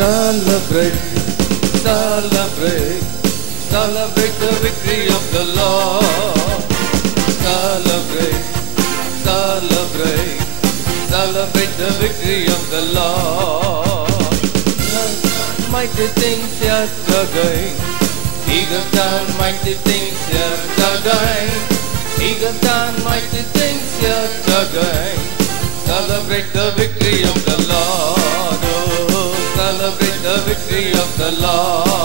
Celebrate, celebrate, celebrate the victory of the Lord. Celebrate, celebrate, celebrate the victory of the Lord. Mighty things yet again. He has done mighty things yet again. He has done mighty things yet again. Celebrate the victory of the Lord. Oh, celebrate the victory of the Lord.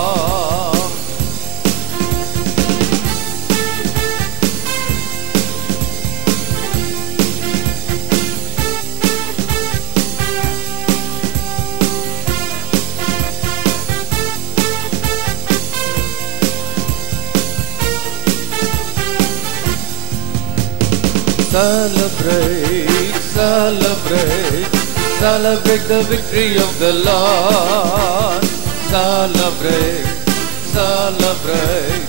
Celebrate, celebrate, celebrate the victory of the Lord. Celebrate, celebrate,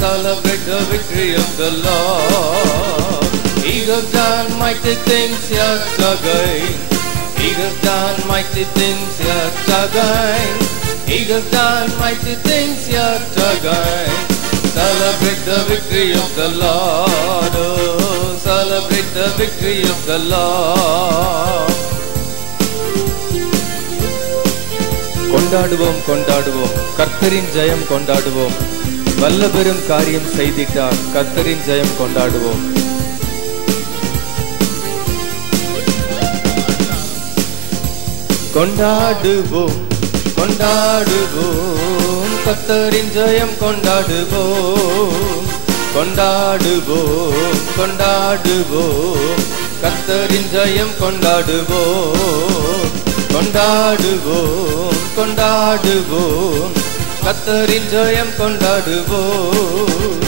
celebrate the victory of the Lord. He has done mighty things yet again. He has done mighty things yet again. He has done mighty things yet again. Celebrate the victory of the Lord. Oh, celebrate the victory of the Lord. கொண்டாடுவோம் கொண்டாடுவோம் கர்த்தரின் ஜெயம் கொண்டாடுவோம். வல்லபெரும் காரியம் செய்திட்டார் கர்த்தரின் ஜெயம் கொண்டாடுவோம். கொண்டாடுவோம் கொண்டாடுவோம் கர்த்தரின் ஜெயம் கொண்டாடுவோம். கொண்டாடுவோம் கொண்டாடுவோம் கர்த்தரின் ஜெயம் கொண்டாடுவோம். கொண்டாடுவோம் கொண்டாடுவோம் கர்த்தரின் ஜெயம் கொண்டாடுவோம்.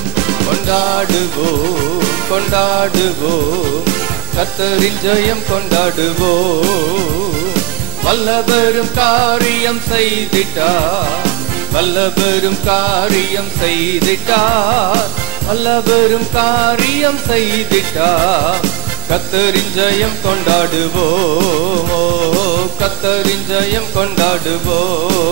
கொண்டாடுவோம் கொண்டாடுவோம் கர்த்தரின் ஜெயம் கொண்டாடுவோம். வல்லபெரும் காரியம் செய்திட்டார் வல்லபெரும் காரியம் செய்திட்டார் வல்லபெரும் காரியம் செய்திட்டார். கர்த்தரின் ஜெயம் கொண்டாடுவோம். கர்த்தரின் ஜெயம் கொண்டாடுவோம்.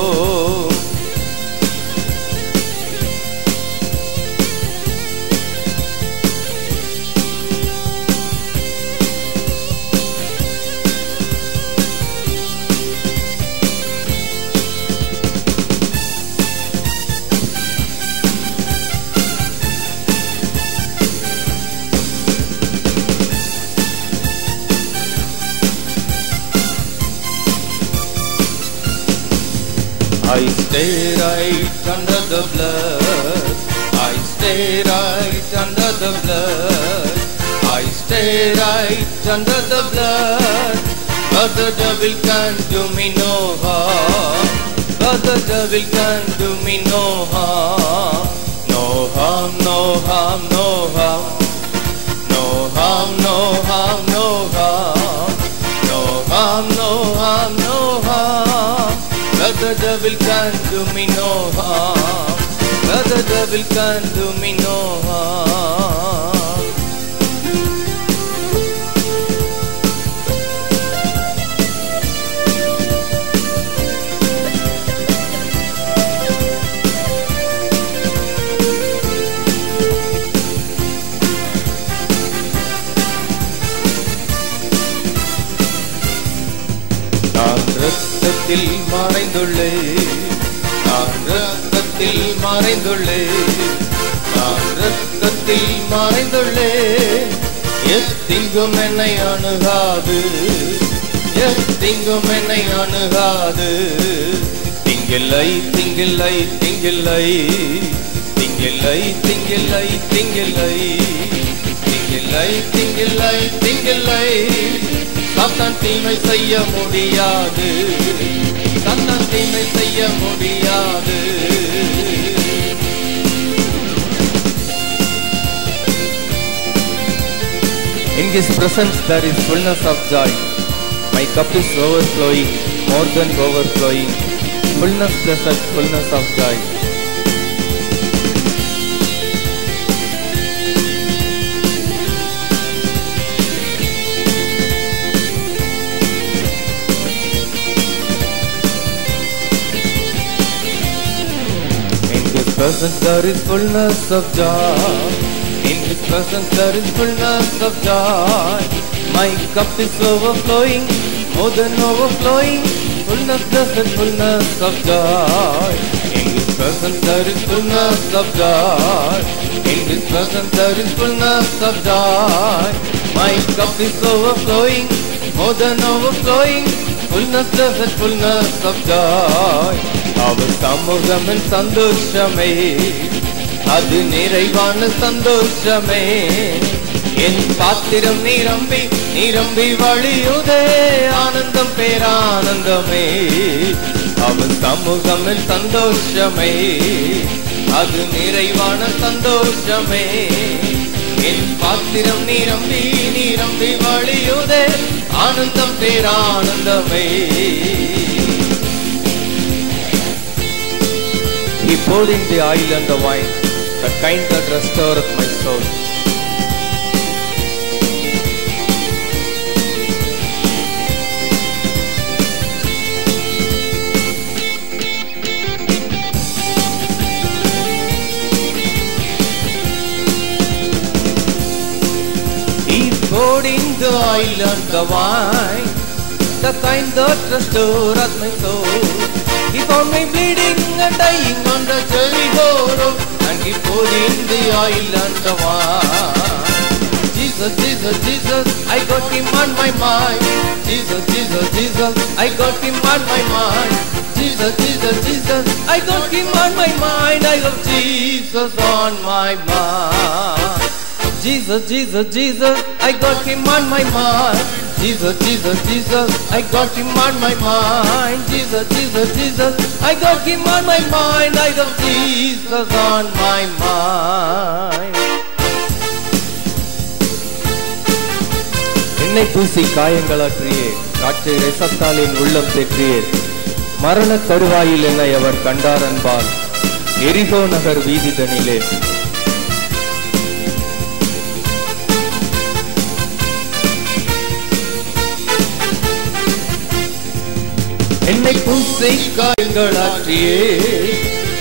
I stay right under the blood. I stay right under the blood. I stay right under the blood. But the devil can't do me no harm. But the devil can't do me no harm. No harm, no harm, no harm. No harm, no harm, no harm. No harm, no harm, no harm. But the devil can't do me no harm. But the devil can't do me no harm. நான் இரத்தத்தில் மறைந்துள்ளேன். நான் இரத்தத்தில் மறைந்துள்ளேன். நான் இரத்தத்தில் மறைந்துள்ளேன். எத்தீங்கும் என்னை அணுகாது. எத்தீங்கும் என்னை அணுகாது. திங்கில்லை திங்கில்லை திங்கில்லை திங்கில்லை திங்கில்லை திங்கில்லை திங்கில்லை திங்கில்லை திங்கில்லை. சாத்தான் தீமை செய்ய முடியாது. சாத்தான் தீமை செய்ய முடியாது. In His presence there is fullness of joy. My cup is overflowing, more than overflowing. Fullness, blessed, fullness of joy. presence there is fullness of joy. In His presence there is fullness of joy. My cup is overflowing, more than overflowing. Fullness, blessed fullness of joy. In His presence there is fullness of joy. In His presence there is fullness of joy. My cup is overflowing, more than overflowing. Fullness, blessed fullness of joy. அவர் சமூகமின் சந்தோஷமே, அது நிறைவான சந்தோஷமே. என் பாத்திரம் நிரம்பி நிரம்பி வழியுதே, ஆனந்தம் பேரானந்தமே. அவர் சமூகமின் சந்தோஷமே, அது நிறைவான சந்தோஷமே. என் பாத்திரம் நிரம்பி நிரம்பி வழியுதே, ஆனந்தம் பேரானந்தமே. He poured in the oil and the wine, the kind that restoreth my soul. He poured in the oil and the wine, the kind that restoreth my soul. He found me bleeding and dying on the Jericho road, and He poured in the oil and the wine. Jesus, Jesus, Jesus, I got Him on my mind. Jesus, Jesus, Jesus, I got Him on my mind. Jesus, Jesus, Jesus, I got Him on my mind. I got Jesus on my mind. Jesus, Jesus, Jesus, I got Him on my mind. Jesus, Jesus, Jesus, I got Him on my mind. Jesus, Jesus, Jesus, I got Him on my mind. I got Jesus on my mind. என்னை பூசி காயங்களாற்றியே, காற்றை ரசத்தால் என் உள்ளம் தேற்றியே. மரண தருவாயில் என்னை அவர் கண்டார் அன்பால், எரிகோ நகர் வீதிதனிலே. என்னை பூசி காயங்களாற்றியே,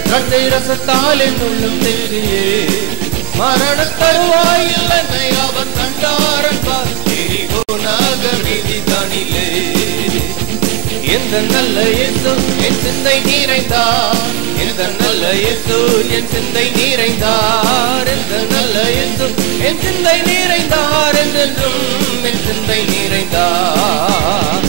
காற்றை ரசத்தால் என் உள்ளம் தேற்றியே. மரண தருவாயில் என்னை அவர் கண்டார் அன்பால், எரிகோ நகர் வீதிதனிலே. எந்த நல்ல இயேசு என் சிந்தை நிறைந்தார், எந்த நல்ல இயேசு என் சிந்தை நிறைந்தார். எந்த நல்ல இயேசு என் சிந்தை நிறைந்தார், என்றென்றும் என் சிந்தை நிறைந்தார்.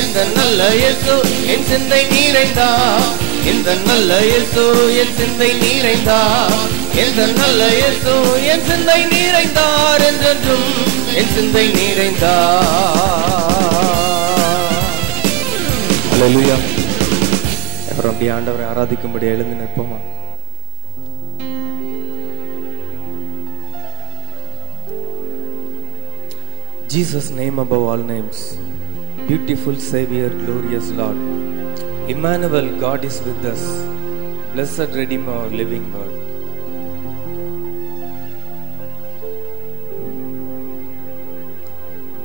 எந்த நல்ல இயேசு என் சிந்தை நிறைந்தார், எந்த நல்ல இயேசு என் சிந்தை நிறைந்தார். எந்த நல்ல இயேசு என் சிந்தை நிறைந்தார், என்றென்றும் என் சிந்தை நிறைந்தார். ஹல்லேலூயா. அப்புறம் அப்படியே ஆண்டவரை ஆராதிக்கும்படி எழுந்து நிற்போமா? Jesus' name above all names. Beautiful Savior, glorious Lord. Emmanuel, God is with us. Blessed Redeemer, living God.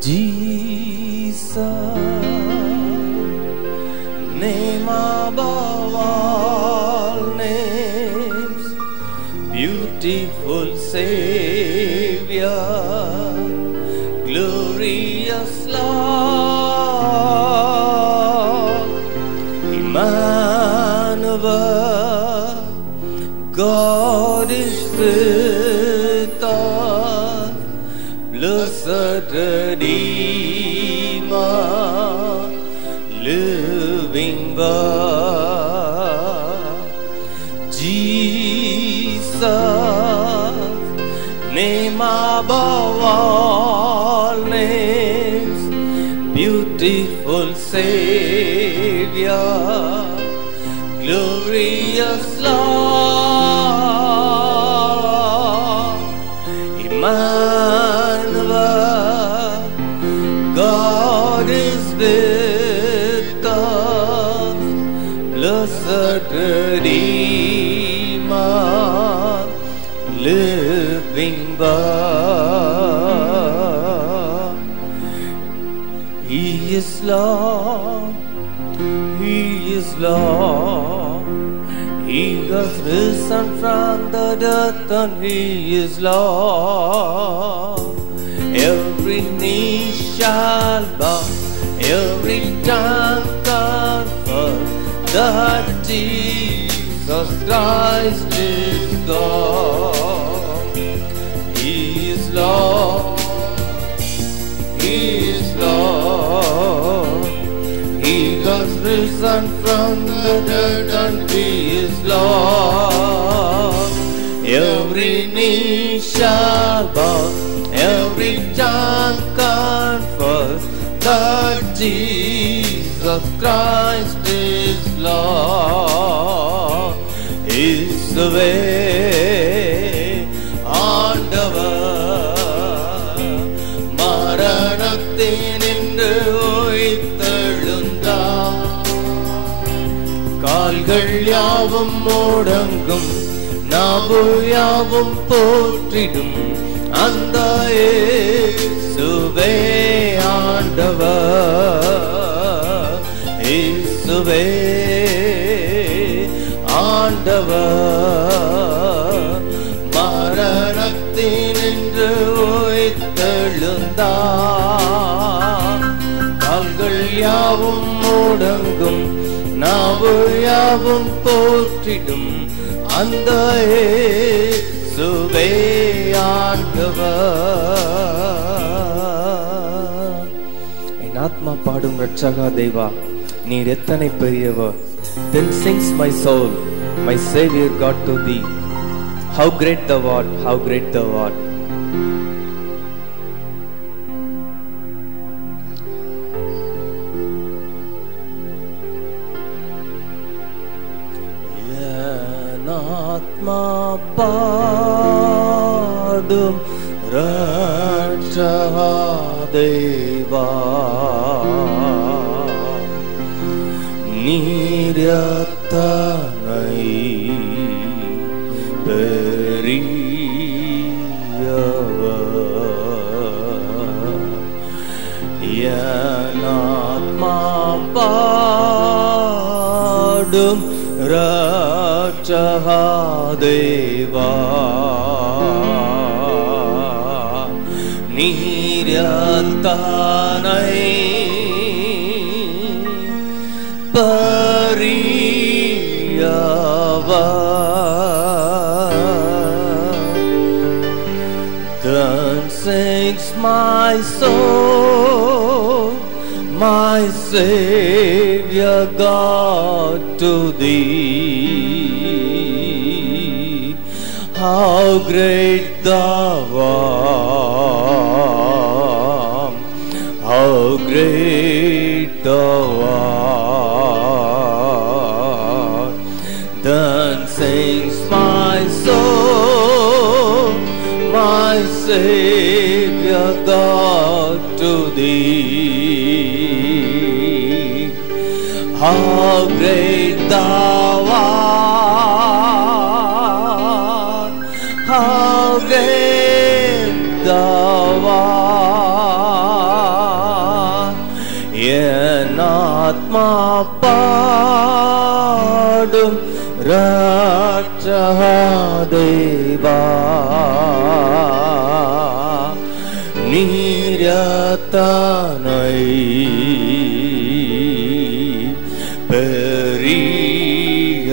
Jesus, name above all names. Beautiful Savior, glorious Lord. Emmanuel, God is with us. Blessed Redeemer, living God. Jesus, name above all names. Beautiful Savior, glorious Lord. Emmanuel, God is with us. Blessed Redeemer, living God. He is Lord, He is Lord. He has risen from the death and He is Lord. Every knee shall bow, every tongue confess that Jesus Christ is God. He is Lord, He is Lord. He has risen from the dead and He is Lord. Every knee shall bow, every tongue confess that Jesus Christ is Lord. Is the way, ஆண்டவர் மரணத்தினின்று உயிர்த்தெழுந்தார். கால்கள் யாவும் முடங்கும், நாவு யாவும் போற்றிடும் அந்த இயேசுவே ஆண்டவர். இயேசுவே ஆண்டவர் மரணத்தினின்று உயிர்த்தெழுந்தார். கால்கள் யாவும் முடங்கும், நாவு யாவும் போற்றிடும் அந்த இயேசுவே ஆண்டவர். என் ஆத்மா பாடும் ரட்சகா தேவா, நீர் எத்தனை பெரியவர். Then sings my soul, my Savior God to thee. How great thou art, how great thou art. என் ஆத்மா பாடும் ரட்சகா தேவா, நீர் எத்தனை பெரியவர். என் ஆத்மா பாடும் ரட்சகா தேவா, நீர் எத்தனை Then sings my soul, my Savior God to thee. How great thou art, how great thou art. Then sings my soul, my Savior God to thee. How great thou art, how great thou art. என் ஆத்மா பாடும் ரட்சகா தேவா, நீர் எத்தனை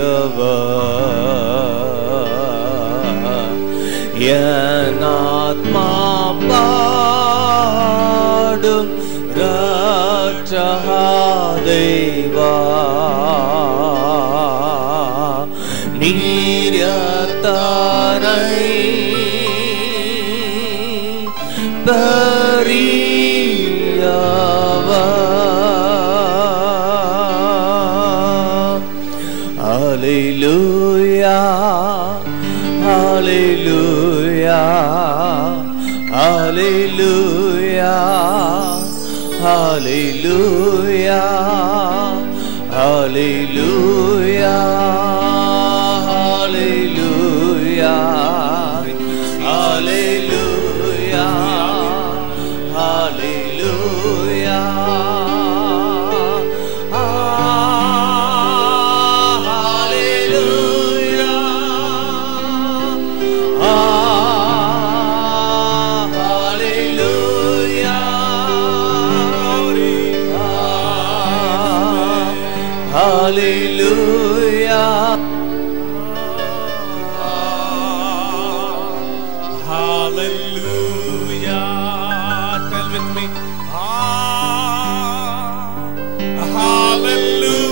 பெரியவர். என் ஆத்மா பாடும் ரட்சகா தேவா, நீர் எத்தனை பெரியவர். Hallelujah, hallelujah, hallelujah, hallelujah, hallelujah, hallelujah, hallelujah, hallelujah. Hallelujah. Hallelujah. Hallelujah. Tell with me. Hallelujah.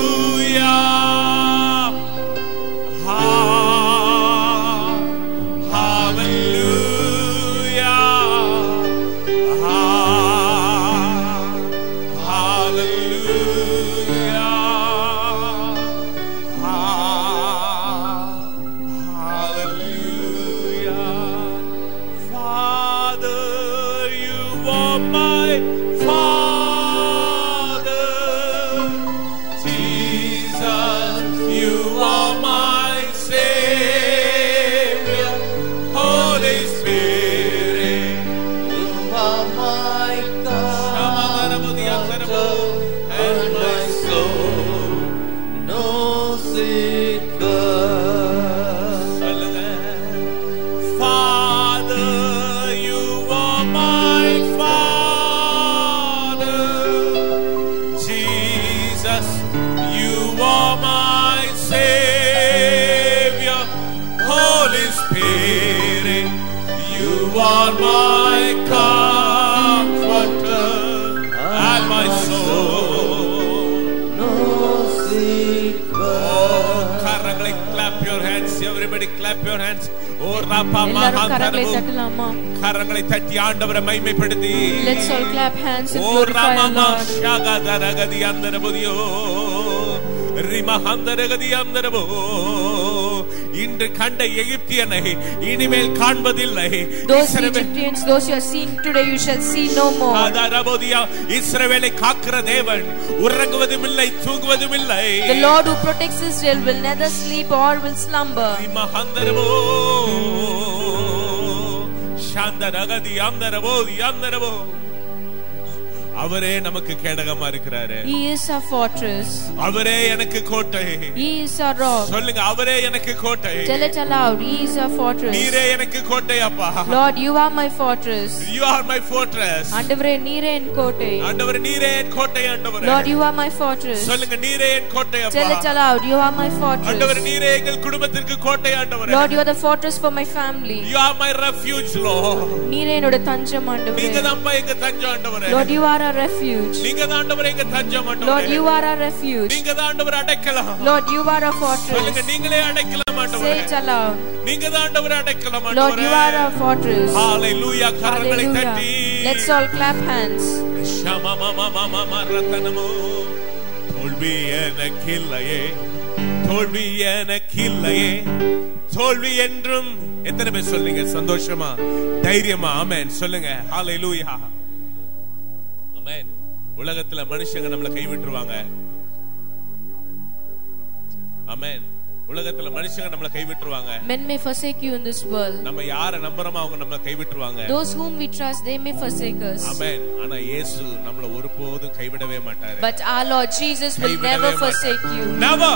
are my comforter and my soul. No secret. Oh, karrangalai clap your hands. Everybody clap your hands. Oh, Rapa Mahantharavu. karrangalai thatti ஆண்டவரை மைமைப்படுத்தி. Let's all clap hands and glorify our Lord. Oh, Rama Shagadharagadi andarabudiyo. Rimahandaragadi andarabu. இன்று கண்ட எகிப்தியனை இனிமேல் காண்பதில்லை. Those Egyptians, those you are seeing today, you shall see no more. ஆதாரபோதியா இஸ்ரவேலை காக்கிற தேவன் உறங்குவதும் இல்லை தூங்குவதும் இல்லை. The Lord who protects Israel will neither sleep or will slumber. மகந்தரபோ சாந்தரகதி அந்தரபோதி அந்தரபோ. அவரே நமக்கு கேடகமா இருக்கிறாரு. He is our fortress. அவரே எனக்கு கோட்டை. He is our rock. சொல்லுங்க அவரே எனக்கு கோட்டை. Tell it aloud. He is our fortress. நீரே எனக்கு கோட்டை அப்பா. Lord, you are my fortress. You are my fortress. ஆண்டவரே நீரே என் கோட்டை. ஆண்டவரே நீரே என் கோட்டை ஆண்டவரே. Lord, you are my fortress. சொல்லுங்க நீரே என் கோட்டை அப்பா. Tell it aloud. You are my fortress. ஆண்டவரே நீரே எங்கள் குடும்பத்திற்கு கோட்டை ஆண்டவரே. Lord, you are the fortress for my family. You are my refuge Lord. நீரே என்னோட தஞ்சம் ஆண்டவரே. நீங்க தான் எங்க தஞ்சம் ஆண்டவரே. Lord, you are our refuge. நீங்க தான் ஆண்டவரே எங்க தஞ்சம் ஆண்டவரே. Lord, you are our refuge. நீங்க தான் ஆண்டவரே அடைக்கலம். Lord, you are our fortress. சொல்லுங்க நீங்களே அடைக்கலம் ஆண்டவரே. Say it aloud. நீங்க தான் ஆண்டவரே அடைக்கலம் ஆண்டவரே. Lord, you are our fortress. Hallelujah. கரங்களை தட்டி. Let's all clap hands. ஷமா மமா மமா மரதனமோ. தோல்வி எனக்கில்லையே. தோல்வி எனக்கில்லையே. தோல்வி என்றும் எத்தனை பேர் சொல்றீங்க சந்தோஷமா தைரியமா ஆமென் சொல்லுங்க. ஹalleluya. ஆமென். உலகத்துல மனுஷங்க நம்மளை கைவிட்டுருவாங்க. ஆமென். உலகத்துல மனுஷங்க நம்மளை கைவிட்டுருவாங்க. Men may forsake you in this world. நம்ம யாரை நம்புறோமோ அவங்க நம்மளை கைவிட்டுருவாங்க. Those whom we trust, they may forsake us. ஆமென். ஆனா இயேசு நம்மளை ஒருபோதும் கைவிடவே மாட்டாரு. But our Lord Jesus will never forsake you. Never.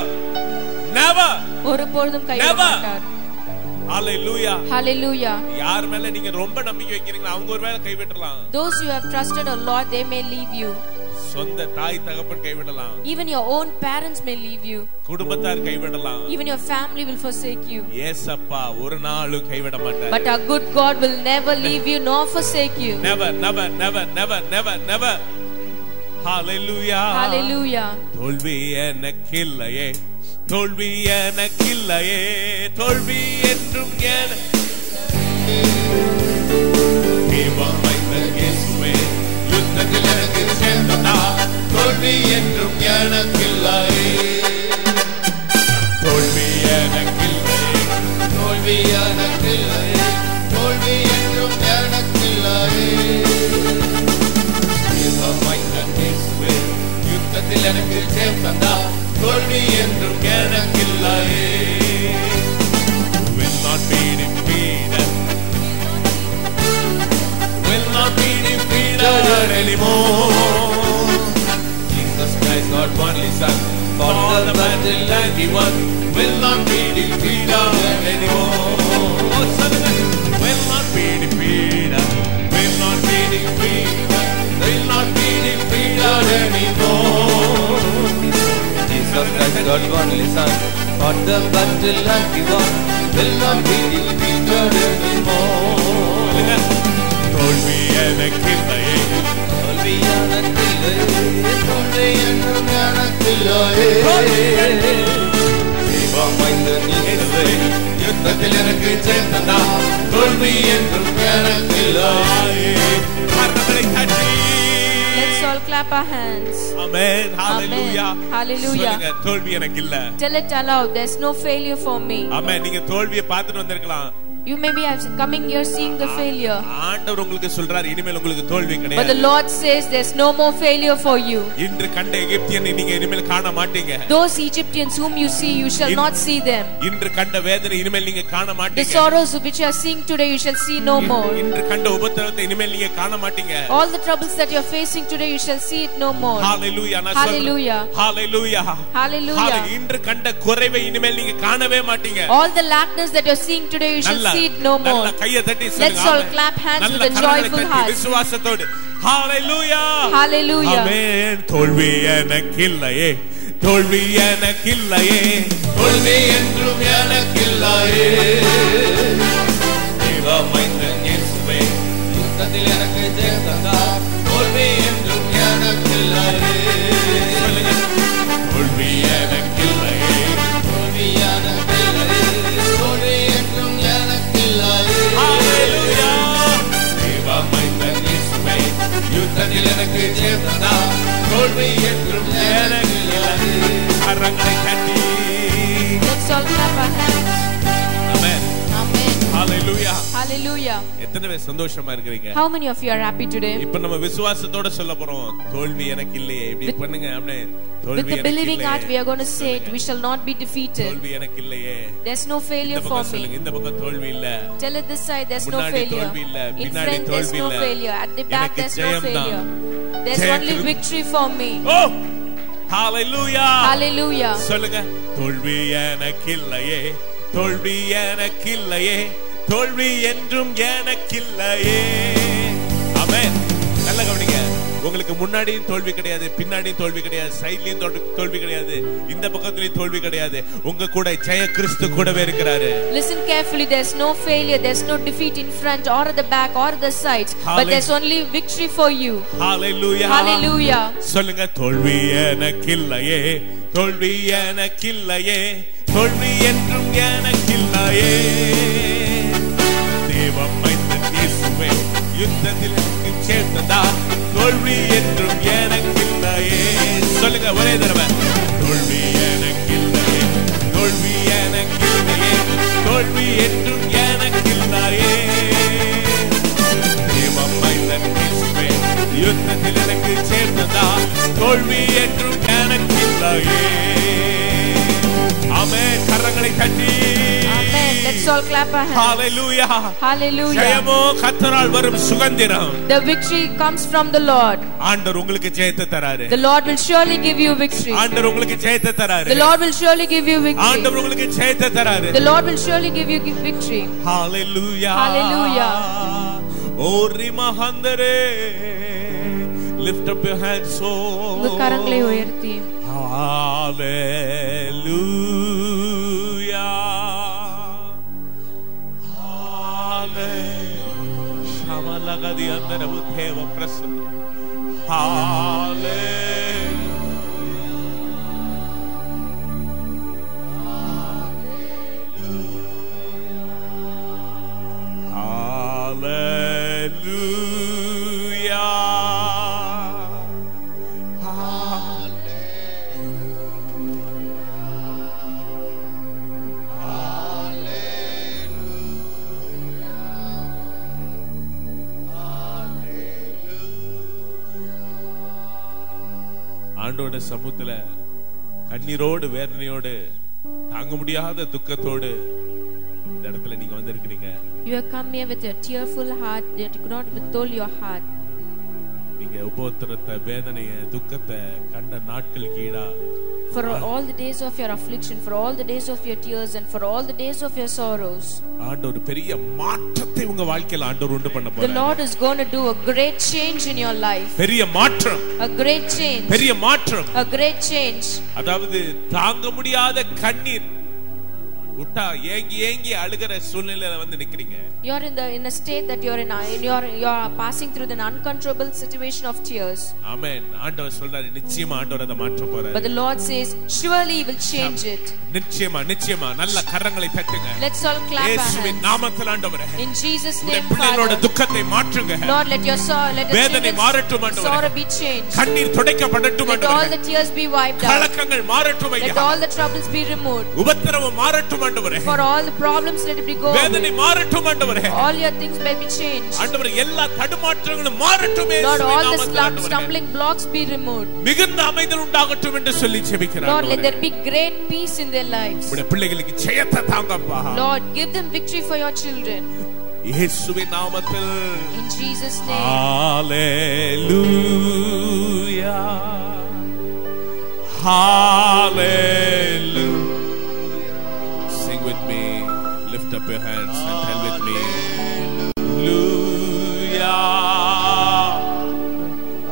Never. ஒருபோதும் கைவிட மாட்டார். Hallelujah. Hallelujah. யார் மேல நீங்க ரொம்ப நம்பிக்கை வைக்கிறீங்களோ அவங்க ஒருவேளை கைவிடலாம். Those you have trusted a lot, they may leave you. சொந்த தாய் தகப்பன் கைவிடலாம். Even your own parents may leave you. குடும்பத்தார் கைவிடலாம். Even your family will forsake you. இயேசப்பா ஒரு நாளும் கைவிட மாட்டார். But our good God will never leave you nor forsake you. Never, never, never, never, never, never. Hallelujah. Hallelujah. தோல்வி எனக்கில்லையே. தோல்வி எனக்கில்லையே. தோல்வி என்றும் யுத்தத்தில் எனக்கு சேர்ந்ததா. தோல்வி என்றும் எனக்கில்லையே. தோல்வி எனக்கில்லையே. தோல்வி எனக்கில்லையே. தோல்வி என்றும் எனக்கில்லையே. யுத்தத்தில் எனக்கு சேர்ந்ததா. தோல்வி என்றும் எனக்கில்லையே. Will not be defeated. Will not be defeated anymore. Jesus Christ, God's only Son, for the battle that He won, will not be defeated anymore. Will not be defeated. Will not be defeated. Will not be defeated anymore. Jesus Christ, God only Son, fought the battle and he won, will not be defeated anymore. தோல்வி எனக்கில்லையே, தோல்வி எனக்கில்லையே, தோல்வி என்றும் எனக்கில்லையே. தேவமைந்தன் இயேசுவே, யுத்தத்தில் எனக்கு சேர்ந்ததா, தோல்வி என்றும் எனக்கில்லையே. கரங்களை தட்டி Let's all clap our hands. Amen. Hallelujah. Amen. Hallelujah. சொல்லுங்க, தோல்வி எனக்கு இல்ல. Tell it aloud. There's no failure for me. Amen. நீங்க தோல்வியை பார்த்துட்டு வந்திருக்கலாம். You may be coming here seeing the failure. ஆண்டவர் உங்களுக்கு சொல்றார், இனிமேல் உங்களுக்கு தோல்வி கிடையாது. But the Lord says there's no more failure for you. இன்று கண்ட எகிப்தியனை நீங்க இனிமேல் காண மாட்டீங்க. Those Egyptians whom you see, you shall not see them. இன்று கண்ட வேதனை இனிமேல் நீங்க காண மாட்டீங்க. The sorrows which you are seeing today, you shall see no more. இன்று கண்ட உபத்திரவத்தை இனிமேல் நீங்க காண மாட்டீங்க. All the troubles that you are facing today, you shall see it no more. Hallelujah. Hallelujah. Hallelujah. Hallelujah. இன்று கண்ட குறைவை இனிமேல் நீங்க காணவே மாட்டீங்க. All the lackness that you are seeing today, you shall see it no more. Let's all clap hands with a joyful heart. விசுவாசத்தோடு Hallelujah. Hallelujah. Amen. தோல்வி எனக்கில்லையே, தோல்வி எனக்கில்லையே, தோல்வி என்றும் எனக்கில்லையே. தேவமைந்தன் இயேசுவே, யுத்தத்தில் எனக்கு சேர்ந்ததா, தோல்வி என்றும் எனக்கில்லையே. தோல்வி எனக்கில்லையே, தோல்வி எனக்கில்லையே, தோல்வி என்றும் எனக்கில்லையே. Hallelujah. தேவமைந்தன் இயேசுவே, யுத்தத்தில் எனக்கு சேர்ந்ததா, தோல்வி என்றும் எனக்கில்லையே. கரங்களை தட்டி Let's all clap our hands. Amen. Amen. Hallelujah. Hallelujah. எத்தனை பேர் சந்தோஷமா இருக்கீங்க? How many of you are happy today? இப்ப நம்ம விசுவாசத்தோட சொல்ல போறோம், தோல்வி எனக்கு இல்லையே. இப்படி பண்ணுங்க. அப்படியே With தோல்வி the எனக்கு believing heart, we இல்லையே. are going to say it. We shall not be defeated. தோல்வி எனக்கு இல்லையே. There's no இந்த failure for பக்கம் me. சொல்லுங்க, இந்த பக்கம் தோல்வி இல்ல. Tell it this side, there's no முன்னாடி failure. தோல்வி இல்ல, In பின்னாடி front, there's தோல்வி no இல்ல. failure. At the back, எனக்கு there's no ஜெயம் தான். failure. There's ஜெய only கிருபை. victory for me. Oh! Hallelujah. Hallelujah. சொல்லுங்க, தோல்வி எனக்கில்லையே, தோல்வி எனக்கில்லையே, தோல்வி என்றும் எனக்கில்லையே. ஆமென். நல்ல கவனிங்க. உங்களுக்கு முன்னாடியும் தோல்வி கிடையாது, பின்னாடியும் தோல்வி கிடையாது, சைடுலயும் தோல்வி கிடையாது, இந்த பக்கத்துலயும் தோல்வி கிடையாது. உங்க கூட ஜெய கிறிஸ்து கூடவே இருக்கிறாரு. Listen carefully. There's no failure. There's no defeat in front or at the back or at the sides. But there's only victory for you. Hallelujah. Hallelujah. சொல்லுங்க, தோல்வி எனக்கில்லையே, தோல்வி எனக்கில்லையே, தோல்வி என்றும் எனக்கில்லையே. தேவமைந்தன் இயேசுவே, யுத்தத்தில் எனக்கு சேர்ந்ததா, தோல்வி என்றும் எனக்கில்லையே. சொல்லுங்க ஒரே தடவை, தோல்வி எனக்கில்லையே, தோல்வி எனக்கில்லையே, தோல்வி என்றும் எனக்கில்லையே. தேவமைந்தன் இயேசுவே, யுத்தத்தில் எனக்கு சேர்ந்ததா, தோல்வி என்றும் எனக்கில்லையே. ஆமென். கரங்களை தட்டி Amen. Let's all clap our hands. Hallelujah. Hallelujah. ஜெயமோ கர்த்தரால் வரும் சுகந்திரம். The victory comes from the Lord. ஆண்டவர் உங்களுக்கு ஜெயத்தை தராரு. The Lord will surely give you victory. ஆண்டவர் உங்களுக்கு ஜெயத்தை தராரு. The Lord will surely give you victory. ஆண்டவர் உங்களுக்கு ஜெயத்தை தராரு. The Lord will surely give you victory. Hallelujah. Hallelujah. Oh Rimahandare, lift up your hands. உங்கள் கரங்களை உயர்த்தி Hallelujah. Shamalagadi andara butheva prasanna. Hallelujah. ஆண்டோட சமூகத்துல கண்ணீரோடு வேதனையோடு தாங்க முடியாத துக்கத்தோடு இந்த இடத்துல நீங்க வந்திருக்கீங்க. You have come here with a tearful heart that you could not withhold your heart. நீங்க உபத்திரத்தை வேதனையை துக்கத்தை கண்ட நாட்கள் கீழா For all the days of your affliction, for all the days of your tears, and for all the days of your sorrows. ஆண்டவர் பெரிய மாற்றத்தை உங்க வாழ்க்கையில ஆண்டவர் உண்டு பண்ண போறார். The Lord is going to do a great change in your life. பெரிய மாற்றம். A great change. பெரிய மாற்றம். A great change. அதாவது தாங்க முடியாத கண்ணீர் உட்டா ஏங்கி ஏங்கி அழுகிற சூழ்நிலையில வந்து நிக்கிறீங்க. You are in a state that you are passing through the uncontrollable situation of tears. Amen. ஆண்டவர் சொல்றாரு நிச்சயமா ஆண்டவர் அதை மாற்ற போறாரு. But the Lord says surely he will change it. நிச்சயமா நிச்சயமா நல்ல கரங்களை தட்டுங்க. Let's all clap our hands. இயேசுவின் நாமத்தில் ஆண்டவரே. In Jesus name, பிள்ளைகளோட துக்கத்தை மாற்றுங்க. Lord, let your வேதனை மாறட்டும் ஆண்டவரே. sorrow be changed. கண்ணீர் துடைக்கப்படட்டும் ஆண்டவரே. Let all the tears be wiped out. கலக்கங்கள் மாறட்டும் ஐயா. Let all the troubles be removed. உபத்திரவம் மாறட்டும் ஆண்டவரே. For all the problems let it be gone. வேதனை மாறட்டும் ஆண்டவரே. All your things may be changed. ஆண்டவரே எல்லா தடுமாற்றங்களும் மாறட்டும் Lord, all the stumbling blocks be removed. மிகுந்த அமைதல் உண்டாகட்டும் என்று சொல்லி ஜெபிக்கிறேன். Lord, let there be great peace in their lives. உம்முடைய பிள்ளைகளுக்கு ஜெயத்தை தாங்கப்பா. Lord, give them victory for your children. இயேசுவின் நாமத்தில். In Jesus name. Hallelujah. Hallelujah. Sing with me. Lift up your hands and tell with me. Hallelujah.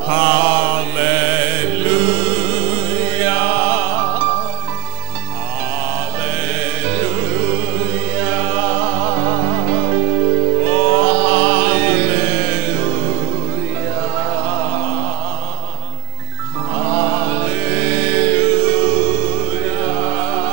Hallelujah. Hallelujah. Oh, hallelujah.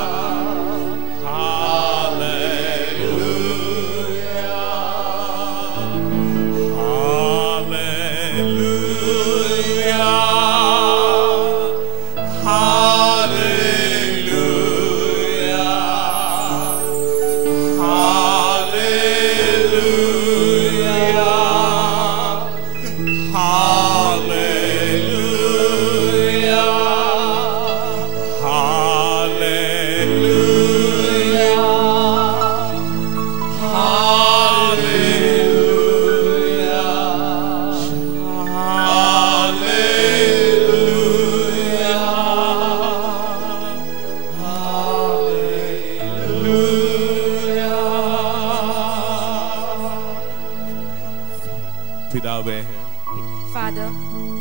Father,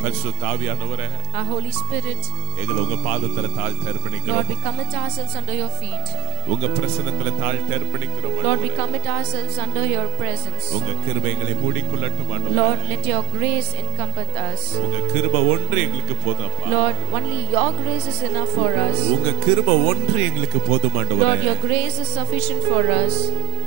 பரிசுத்த ஆவியானவரே, our Holy Spirit, எங்களை உங்க பாதத்துல தாழ்த்தி அர்ப்பணிக்கிறோம். Lord, we commit ourselves under your feet. உங்க பிரசன்னத்துல தாழ்த்தி அர்ப்பணிக்கிறோம். Lord, we commit ourselves under your presence. உங்க கிருபை எங்களை மூடிக்கொள்ளட்டும் ஆண்டவரே. Lord, let your grace encompass us. உங்க கிருபை ஒன்று எங்களுக்கு போதும்ப்பா. Lord, only your grace is enough for us. உங்க கிருபை ஒன்று எங்களுக்கு போதும் ஆண்டவரே. Lord, your grace is sufficient for us.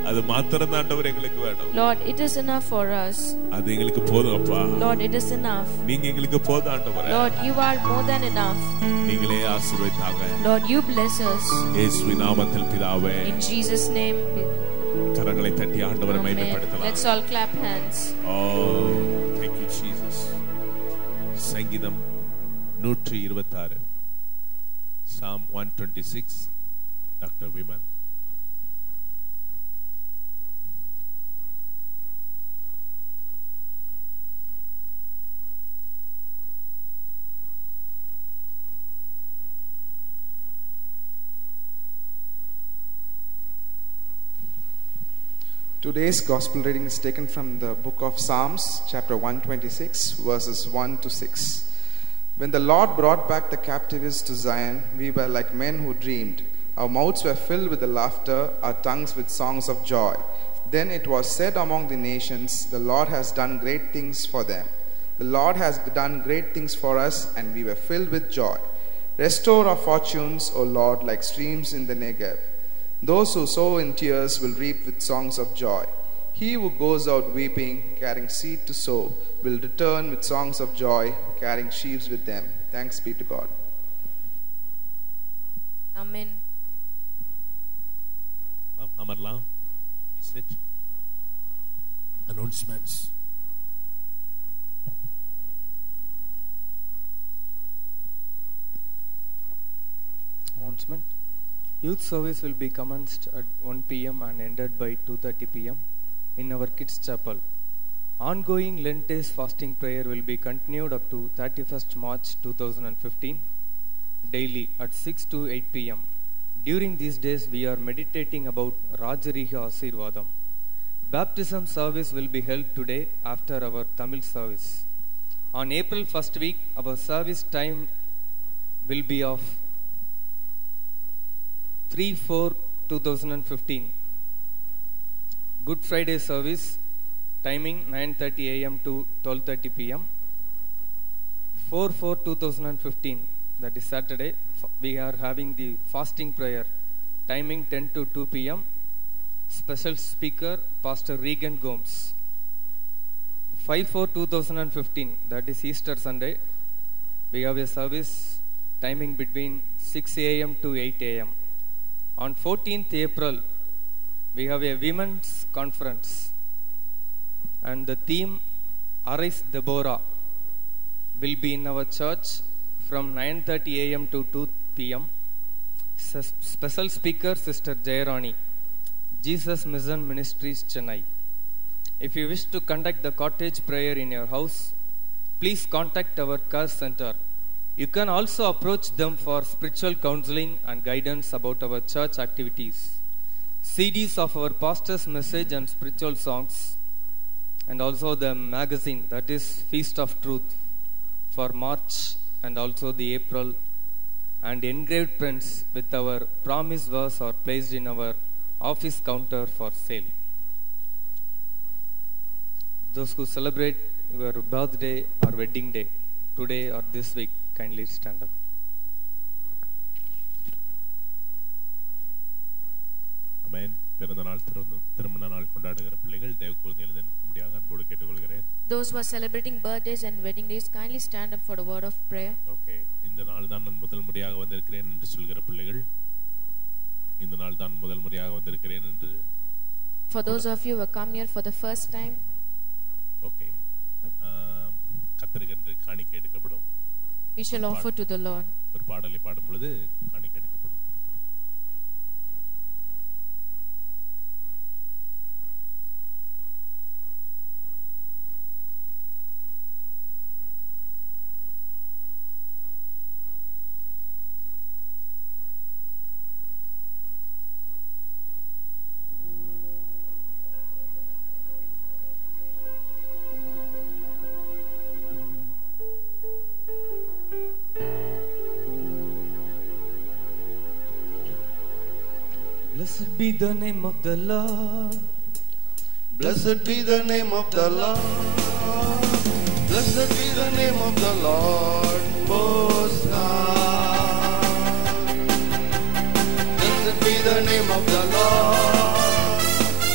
அது மாத்திரம் தான் ஆண்டவரே எங்களுக்கு வேணும். Lord, it is enough for us. அது எங்களுக்கு போதும் அப்பா. Lord, it is enough. நீங்க எங்களுக்கு போதும் ஆண்டவரே. Lord, you are more than enough. நீங்களே ஆசீர்வதித்தாங்க. Lord, you bless us. இயேசுவின் நாமத்தில் பிதாவே. In Jesus name. கரங்களை தட்டி ஆண்டவரை மகிமைப்படுத்தலாம். Let's all clap hands. Oh, thank you Jesus. சங்கீதம் 126. Psalm 126. Dr. Vimal. Today's gospel reading is taken from the book of Psalms, chapter 126, verses 1 to 6. When the Lord brought back the captives to Zion, we were like men who dreamed. Our mouths were filled with the laughter, our tongues with songs of joy. Then it was said among the nations, the Lord has done great things for them. The Lord has done great things for us, and we were filled with joy. Restore our fortunes, O Lord, like streams in the Negev. Those who sow in tears will reap with songs of joy. He who goes out weeping, carrying seed to sow, will return with songs of joy, carrying sheaves with them. Thanks be to God. Amen. அமர்லாம். Is it? Announcements. Announcement. Youth service will be commenced at 1 p.m. and ended by 2:30 p.m. in our kids' chapel. Ongoing Lent days fasting prayer will be continued up to 31st March 2015. daily at 6 to 8 p.m. During these days, we are meditating about Rajariha Asirvadam. Baptism service will be held today after our Tamil service. On April 1st week, our service time will be of 3/4/2015. Good Friday service timing 9:30 a.m. to 12:30 p.m. 4/4/2015, that is Saturday, we are having the fasting prayer timing 10 to 2 p.m. Special speaker Pastor Regan Gomes. 5/4/2015, that is Easter Sunday, we have a service timing between 6 a.m. to 8 a.m. On 14th April, we have a women's conference and the theme Arise Deborah will be in our church from 9:30 a.m. to 2 p.m. Special speaker Sister Jayarani, Jesus Mission Ministries, Chennai. If you wish to conduct the cottage prayer in your house, please contact our care center. You can also approach them for spiritual counseling and guidance about our church activities. CDs of our pastor's message and spiritual songs, and also the magazine, that is Feast of Truth, for March and also the April, and engraved prints with our promise verse are placed in our office counter for sale. Those who celebrate your birthday or wedding day today or this week, kindly stand up. Amen. பிறந்த நாள் திருமண நாள் கொண்டாடுகிற பிள்ளைகள் தயவுக்கூர்ந்து எழுந்து நிற்கும்படியாக அன்போடு கேட்டுக்கொள்கிறேன். Those who are celebrating birthdays and wedding days, kindly stand up for a word of prayer. Okay. இந்த நாள் தான் நான் முதல் முறையாக வந்திருக்கிறேன் என்று சொல்கிற பிள்ளைகள், இந்த நாள் தான் முதல் முறையாக வந்திருக்கிறேன் என்று. For those of you who have come here for the first time, okay, கர்த்தருக்கு காணிக்கை எடுக்கப்படும். we shall offer to the Lord. ஒரு பாடலை பாடும் பொழுது காணிக்கை எடுக்கப்படும். Blessed be the name of the Lord. Blessed be the name of the Lord. Blessed be the name of the Lord Most High. Blessed be the name of the Lord.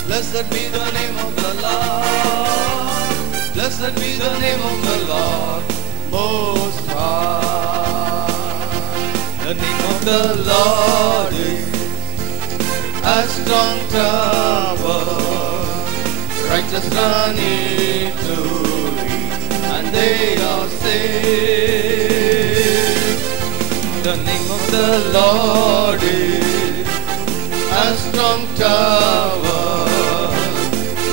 Blessed be the name of the Lord. Blessed be the name of the Lord Most High. The name of the Lord is a strong tower, righteous run into it, and they are saved. The name of the Lord is a strong tower,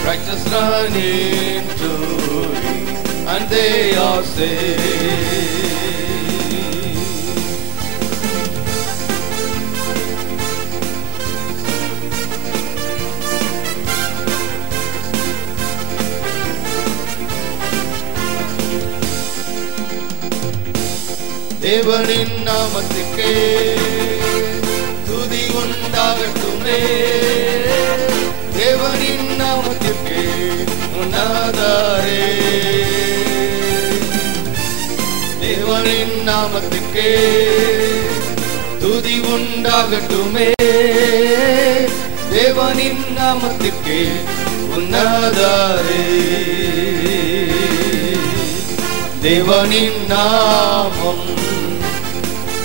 righteous run into it, and they are saved. தேவனின் நாமத்துக்கே துதி உண்டாகட்டுமே. தேவனின் நாமத்துக்கே உன்னதரே. தேவனின் நாமத்துக்கே துதி உண்டாகட்டுமே. தேவனின் நாமத்துக்கே உன்னதரே. தேவனின் நாமம்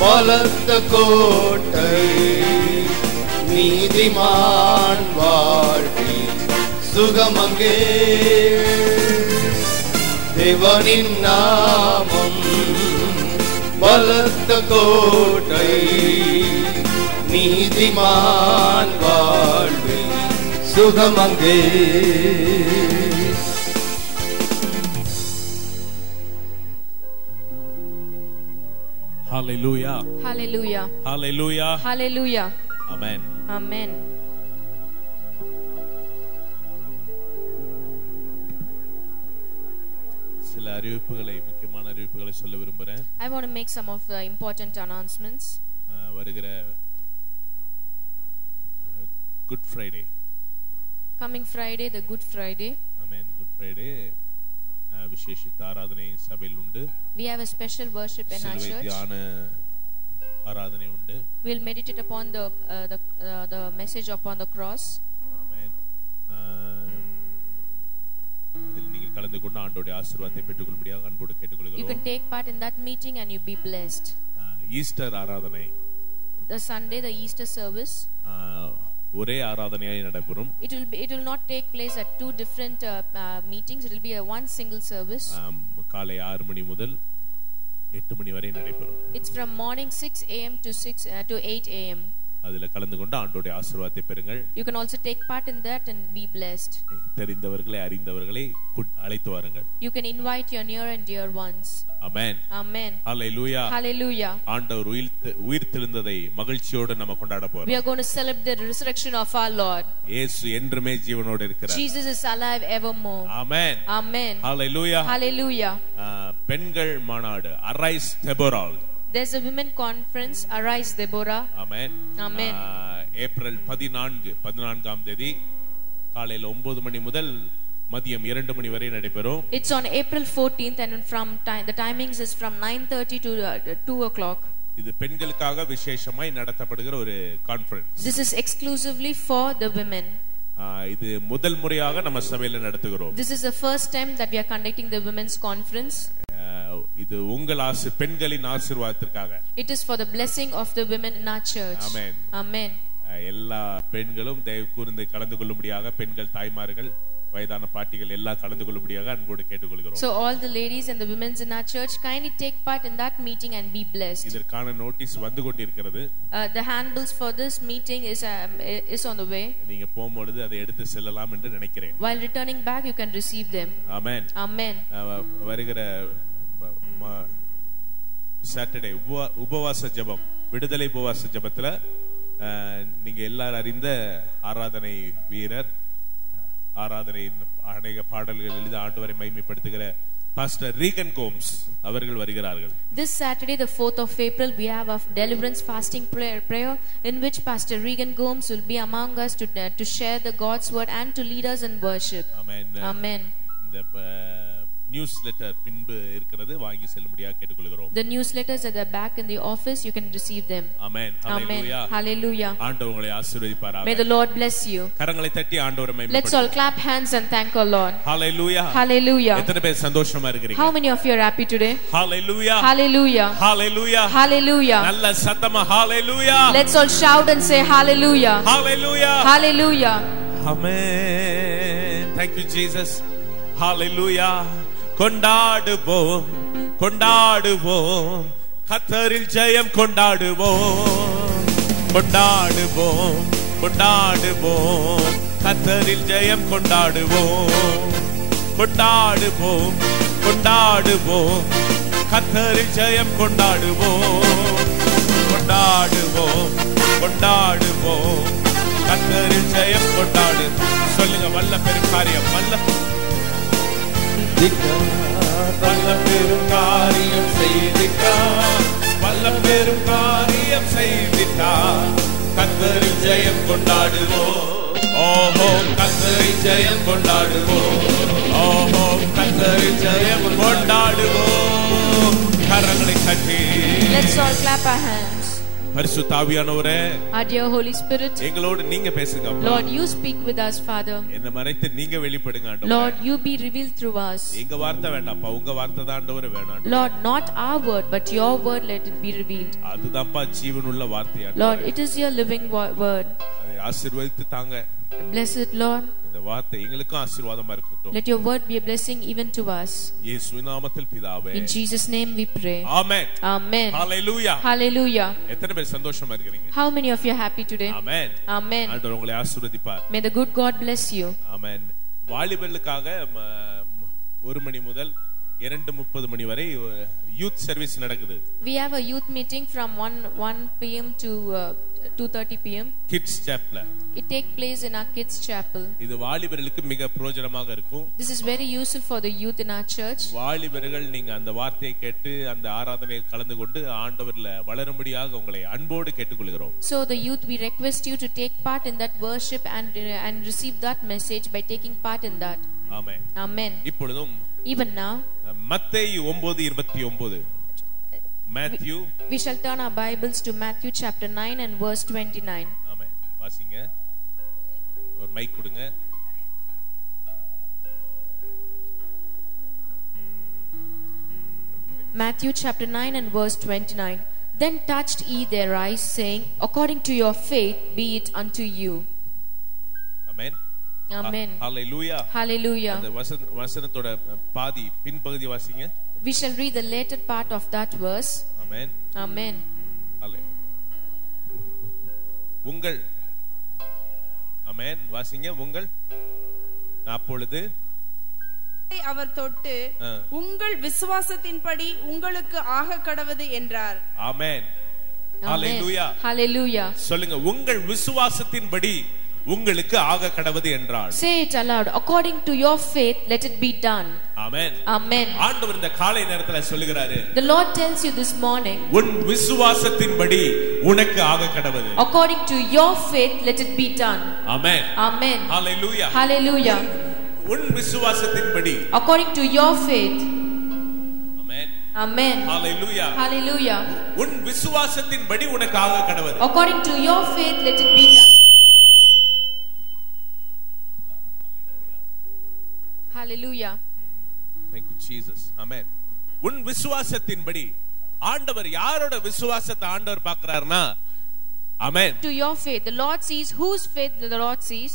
பலத்த கோட்டை, நீதிமான் வாழ்வில் சுகமங்கே. தேவனின் நாமம் பலத்த கோட்டை, நீதிமான் வாழ்வில் சுகமங்கே. Hallelujah. Hallelujah. Hallelujah. Hallelujah. Amen. Amen. சில அறிவிப்புகளை, முக்கியமான அறிவிப்புகளை சொல்ல விரும்புறேன். I want to make some of the important announcements. வருகிற Good Friday. Coming Friday, the Good Friday. Amen. Good Friday. விசேஷித்த ஆராதனை சபையில் உண்டு. We have a special worship in our church. தியான ஆராதனை உண்டு. We'll meditate upon the message upon the cross. Amen. அதில் நீங்கள் கலந்து கொண்டு ஆண்டவருடைய ஆசீர்வாதத்தை பெற்றுக்கொள்ளும்படியாக அன்போடு கேட்டுக்கொள்கிறோம். You can take part in that meeting and you be blessed. Easter ஆராதனை. The Sunday, the Easter service. ஒரே ஆராதனையாய் நடைபெறும். It will not take place at two different meetings. It will be a one single service. காலை 6 மணி முதல் 8 மணி வரை நடைபெறும். It's from morning 6 a.m. to 8 a.m. அதில கலந்து கொண்டு ஆண்டவருடைய ஆசீர்வாதத்தை பெறுங்கள். You can also take part in that and be blessed. தெரிந்தவர்களை அறிந்தவர்களை அழைத்து வாருங்கள். You can invite your near and dear ones. Amen. Amen. Hallelujah. Hallelujah. ஆண்டவர் உயிர்த்தெழுந்ததை மகிழ்ச்சியோடு நம்ம கொண்டாட போறோம். We are going to celebrate the resurrection of our Lord. இயேசு என்றுமே ஜீவனோடு இருக்கிறார். Jesus is alive evermore. Amen. Amen. Hallelujah. Hallelujah. பெண்கள் மாநாடு Arise Deborah. There's a women conference, Arise Deborah. Amen. Amen. April 14ஆம் தேதி காலையில 9 மணி முதல் மதியம் 2 மணி வரை நடைபெறும். It's on April 14th and the timings is from 9:30 to 2 o'clock. இது பெண்களுக்காக விசேஷமாய் நடத்தப்படுகிற ஒரு conference. This is exclusively for the women. இது முதல் முறையாக நம்ம சபையில நடத்துகிறோம். This is the first time that we are conducting the women's conference. இது உங்கள் பெண்களின் ஆசீர்வாதத்திற்காக. It is for the blessing of the women in our church. Amen. Amen. எல்லா பெண்களும் தயவு கூர்ந்து கலந்து கொள்ளும்படியாக, பெண்கள் தாய்மார்கள் வயதான பாட்டிகள் எல்லாம் கலந்து கொள்ளும்படியாக அன்போடு கேட்டுக்கொள்கிறோம். So all the ladies and the women in our church kindly take part in that meeting and be blessed. இதற்கான நோட்டீஸ் வந்து கொண்டிருக்கிறது. The handbills for this meeting is on the way. நீங்க போகும்போது அதை எடுத்து செல்லலாம் என்று நினைக்கிறேன். While returning back you can receive them. Amen. Amen. வருகிற சாட்டர்டே உபவாச ஜெபம், விடுதலை உபவாச ஜெபத்துல நீங்க எல்லாரும் அறிந்த ஆராதனை வீரர், ஆராதனையின் அநேக பாடல்கள் எழுதி ஆண்டவரை மகிமைப்படுத்துகிற பாஸ்டர் ரீகன் கோம்ஸ் அவர்கள் வருகிறார்கள். This Saturday, the 4th of April, we have a deliverance fasting prayer in which Pastor Regan Gomes will be among us to share the God's word and to lead us in worship. Amen. Amen. இந்த news letter பின்பு இருக்கிறது, வாங்கி செல்லும்படியாக கேட்டுக்கொள்கிறோம். The newsletters at the back in the office, you can receive them. Amen. Hallelujah. Hallelujah. ஆண்டவர் உங்களை ஆசீர்வதிப்பாராக. May the Lord bless you. கரங்களை தட்டி ஆண்டவரை மகிமைப்படுத்துவோம். Let's all clap hands and thank our Lord. Hallelujah. Hallelujah. எத்தனை பேர் சந்தோஷமா இருக்கீங்க? How many of you are happy today? Hallelujah. Hallelujah. Hallelujah. Hallelujah. நல்ல சத்தமா hallelujah. Let's all shout and say hallelujah. Hallelujah. Hallelujah. Amen. Thank you Jesus. Hallelujah. கொண்டாடுவோம் கொண்டாடுவோம் கர்த்தரில் ஜெயம் கொண்டாடுவோம் கொண்டாடுவோம் கொண்டாடுவோம் கர்த்தரில் ஜெயம் கொண்டாடுவோம் கொண்டாடுவோம் கொண்டாடுவோம் கர்த்தரில் ஜெயம் கொண்டாடுவோம் கொண்டாடுவோம் கொண்டாடுவோம் கர்த்தரில் ஜெயம் கொண்டாடு. சொல்லுங்க, வல்ல பெரும் காரியம், வல்ல பெரும் காரியம் செய்திட்டார், வல்ல பெரும் காரியம் செய்திட்டார். கர்த்தரின் ஜெயம் கொண்டாடுவோம், ஓஹோ கர்த்தரின் ஜெயம் கொண்டாடுவோம், ஓஹோ கர்த்தரின் ஜெயம் கொண்டாடுவோம். கரங்களை தட்டி Let's all clap our hands. பரிசுத்த ஆவியானவரே, our dear Holy Spirit, எங்களோடு நீங்க பேசுங்க. Lord, you speak with us, Father. என்ன மறைத்து நீங்க வெளிப்படுங்க ஆண்டவரே. Lord, you be revealed through us. எங்க வார்த்தை வேண்டாம்ப்பா, உங்க வார்த்தை தான் ஆண்டவரே வேணும். Lord, not our word but your word, let it be revealed. அதுதான்ப்பா ஜீவனுள்ள வார்த்தை ஆண்டவரே. Lord, it is your living word. அதை ஆசீர்வதித்து தாங்க. Bless it, Lord. இந்த வார்த்தை எங்களுக்கும் ஆசீர்வாதமா இருக்கட்டும். Let your word be a blessing even to us. இயேசுவின் நாமத்தில் பிதாவே. In Jesus name we pray. Amen. Amen. Hallelujah. Hallelujah. எத்தனை பேர் சந்தோஷமா இருக்கீங்க? How many of you are happy today? Amen. Amen. ஆண்டவர் உங்களை ஆசீர்வதிப்பார். May the good God bless you. Amen. வாலிபர்களுக்காக 1 மணி முதல் 2:30 மணி வரை யூத் சர்வீஸ் நடக்குது. We have a youth meeting from 1 p.m. to 2:30 p.m. Kids chapel. It take place in our kids chapel. இது வாலிபர்களுக்கு மிக பிரயோஜனமாக இருக்கும். This is very useful for the youth in our church. வாலிபர்கள் நீங்க அந்த வார்த்தையை கேட்டு அந்த ஆராதனையில் கலந்து கொண்டு ஆண்டவர்ல வளரும்படியாக உங்களை அன்போடு கேட்டுக்கொள்கிறோம். So the youth, we request you to take part in that worship and receive that message by taking part in that. Amen. Amen. இப்பொழுதும் Even now, மத்தேயு 9:29. Matthew. We shall turn our Bibles to Matthew chapter 9 and verse 29. Amen. வாசிங்க. ஒரு mic கொடுங்க. Matthew chapter 9 and verse 29. Then touched ye their eyes, saying, according to your faith be it unto you. Amen. Amen. Hallelujah. Hallelujah. அந்த வசனத்தோட பாதி பின்பகுதி வாசிங்க. We shall read the later part of that verse. Amen. Amen. உங்கள் Amen. வாசிங்க. உங்கள் அப்பொழுது அவர் தொட்டு உங்கள் விசுவாசத்தின்படி உங்களுக்கு ஆக கடவது என்றார். Amen. Hallelujah. Hallelujah. சொல்லுங்க. உங்கள் விசுவாசத்தின்படி உங்களுக்கு ஆக கடவது என்றார். Say it aloud. According to your faith let it be done. Amen. Amen. ஆண்டவர் இந்த காலை நேரத்துல சொல்லுகிறாரு. The Lord tells you this morning, உன் விசுவாசத்தின்படி உனக்கு ஆக கடவது. according to your faith let it be done. Amen. Amen. Hallelujah. Hallelujah. உன் விசுவாசத்தின்படி according to your faith. Amen. Amen. Hallelujah. Hallelujah. உன் விசுவாசத்தின்படி உனக்கு ஆக கடவது. according to your faith let it be done. Hallelujah. Thank you Jesus. Amen. உன் விசுவாசத்தின்படி ஆண்டவர் யாரோட விசுவாசத்தை ஆண்டவர் பார்க்கறார்னா Amen. To your faith. The Lord sees whose faith the Lord sees.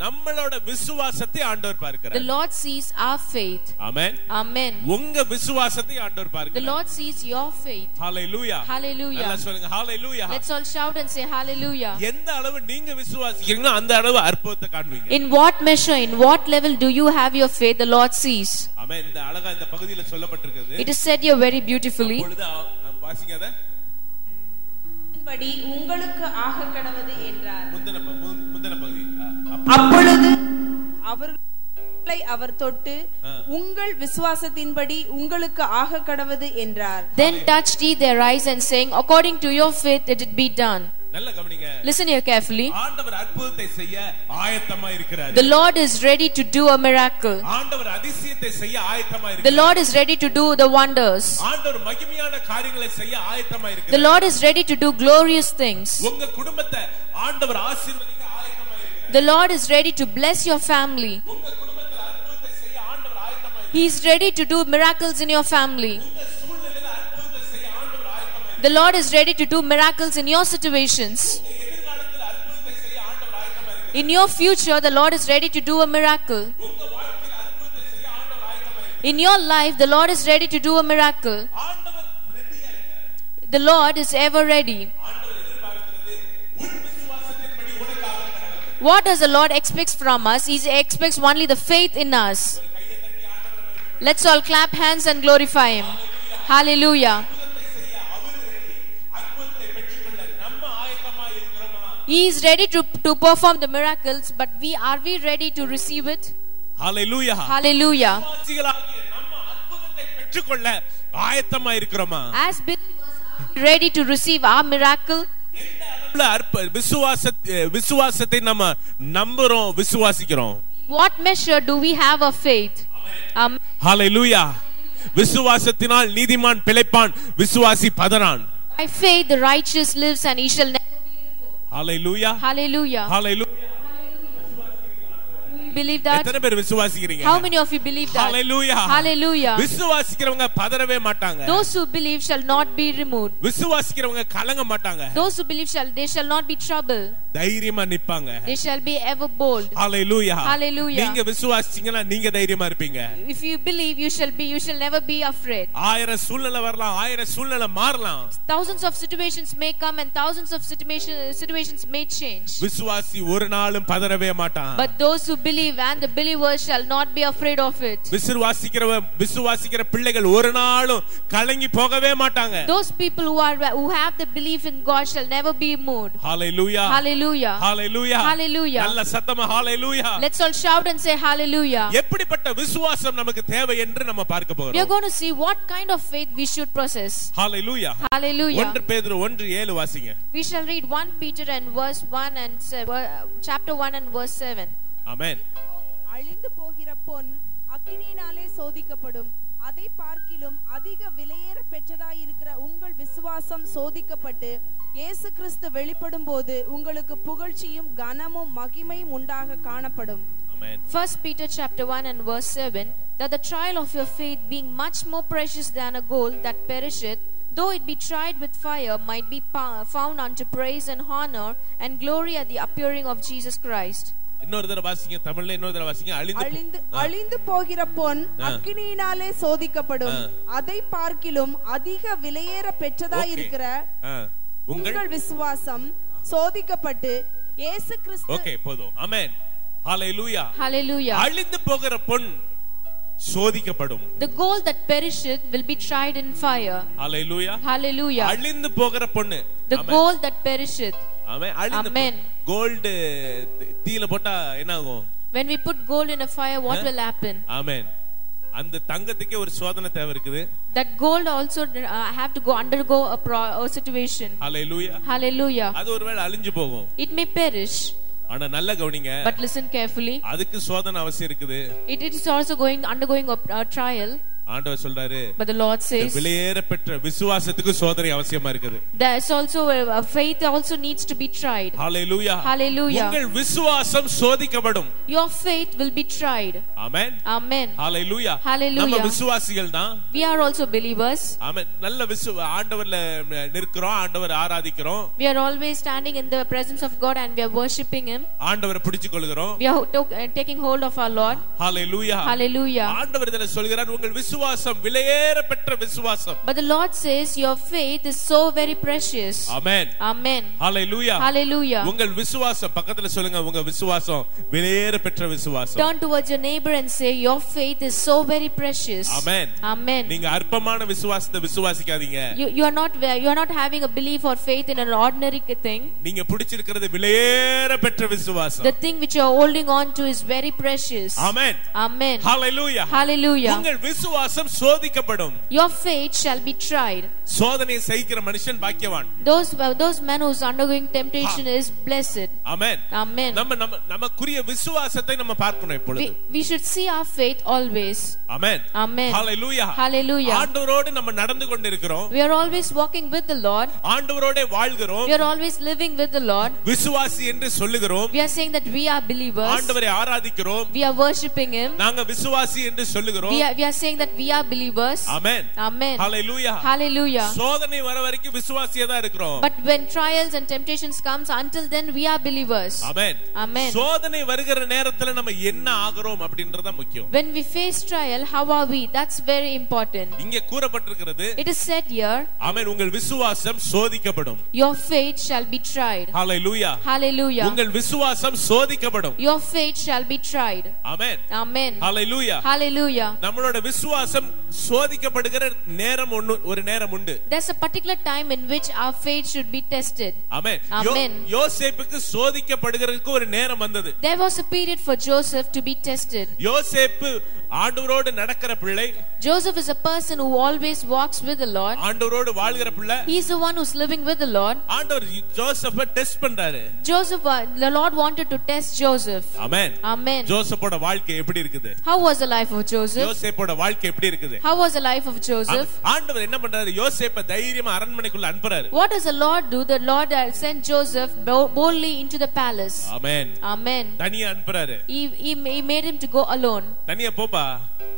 நம்மளோட விசுவாசத்தை ஆண்டவர் பார்க்கிறார். The Lord sees our faith. Amen. Amen. உங்க விசுவாசத்தை ஆண்டவர் பார்க்கிறார். The Lord sees your faith. Hallelujah. Hallelujah. நல்லா சொல்லுங்க. Hallelujah. Let's all shout and say hallelujah. எந்த அளவு நீங்க விசுவாசிக்கிறீங்களோ அந்த அளவு அற்புதத்தை காண்பீங்க. In what measure, in what level do you have your faith, the Lord sees. Amen. இந்த அழகா இந்த பகுதியில சொல்லப்பட்டிருக்கிறது. It is said here very beautifully. அப்பொழுது வாசிங்க அத. படி உங்களுக்கு ஆக கடவது என்றார். முந்தின பகுதி. அப்பொழுது அவர்களை அவர் தொட்டு உங்கள் விசுவாசத்தின்படி உங்களுக்கு ஆக கடவது என்றார். Then touched he their eyes and saying, according to your faith let it be done. நல்ல கவனிங்க. Listen here carefully. ஆண்டவர் அற்புதத்தை செய்ய ஆயத்தமா இருக்கிறார். The Lord is ready to do a miracle. ஆண்டவர் அதிசயத்தை செய்ய ஆயத்தமா இருக்கிறார். The Lord is ready to do the wonders. ஆண்டவர் மகிமையான காரியங்களை செய்ய ஆயத்தமா இருக்கிறார். The Lord is ready to do glorious things. உங்க குடும்பத்தை ஆண்டவர் ஆசீர்வதிக்க ஆயத்தமா இருக்கிறார். The Lord is ready to bless your family. உங்க குடும்பத்துல அற்புதத்தை செய்ய ஆண்டவர் ஆயத்தமா இருக்கிறார். He is ready to do miracles in your family. The Lord is ready to do miracles in your situations. In your future, the Lord is ready to do a miracle. In your life, the Lord is ready to do a miracle. The Lord is ever ready. What does the Lord expect from us? He expects only the faith in us. Let's all clap hands and glorify Him. Hallelujah. He is ready to perform the miracles, but are we ready to receive it? Hallelujah. Hallelujah. As believers, are we ready to receive our miracle? விசுவாசத்தை நம்ம நம்புறோம், விசுவாசிக்கிறோம். What measure do we have of faith? Hallelujah. விசுவாசத்தினால் நீதிமான் பிழைப்பான், விசுவாசி பதறான். By faith the righteous lives and he shall never. Hallelujah. Hallelujah. Hallelujah. Believe that? எத்தனை பேர் விசுவாசிக்கிறீங்க? How many of you believe that? Hallelujah. Hallelujah. விசுவாசிக்கிறவங்க பதறவே மாட்டாங்க. Those who believe shall not be removed. விசுவாசிக்கிறவங்க கலங்க மாட்டாங்க. Those who believe they shall not be troubled. தைரியமா நிப்பாங்க. They shall be ever bold. Hallelujah. Hallelujah. நீங்க விசுவாசிச்சீங்கன்னா நீங்க தைரியமா இருப்பீங்க. If you believe, you shall never be afraid. ஆயிரம் சூழ்நிலை வரலாம், ஆயிரம் சூழ்நிலை மாறலாம். Thousands of situations may come and thousands of situations may change. விசுவாசி ஒரு நாளும் பதறவே மாட்டான். But those who believe believe, and the believers shall not be afraid of it. விசுவாசிக்கிற பிள்ளைகள் ஒரு நாளும் கலங்கி போகவே மாட்டாங்க. Those people who have the belief in God shall never be moved. Hallelujah. Hallelujah. Hallelujah. Hallelujah. நல்ல சத்தமா hallelujah. Let's all shout and say hallelujah. எப்படிப்பட்ட விசுவாசம் நமக்கு தேவை என்று நம்ம பார்க்க போகிறோம். We are going to see what kind of faith we should possess. Hallelujah. Hallelujah. 1 பேதுரு 1:7 வாசிங்க. We shall read 1 Peter and verse 1 and chapter 1 and verse 7. Amen. அழிந்து போகிற பொன் அக்கினியினாலே சோதிக்கப்படும், அதை பார்க்கிலும் அதிக விலையேற பெற்றதாயிருக்கிற உங்கள் விசுவாசம் சோதிக்கப்பட்டு இயேசு கிறிஸ்து வெளிப்படும் போது உங்களுக்கு புகழ்ச்சியும் கனமும் மகிமையும் உண்டாக காணப்படும். Amen. 1 Peter chapter 1 and verse 7, that the trial of your faith, being much more precious than a gold that perisheth, though it be tried with fire, might be found unto praise and honor and glory at the appearing of Jesus Christ. இன்னொரு தடவை வாசிங்க, தமிழ்ல இன்னொரு தடவை வாசிங்க. அழிந்து போகிற பொன் அக்கினியினாலே சோதிக்கப்படும், அதை பார்க்கிலும் அதிக விலையேற பெற்றதாயிருக்கிற உங்கள் விசுவாசம் சோதிக்கப்பட்டு இயேசு கிறிஸ்து. ஓகே, போதும். ஆமென். ஹalleluya. Hallelujah. அழிந்து போகிற பொன் சோதிக்கப்படும். The gold that perisheth will be tried in fire. Hallelujah. Hallelujah. அழிந்து போகிற பொன்னு. The gold that perisheth. Amen. Amen. Gold தீயில போட்டா என்ன ஆகும்? When we put gold in a fire, what will happen? ஆமென். அந்த தங்கத்துக்கே ஒரு சோதனை தேவை இருக்குது. That gold also have to undergo a situation. Hallelujah. Hallelujah. அது ஒருவேளை அழிஞ்சு போகும். It may perish. ஆனா நல்ல கவனிங்க. But listen carefully. அதுக்கு சோதனை அவசியம் இருக்குது. It is also undergoing a trial. ஆண்டவர் சொல்றாரு, but the Lord says, விலையேற பெற்ற விசுவாசத்துக்கு சோதனை அவசியமா இருக்குது. There's also a faith also needs to be tried. Hallelujah. Hallelujah. உங்கள் விசுவாசம் சோதிக்கப்படும். Your faith will be tried. Amen. Amen. Hallelujah. Hallelujah. நம்ம விசுவாசிகள் தான். We are also believers. Amen. நல்ல ஆண்டவர்ல நிற்கிறோம், ஆண்டவர் ஆராதிக்கிறோம். We are always standing in the presence of God and we are worshiping him. ஆண்டவரை பிடிச்சுக்கொள்கிறோம். We are taking hold of our Lord. Hallelujah. Hallelujah. ஆண்டவர் இதல சொல்கிறார், உங்கள் விசுவாசம் விலையேற பெற்ற விசுவாசம். But the Lord says your faith is so very precious. Amen. Amen. Hallelujah. Hallelujah. உங்கள் விசுவாசம் பக்கத்துல சொல்லுங்க, உங்க விசுவாசம் விலையேற பெற்ற விசுவாசம். Turn towards your neighbor and say your faith is so very precious. Amen. Amen. நீங்க அற்பமான விசுவாசத்தை விசுவாசிக்காதீங்க. You are not having a belief or faith in an ordinary thing. நீங்க பிடிச்சிருக்கிறது விலையேற பெற்ற விசுவாசம். The thing which you are holding on to is very precious. Amen. Amen. Hallelujah. Hallelujah. உங்கள் விசுவாசம் சோதிக்கப்படும். Your faith shall be tried. சோதனையை சகிக்கிற மனுஷன் பாக்கியவான். Those men who is undergoing temptation is blessed. Amen. Amen. நமக்குரிய விசுவாசத்தை நம்ம பார்க்கணும் இப்பொழுது. We should see our faith always. Amen. Amen. Hallelujah. Hallelujah. ஆண்டவரோடு நம்ம நடந்து கொண்டிருக்கிறோம். We are always walking with the Lord. ஆண்டவரோடே வாழ்கிறோம். We are always living with the Lord. விசுவாசி என்று சொல்லுகிறோம். We are saying that we are believers. ஆண்டவரை ஆராதிக்கிறோம். We are worshiping him. நாங்க விசுவாசி என்று சொல்லுகிறோம். We are saying that we are believers. Amen. Amen. Hallelujah. Hallelujah. சோதனை வர வரைக்கும் விசுவாசியா தான் இருக்கிறோம். But when trials and temptations comes, until then we are believers. Amen. Amen. சோதனை வருகிற நேரத்துல நம்ம என்ன ஆகிறோம் அப்படின்றது முக்கியம். When we face trial, how are we? That's very important. இங்கே கூறப்பட்டிருக்கிறது, it is said here, ஆமென், உங்கள் விசுவாசம் சோதிக்கப்படும். Your faith shall be tried. Hallelujah. Hallelujah. உங்கள் விசுவாசம் சோதிக்கப்படும். Your faith shall be tried. Amen. Amen. Hallelujah. Hallelujah. நம்மளோட விசுவாசம் சோதிக்கப்படுகிற நேரம் ஒரு நேரம் உண்டு. There's a particular time in which our faith should be tested. Amen. Amen. யோசேப்புக்கு சோதிக்கப்படுகிறதுக்கு ஒரு நேரம் வந்தது. There was a period for Joseph to be tested. யோசேப்பு ஆண்டவரோடு நடக்கிற பிள்ளை. Joseph is a person who always walks with the Lord. ஆண்டவரோடு வாழ்கிற பிள்ளை. He is the one who's living with the Lord. ஆண்டவர் ஜோசப்பை டெஸ்ட் பண்றாரு. The Lord wanted to test Joseph. Amen. Amen. ஜோசப்போட வாழ்க்கை எப்படி இருக்குது? How was the life of Joseph? யோசேப்போட வாழ்க்கை எப்படி இருக்குது? How was the life of Joseph? ஆண்டவர் என்ன பண்றாரு? யோசேப்பை தைரியமா அரண்மனைக்குள்ள அனுப்புறாரு. What does the Lord do? The Lord sent Joseph boldly into the palace. Amen. Amen. தனியா அனுப்புறாரு. He made him to go alone. தனியா போப்பா.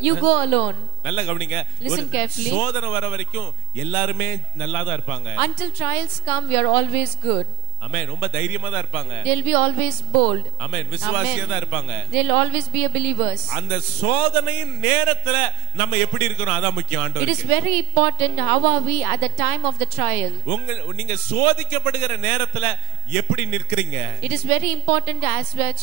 You go alone. நல்ல கவனிங்க. Listen carefully. சோதனை வர வரைக்கும் எல்லாரும் நல்லா தான் இருப்பாங்க. Until trials come, we are always good. ஆமென். ரொம்ப தைரியமா தான் இருப்பாங்க. They'll be always bold. ஆமென். விசுவாசியா தான் இருப்பாங்க. They'll always be a believers. அந்த சோதனையின் நேரத்துல நம்ம எப்படி இருக்கணும் அதான் முக்கியம் ஆண்டவருக்கு. It is very important how are we at the time of the trial. நீங்க சோதிக்கப்படுகிற நேரத்துல எப்படி நிற்கிறீங்க? It is very important as well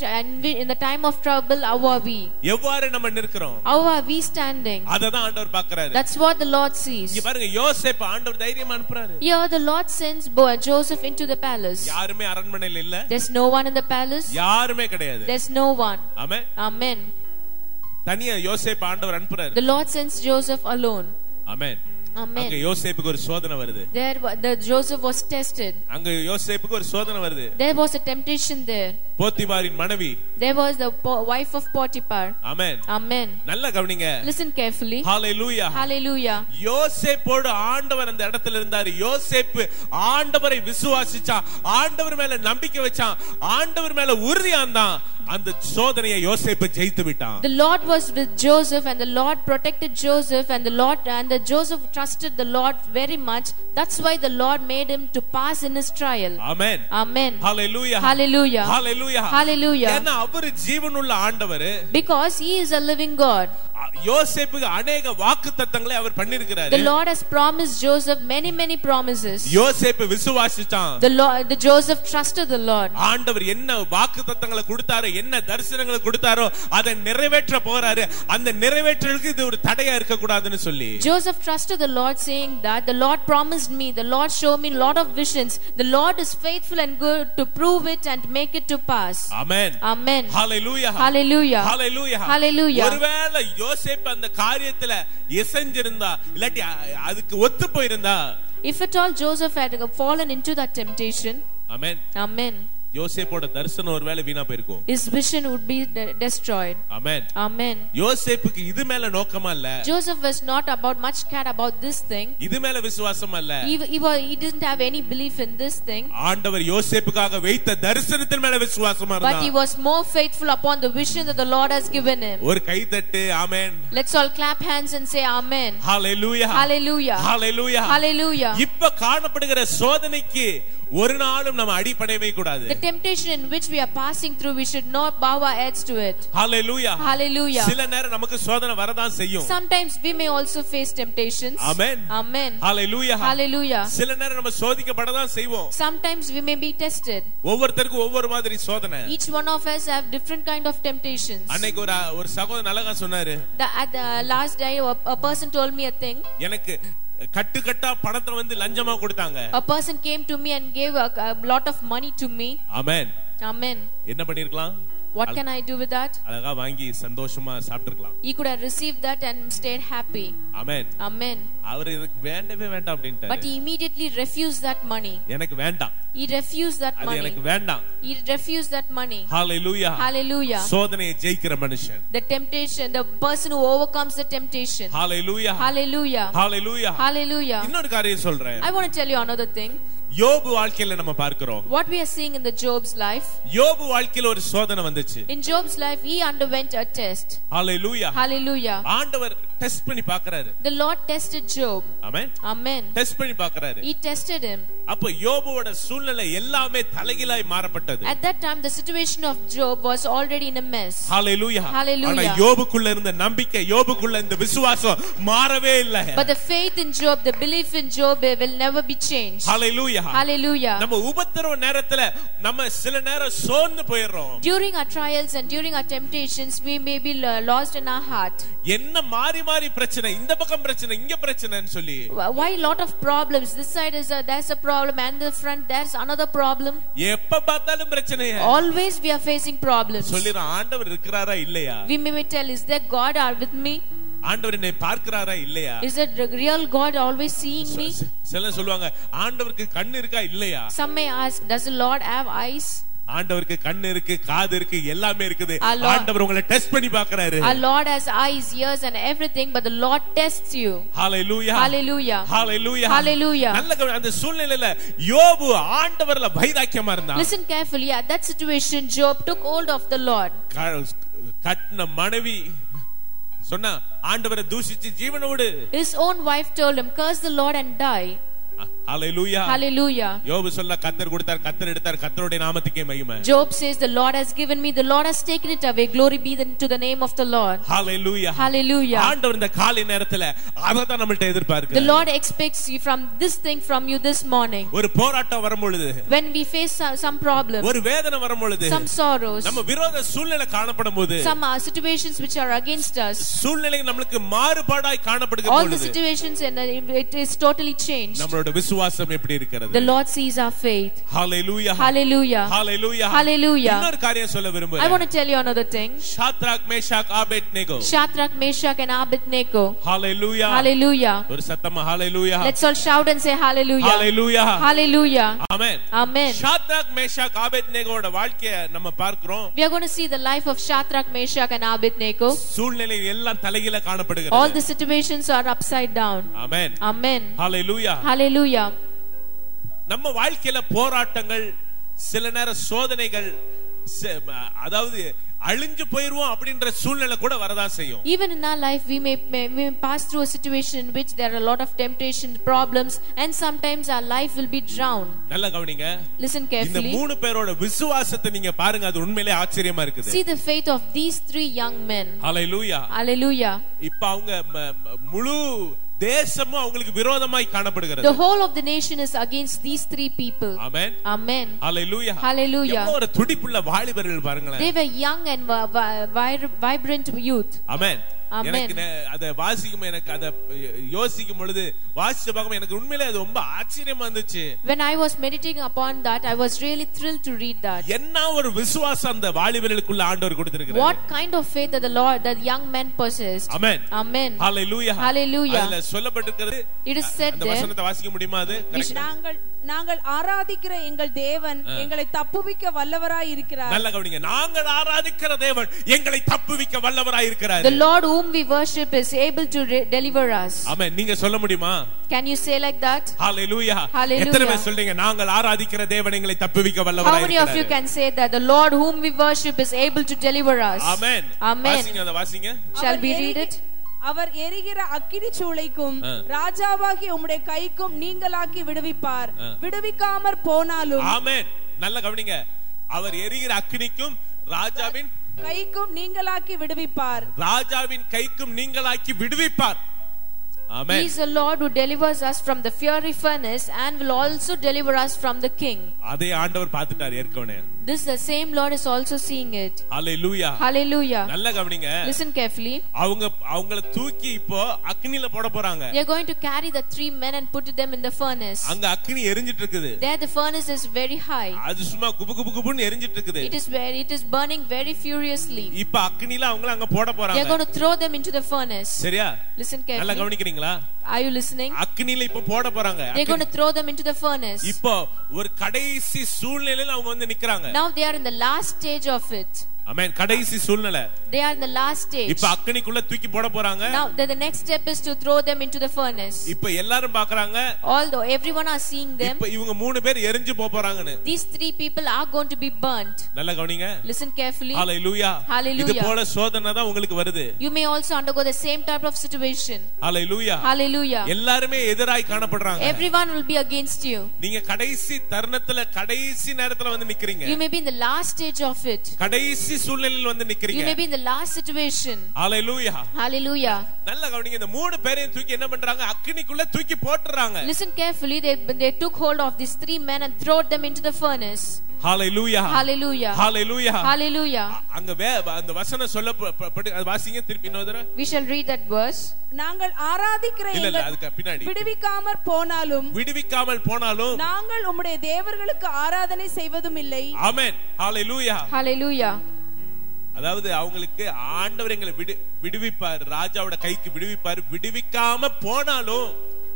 in the time of trouble how are we? எவ்வாறு நம்ம நிற்கிறோம்? How are we standing? அததான் ஆண்டவர் பார்க்கறாரு. That's what the Lord sees. இங்க பாருங்க யோசேப்பு ஆண்டவர் தைரியமா அனுப்புறாரு. Here the Lord sends Joseph into the palace. யாருமே அரண்மனையில இல்ல. There's no one in the palace. யாருமே கிடையாது. There's no one. ஆமென். Amen. தனியா யோசேப்பு ஆண்டவர் அனுப்புறாரு. The Lord sends Joseph alone. Amen. Amen. அங்க யோசேப்புக்கு ஒரு சோதனை வருது. There Joseph was tested. அங்க யோசேப்புக்கு ஒரு சோதனை வருது. There was a temptation there. போத்திபாரின் மனைவி. There was the wife of Potiphar. Amen. Amen. நல்லா கவனிங்க. Listen carefully. ஹalleluya. Hallelujah. யோசேப்போடு ஆண்டவர் அந்த இடத்துல இருந்தாரு. யோசேப்பு ஆண்டவரை விசுவாசிச்சான். ஆண்டவர் மேல நம்பிக்கை வச்சான். ஆண்டவர் மேல உறுதியா இருந்தான். அந்த சோதனையை யோசேப்பு ஜெயித்து விட்டான். The Lord was with Joseph and the Lord protected Joseph and the Joseph trusted the Lord very much. That's why the Lord made him to pass in his trial. Amen. Amen. Hallelujah. Hallelujah. Hallelujah. Hallelujah. ஏன்னா அவர் ஜீவனுள்ள ஆண்டவர். Because he is a living God. யோசேப்புக்கு अनेक வாக்குத்தத்தங்களை அவர் பண்ணிருக்கிறார். The Lord has promised Joseph many promises. யோசேப்பு விசுவாசிச்சான். The Joseph trusted the Lord. ஆண்டவர் என்ன வாக்குத்தத்தங்களை கொடுத்தாரோ என்ன தரிசனங்களை கொடுத்தாரோ அதை நிறைவேற்ற போறாரு. அந்த நிறைவேற்றலுக்கு இது ஒரு தடையா இருக்க கூடாதுன்னு சொல்லி Joseph trusted the Lord saying that the Lord promised me, the Lord showed me a lot of visions. The Lord is faithful and good to prove it and make it to pass. Amen. Amen. Hallelujah. Hallelujah. Hallelujah. Hallelujah. ஒருவேளை யோசேப்பு அந்த காரியத்துல எசஞ்சிருந்தா இல்லாட்டி அதுக்கு ஒத்து போயிருந்தா, if at all Joseph had fallen into that temptation, amen, amen, யோசேப்போட தரிசனம் ஒருவேளை வீணா போயிருக்கும். his vision would be destroyed. Amen. Amen. யோசேப்புக்கு இது மேல நோக்கமா இல்ல. Joseph was not about much care about this thing. இது மேல விசுவாசம் அல்ல. He didn't have any belief in this thing. ஆண்டவர் யோசேப்புக்காக வைத்த தரிசனத்தின் மேல விசுவாசமா இருந்தார். But he was more faithful upon the vision that the Lord has given him. ஒரு கை தட்டு. Amen. Let's all clap hands and say amen. Hallelujah. Hallelujah. Hallelujah. Hallelujah. இப்ப காணப்படுகிற சோதனைக்கு ஒரு நாளும் நம்ம அடிபடவே கூடாது. The temptation in which we are passing through, we should not bow our heads to it. Hallelujah. Hallelujah. சில நேரம் நமக்கு சோதனை வரதான் செய்யும். Sometimes we may also face temptations. Amen. Amen. Hallelujah. Hallelujah. சில நேரம் நம்ம சோதிக்கப்படதான் செய்வோம். Sometimes we may be tested. ஒவ்வொருத்தருக்கும் ஒவ்வொரு மாதிரி சோதனை. Each one of us have different kind of temptations. அன்னைக்கு ஒரு சகோதரன் அழகா சொன்னாரு. At the last day a person told me a thing. எனக்கு கட்டுக்கட்டா பணத்தை வந்து லஞ்சமா கொடுத்தாங்க. A person came to me and gave a lot of money to me. Amen. Amen. என்ன பண்ணிருக்கலாம்? What can I do with that? அழகா வாங்கி சந்தோஷமா சாப்பிட்டுக்கலாம். He could have received that and stayed happy. Amen. Amen. அவர் இதுக்கு வேண்டவே வேண்டாம் அப்படின்ட்டாரு. But he immediately refused that money. எனக்கு வேண்டாம். He refused that money. அது எனக்கு வேண்டாம். He refused that money. Hallelujah. Hallelujah. சோதனையை ஜெயிக்கிற மனுஷன். The temptation, the person who overcomes the temptation. Hallelujah. Hallelujah. Hallelujah. Hallelujah. இன்னொரு காரியம் சொல்றேன். I want to tell you another thing. யோபு வாழ்க்கையில நம்ம பார்க்கிறோம். What we are seeing in the Job's life. யோபு வாழ்க்கையில ஒரு சோதனை வந்துச்சு. In Job's life he underwent a test. Hallelujah. Hallelujah. ஆண்டவர் டெஸ்ட் பண்ணி பார்க்கறாரு. The Lord tested Job. Amen. Amen. Test பண்ணி பார்க்கறாரு. He tested him. அப்ப யோபுவோட சூழ்நிலை எல்லாமே தலைகீழாய் மாறப்பட்டது. At that time the situation of Job was already in a mess. Hallelujah. Hallelujah. ஆனா யோபுக்குள்ள இருந்த நம்பிக்கை, யோபுக்குள்ள இந்த விசுவாசம் மாறவே இல்ல. But the faith in Job, the belief in Job will never be changed. Hallelujah. Hallelujah. நம்ம உபத்திரவ நேரத்துல நம்ம சில நேரம் சோர்ந்து போயிடுறோம். During our trials and during our temptations we may be lost in our heart. என்ன மாறி மாறி பிரச்சனை, இந்த பக்கம் பிரச்சனை, இங்க பிரச்சனைன்னு சொல்லி. Why lot of problems? This side is there's a problem and the front there's another problem. எப்ப பார்த்தாலும் பிரச்சனை. Always we are facing problems. சொல்லிர ஆண்டவர் இருக்கறாரா இல்லையா? We may tell, is there God are with me? ஆண்டவர் என்னை பார்க்கறாரா இல்லையா? Is that real God always seeing me? சிலர் சொல்வாங்க ஆண்டவருக்கு கண்ணு இருக்கா இல்லையா? Some may ask, does the Lord have eyes? ஆண்டவருக்கு கண்ணு இருக்கு, காது இருக்கு, எல்லாமே இருக்குது. ஆண்டவர் உங்களை டெஸ்ட் பண்ணி பார்க்கறாரு. Our Lord has eyes, ears and everything, but the Lord tests you. Hallelujah. Hallelujah. Hallelujah. Hallelujah. நல்ல அந்த சூழ்நிலையில யோபு ஆண்டவர்ல வைராக்கியமா இருந்தான். Listen carefully. At that situation Job took hold of the Lord. கட்டின மனைவி சொன்னா ஆண்டவரை தூஷிச்சு ஜீவனோடு. His own wife told him, curse the Lord and die. Hallelujah. Hallelujah. யோபு சொல்ல கர்த்தர் கொடுத்தார், கர்த்தர் எடுத்தார், கர்த்தருடைய நாமத்துக்கே மகிமை. Job says the Lord has given me, the Lord has taken it away. Glory be to the name of the Lord. Hallelujah. Hallelujah. ஆண்டவர் இந்த காலை நேரத்துல அததான் நம்மள்ட்ட எதிர்பார்க்கிறார். The Lord expects you from this thing from you this morning. ஒரு போராட்டம் வரும்பொழுது, when we face some problem, ஒரு வேதனை வரும்பொழுது, some sorrows, நம்ம விரோத சூழ்நிலை காணப்படும்போது, some situations which are against us, சூழ்நிலை நமக்கு மாறுபாடாய் காணப்படுகிற all the பொழுது, situations and it is totally changed. நம்மளோட விசுவாசம் எப்படி இருக்கிறது? The Lord sees our faith. Hallelujah. Hallelujah. Hallelujah. Hallelujah. இன்னொரு காரியம் சொல்ல விரும்புறேன். I want to tell you another thing. Shadrach, Meshach, Abednego. Shadrach, Meshach and Abednego. Hallelujah. Hallelujah. ஒரு சத்தமா hallelujah. Let's all shout and say hallelujah. Hallelujah. Hallelujah. Amen. Amen. Shadrach, Meshach, Abednegoட வாழ்க்கையை நம்ம பார்க்கிறோம். We are going to see the life of Shadrach, Meshach and Abednego. சூழ்நிலை எல்லாம் தலைகீழ காணப்படுகிறது. All the situations are upside down. Amen. Amen. Hallelujah. Hallelujah. நம்ம வாழ்க்கையில போராட்டங்கள், சில நேர சோதனைகள், அதாவது அழிஞ்சு போயிருவோம் அப்படின்ற சூழ்நிலை கூட வரதா செய்யும். Even in our life we may pass through a situation in which there are a lot of temptations, problems, and sometimes our life will be drowned. நல்லா கவனிங்க. Listen carefully. இந்த மூணு பேரோட விசுவாசத்தை நீங்க பாருங்க, அது உண்மையிலேயே ஆச்சரியமா இருக்குது. See the faith of these three young men. Hallelujah. Hallelujah. இப்ப அவங்க முழு தேசமும் அவங்களுக்கு விரோதமாய் காணப்படுகிறது. The whole of the nation is against these three people. Amen. Amen. Hallelujah. Hallelujah. எவ்வளவு ஒரு துடிப்புள்ள வாலிபர்கள் பாருங்களேன். They were young and vibrant youth. Amen. Amen. எனக்கு அத வாசிக்கும், எனக்கு அத யோசிக்கும் பொழுது, வாசிச்சு பார்க்கும் எனக்கு உண்மையிலே அது ரொம்ப ஆச்சரியமா இருந்துச்சு. When I was meditating upon that, I was really thrilled to read that. என்ன ஒரு விசுவாசம் அந்த வாலிபர்களுக்குள்ள ஆண்டவர் கொடுத்திருக்கிறார். What kind of faith that the Lord, that young men possessed. Amen. Amen. Hallelujah. Hallelujah. அதுல சொல்லப்பட்டிருக்கிறது. It is said அந்த there. வசனத்தை வாசிக்க முடியுமா? அது நாங்கள் ஆராதிக்கிற எங்கள் தேவன் எங்களை தப்புவிக்க வல்லவராய் இருக்கிறார். நல்ல கவனிங்க. நாங்கள் ஆராதிக்கிற தேவன் எங்களை தப்புவிக்க வல்லவராய் இருக்கிறார். The Lord whom we worship is able to deliver us. Amen. நீங்க சொல்ல முடியுமா? Can you say like that? Hallelujah. Hallelujah. எத்தனை பேர் சொல்றீங்க நாங்கள் ஆராதிக்கிற தேவன் எங்களை தப்புவிக்க வல்லவராய் இருக்கிறார்? How many of you can say that the Lord whom we worship is able to deliver us? Amen. Amen. வாசிங்க, அத வாசிங்க. Shall we read it? அவர் எரிகிற அக்கினி சூளைக்கும் ராஜாவாகிய உம்முடைய கைக்கும் நீங்களாக்கி விடுவிப்பார். விடுவிக்காமற் போனாலும். ஆமென். நல்ல கவனிங்க. அவர் எரிகிற அக்கினிக்கும் ராஜாவின் கைக்கும் நீங்களாக்கி விடுவிப்பார். ராஜாவின் கைக்கும் நீங்களாக்கி விடுவிப்பார். Amen. He is the Lord who delivers us from the fiery furnace and will also deliver us from the king. அதே ஆண்டவர் பார்த்துட்டார் ஏற்கனவே. This the same Lord is also seeing it. Hallelujah. Hallelujah. நல்ல கவனிங்க. Listen carefully. அவங்கள தூக்கி இப்போ அக்கினில போட போறாங்க. They are going to carry the three men and put them in the furnace. அங்க அக்கினி எரிஞ்சிட்டு இருக்குது. There the furnace is very high. அது சும்மா குபுகுபுன்னு எரிஞ்சிட்டு இருக்குது. It is burning very furiously. இப்போ அக்கினில அவங்கள அங்க போட போறாங்க. They are going to throw them into the furnace. சரியா? Listen carefully. நல்லா கவனிக்கிறீங்களா? Are you listening? அக்கினில இப்போ போட போறாங்க. They are going to throw them into the furnace. இப்போ ஒரு கடைசி சூழ்நிலையில அவங்க வந்து நிக்கறாங்க. Now they are in the last stage of it. Amen. கடைசி சூழ்நிலை. They are in the last stage. இப்போ அக்கினிக்குள்ள தூக்கி போட போறாங்க. Now the next step is to throw them into the furnace. இப்போ எல்லாரும் பார்க்கறாங்க. Although everyone are seeing them. இப்போ இவங்க மூணு பேர் எரிஞ்சு போறாங்கன்னு. These three people are going to be burnt. நல்லா கவனிங்க. Listen carefully. Hallelujah. Hallelujah. இது போல சோதனை தான் உங்களுக்கு வருது. You may also undergo the same type of situation. Hallelujah. Hallelujah. எல்லாரும் எதிராய் காணப்படுறாங்க. Everyone will be against you. நீங்க கடைசி தருணத்துல கடைசி நேரத்துல வந்து நிக்கிறீங்க. You may be in the last stage of it. கடைசி சூழ்நிலையில் வந்து You may be in the last situation. Hallelujah. Hallelujah. நல்லா கவனிங்க. இந்த மூணு பேரையும் தூக்கி என்ன பண்றாங்க? அக்கினிக்குள்ள தூக்கி போட்டுறாங்க. Listen carefully. They took hold of these three men and threw them into the furnace. Hallelujah. Hallelujah. Hallelujah. Hallelujah. அங்க அந்த வசனம் சொல்லப்பட்டு வாசிங்க திருப்பி இன்னொரு. We shall read that verse. நாங்கள் ஆராதிக்கிற இல்ல அதுக்கு பின்னாடி விடுவிக்காமல் போனாலும் நாங்கள் உம்முடைய தேவர்களுக்கு ஆராதனை செய்வதும் இல்லை. ஆமென். Hallelujah. Hallelujah. அதாவது அவங்களுக்கு ஆண்டவர் எங்களை விடுவிப்பார், ராஜாவோட கைக்கு விடுவிப்பார். விடுவிக்காம போனாலும்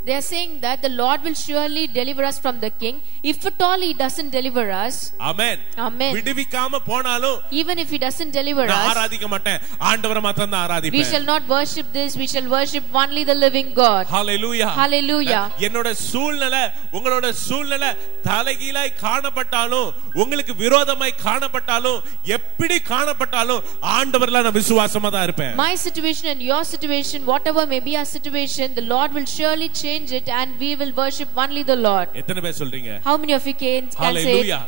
they are saying that the Lord will surely deliver us from the king if at all he doesn't deliver us. Amen. Amen. விடுவிக்காம போனாலும் even if he doesn't deliver us, நான் ஆராதிக்க மாட்டேன், ஆண்டவரை மட்டும் தான் ஆராதிப்பேன். we shall not worship this, we shall worship only the living God. Hallelujah. Hallelujah. என்னோட சூழ்நிலை உங்களோட சூழ்நிலை தலைகீழாய் காணப்பட்டாலும், உங்களுக்கு விரோதமாய் காணப்பட்டாலும், எப்படி காணப்பட்டாலும் ஆண்டவர்ல நான் விசுவாசமா தான் இருப்பேன். My situation and your situation, whatever may be our situation, the Lord will surely change change it and we will worship only the Lord. எத்தனை பேர் சொல்றீங்க? How many of you can say it? Hallelujah.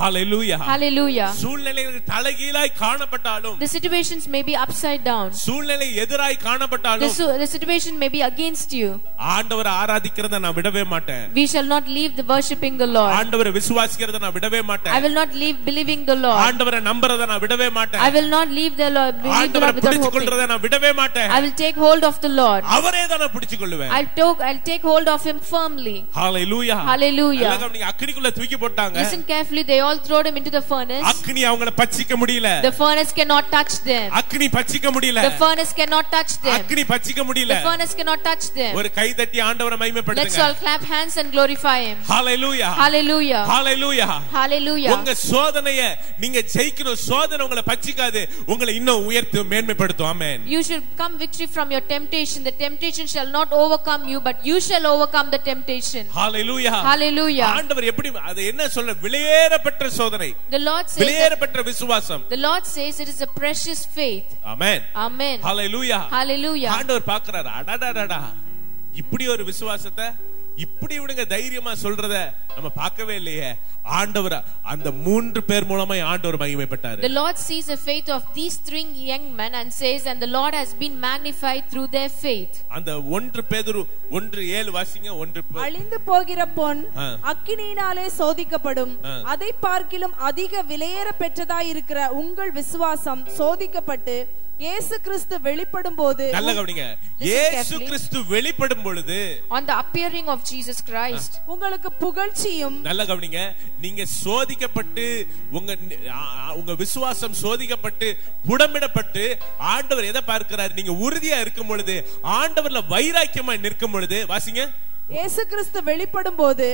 Hallelujah. Hallelujah. சூழ்நிலைகள் தலைகீழாய் காணப்பட்டாலும், The situations may be upside down. சூழ்நிலை எதிராய் காணப்பட்டாலும், The situation may be against you. ஆண்டவரை ஆராதிக்கிறதை நான் விடவே மாட்டேன். We shall not leave the worshiping the Lord. ஆண்டவரை விசுவாசிக்கிறதை நான் விடவே மாட்டேன். I will not leave believing the Lord. ஆண்டவரை நம்புறதை நான் விடவே மாட்டேன். I will not leave the Lord. ஆண்டவரை பிடிச்சுக்கொள்றதை நான் விடவே மாட்டேன். I will take hold of the Lord. அவரே தான் நான் பிடிச்சுக்கொள்வேன். I'll take hold of him firmly. Hallelujah. Hallelujah. நீங்க அக்கினிக்குள்ள தூக்கி போட்டாங்க. Listen carefully. They all throwed him into the furnace. அக்கினி அவங்களை பச்சிக்க முடியல. The furnace cannot touch them. அக்கினி பச்சிக்க முடியல. The furnace cannot touch them. அக்கினி பச்சிக்க முடியல. The furnace cannot touch them. ஒரு கை தட்டி ஆண்டவரை மகிமைப்படுத்துங்க. Let's all clap hands and glorify him. Hallelujah. Hallelujah. Hallelujah. Hallelujah. உங்க சோதனையை நீங்க ஜெயிக்கணும். சோதனை உங்களை பச்சிக்காது, உங்களை இன்னும் உயர்த்து மேன்மைப்படுத்தும். ஆமென். You should come victory from your temptation. The temptation shall not overcome you, but you shall overcome the temptation. Hallelujah. Hallelujah. ஆண்டவர் எப்படி அது என்ன சொல்ற? விலையேறப்பட்ட சோதனை. The Lord says விலையேறப்பட்ட விசுவாசம். The Lord says it is a precious faith. Amen. Amen. Hallelujah. Hallelujah. ஆண்டவர் பார்க்கறாரு, அடடடடா இப்படி ஒரு விசுவாசத்தை இப்படி விடுங்க தைரியமா சொல்றத நம்ம பார்க்கவே இல்லையே. ஆண்டவர் அந்த 3 பேர் மூலமா ஆண்டவர் மகிமைப்பட்டாரு. The Lord sees the faith of these 3 young men and says, and the Lord has been magnified through their faith. அந்த 1 பேதுரு 1:7 வாசிங்க. 1 அழிந்து போகிற பொன் அக்கினியினாலே சோதிக்கப்படும், அதை பார்க்கிலும் அதிக விலையேற பெற்றதாய் இருக்கிற உங்கள் விசுவாசம் சோதிக்கப்பட்டு இயேசு கிறிஸ்து வெளிப்படும்போது, நல்ல கவனிங்க, இயேசு கிறிஸ்து வெளிப்படும் பொழுது, on the appearing of Jesus Christ, உங்களுக்கு புகழ்ச்சியும், நல்ல கவனிங்க, நீங்க சோதிக்கப்பட்டு உங்க விசுவாசம் சோதிக்கப்பட்டு புடமிடப்பட்டு ஆண்டவர் எதை பார்க்கிறார்? நீங்க உறுதியா இருக்கும் பொழுது, ஆண்டவர்ல வைராக்கியமா நிற்கும் பொழுது, வாசிங்க, இயேசு கிறிஸ்து வெளிப்படும்போது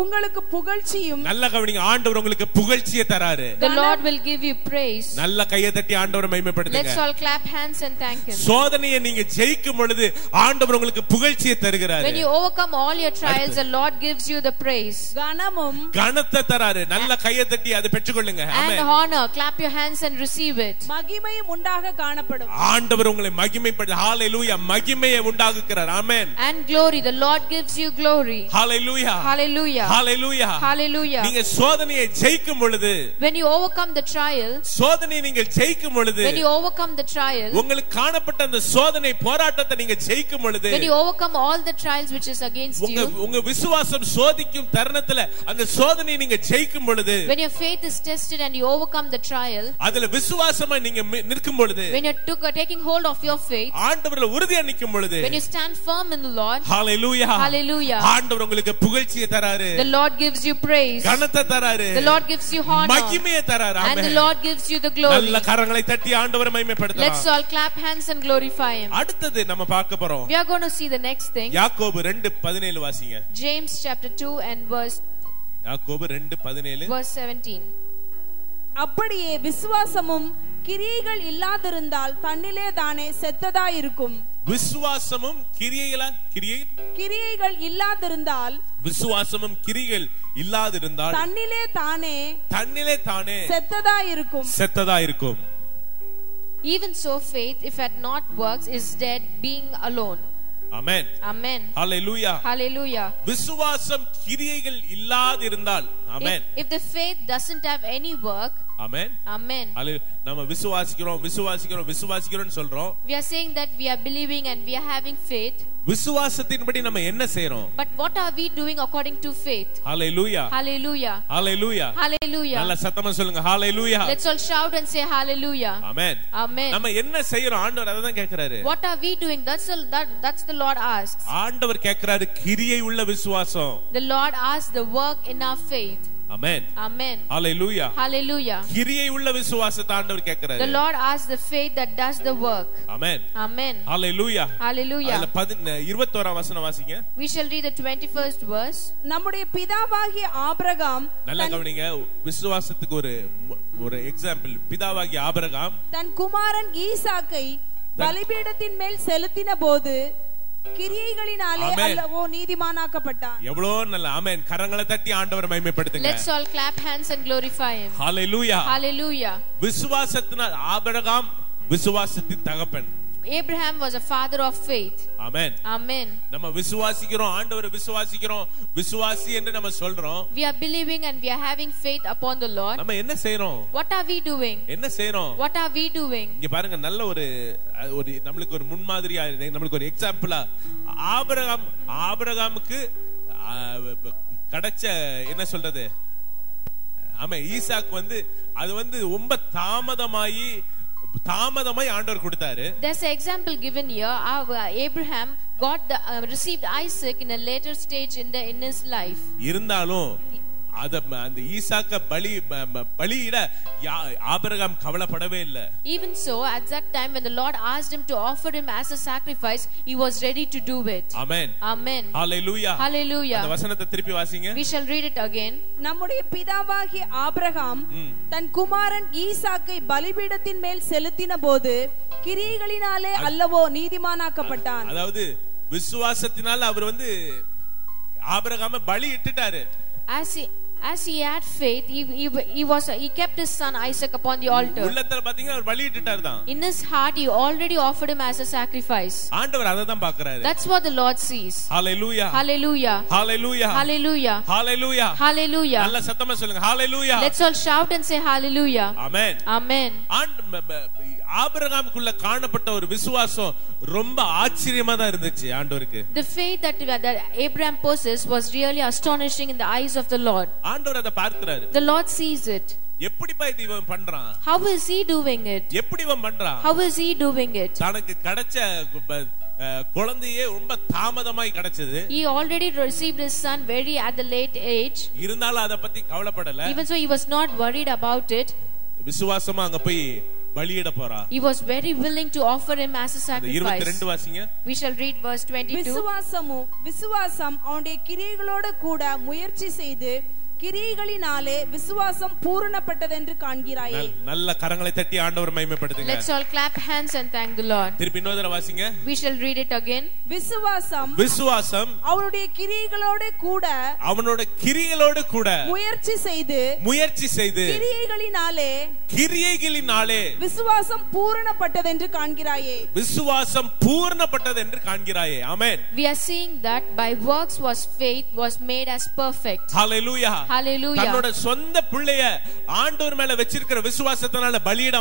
உங்களுக்கு புகழ்ச்சியும், நல்ல கவனிங்க, ஆண்டவர் உங்களுக்கு புகழ்ச்சியை தராரு. The Lord will give you praise. நல்ல கையை தட்டி ஆண்டவரை மகிமைப்படுத்துங்க. Let's all clap hands and thank him. சோதனையை நீங்க ஜெயிக்கும் பொழுது ஆண்டவர் உங்களுக்கு புகழ்ச்சியை தருகிறார். When you overcome all your trials, the Lord gives you the praise. கனமும், கனத்தை தராரு. நல்ல கையை தட்டி அதை பெற்றுக்கொள்ளுங்க. And honor, clap your hands and receive it. மகிமையும் உண்டாக காணப்படும். ஆண்டவர் உங்களை மகிமைப்படுத்த, ஹalleluya, மகிமையை உண்டாக்குகிறார். ஆமென். And glory, the Lord gives you glory. Hallelujah. Hallelujah. Hallelujah. Hallelujah. நீங்க சோதனையை ஜெயிக்கும் பொழுது, when you overcome the trial, சோதனையை நீங்க ஜெயிக்கும் பொழுது, when you overcome the trial, உங்களுக்கு காணப்பட்ட அந்த சோதனை போராட்டத்தை நீங்க ஜெயிக்கும் பொழுது, when you overcome all the trials which is against you, உங்க விசுவாசம் சோதிக்கும் தருணத்துல அந்த சோதனையை நீங்க ஜெயிக்கும் பொழுது, when your faith is tested and you overcome the trial, அதுல விசுவாசமா நீங்க நிற்கும் பொழுது, when you taking hold of your faith, ஆண்டவர்ல உறுதியா நிற்கும் பொழுது, when you stand firm in the Lord, hallelujah, hallelujah, ஆண்டவர் உங்களுக்கு புகழ்ச்சியை தராரு. the Lord gives you praise, கனத்தை தராரு, the Lord gives you honor, மகிமையை தராரு. and the Lord gives you the glory. நல்ல கரங்களை தட்டி ஆண்டவரை மகிமைப்படுத்தலாம். Let's all clap hands and glorify him. அடுத்து நம்ம பார்க்க போறோம், we are going to see the next thing. யாக்கோபு 2:17 வாசிங்க. James chapter 2 and யாக்கோபு 2:17 verse 17. அப்படியே விசுவாசமும் கிரியைகள் இல்லாதிருந்தால் தன்னிலே தானே செத்ததாய் இருக்கும். விசுவாசமும் கிரியைகள் இல்லாதிருந்தால், விசுவாசமும் கிரியைகள் இல்லாதிருந்தால் தன்னிலே தானே செத்ததாய் இருக்கும். Even so faith, if it not works, is dead, being alone. Amen. Amen. Hallelujah. Hallelujah. விசுவாசம் கிரியைகள் இல்லாதிருந்தால், amen, if the faith doesn't have any work, amen, amen, நம்ம விசுவாசிக்கிறோம் சொல்றோம். we are saying that we are believing and we are having faith. விசுவாசத்தின்படி நம்ம என்ன செய்றோம்? But what are we doing according to faith? Hallelujah. Hallelujah. Hallelujah. Hallelujah. நல்ல சத்தமா சொல்லுங்க, hallelujah. Let's all shout and say hallelujah. Amen. Amen. நம்ம என்ன செய்றோம்? ஆண்டவர் அத தான் கேக்குறாரு. What are we doing? That's the Lord asks. ஆண்டவர் கேக்குறாரு கிரியை உள்ள விசுவாசம். The Lord asks the work in our faith. Amen. Amen. Hallelujah. Hallelujah. கிரியை உள்ள விசுவாசத்தை ஆண்டவர் கேக்குறாரு. The Lord asks the faith that does the work. Amen. Amen. Hallelujah. Hallelujah. அதுல 21 வசனம் வாசிங்க. We shall read the 21st verse. நம்முடைய பிதாவாகிய ஆபிரகாம், நல்லா கவனிங்க, விசுவாசத்துக்கு ஒரு எக்ஸாம்பிள். பிதாவாகிய ஆபிரகாம் தன் குமாரன் ஈசாக்கை பலிபீடத்தின் மேல் செலுத்தின போது கிரியைகளினாலே அல்லவோ நீதிமானாக்கப்பட்டான். எவ்வளவு நல்ல. ஆமென். கரங்களை தட்டி ஆண்டவரை மகிமைப்படுத்துங்க. Let's all clap hands and glorify him. Hallelujah. Hallelujah. விசுவாசத்தினால் ஆபிரகாம் விசுவாசத்தின் தகப்பன். Abraham was a father of faith. Amen. Amen. நம்ம விசுவாசிக்கிறோம், ஆண்டவரை விசுவாசிக்கிறோம், விசுவாசி என்று நம்ம சொல்றோம். We are believing and we are having faith upon the Lord. நம்ம என்ன செய்றோம்? What are we doing? என்ன செய்றோம்? What are we doing? இங்க பாருங்க, நல்ல ஒரு நமக்கு ஒரு முன்மாதிரியா, நமக்கு ஒரு எக்ஸாம்பிளா ஆபிரகாமுக்கு கிடைச்ச என்ன சொல்றது, ஆமா, ஈசாக்கு அது ரொம்ப தாமதமாய் ஆண்டவர் கொடுத்தாரு. There's an example given here. Abraham received Isaac in a later stage in his life. இருந்தாலும் அந்த ஈசாக்க பலியிட ஆபிரகாம் கவலைப்படவே இல்லை. Even so, at that time when the Lord asked him to offer him as a sacrifice, he was ready to do it. Amen. Amen. Hallelujah. Hallelujah. அந்த வசனத்தை திருப்பி வாசிங்க. We shall read it again. நம்முடைய பிதாவாகிய Abraham தன் குமாரன் ஈசாக்கை பலிபீடத்தின் மேல் செலுத்தின போது கிரியைகளினாலே அல்லவோ நீதிமானாக்கப்பட்டான். அதாவது விசுவாசத்தினால அவர் ஆபிரகாமை பலி இட்டுட்டாரு. As he had faith, he kept his son Isaac upon the altar. உள்ளத்துல பாத்தீங்கன்னா அவர் பலி இட்டுட்டார் தான். In his heart he already offered him as a sacrifice. ஆண்டவர் அத தான் பார்க்கறாரு. That's what the Lord sees. Hallelujah. Hallelujah. Hallelujah. Hallelujah. Hallelujah. Hallelujah. நல்ல சத்தமா சொல்லுங்க. Hallelujah. Let's all shout and say hallelujah. Amen. Amen. ஆபிரகாமுக்குள்ள காணப்பட்ட ஒரு விசுவாசம் ரொம்ப ஆச்சரியமா தான் இருந்துச்சு ஆண்டவருக்கு. The faith that Abraham possessed was really astonishing in the eyes of the Lord. ஆண்டவர் அத பார்க்கிறாரு. The Lord sees it. எப்படிப்பா இது இவன் பண்றான்? How is he doing it? எப்படி இவன் பண்றான்? How is he doing it? தனக்கு கிடைச்ச குழந்தையே ரொம்ப தாமதமாய் கிடைச்சது. He already received his son very at the late age. இருந்தாலும் அத பத்தி கவலைப்படல. Even so, he was not worried about it. விசுவாசமா அங்க போய் பலியிட போறா. He was very willing to offer him as a sacrifice. 22 வாசிங்க. We shall read verse 22. விசுவாசம் அவனுடைய கிரியைகளோடு கூட முயற்சி செய்து கிரியைகளினாலே விசுவாசம் பூரணப்பட்டதென்று காண்கிறாயே. நல்ல கரங்களை தட்டி ஆண்டவரை மகிமைப்படுத்துங்க. Let's all clap hands and thank the Lord. திருப்பி இன்னொரு தடவை வாசிங்க. We shall read it again. விசுவாசம் அவனுடைய கிரியைகளோடு கூட முயற்சி செய்து கிரியைகளினாலே விசுவாசம் பூரணப்பட்டதென்று காண்கிறாயே. ஆமென். We are seeing that by works faith was made as perfect. Hallelujah. Hallelujah. தன்னோட சொந்த பிள்ளைய ஆண்டவர் மேல வச்சிருக்கிற விசுவாசத்தினால பலியிட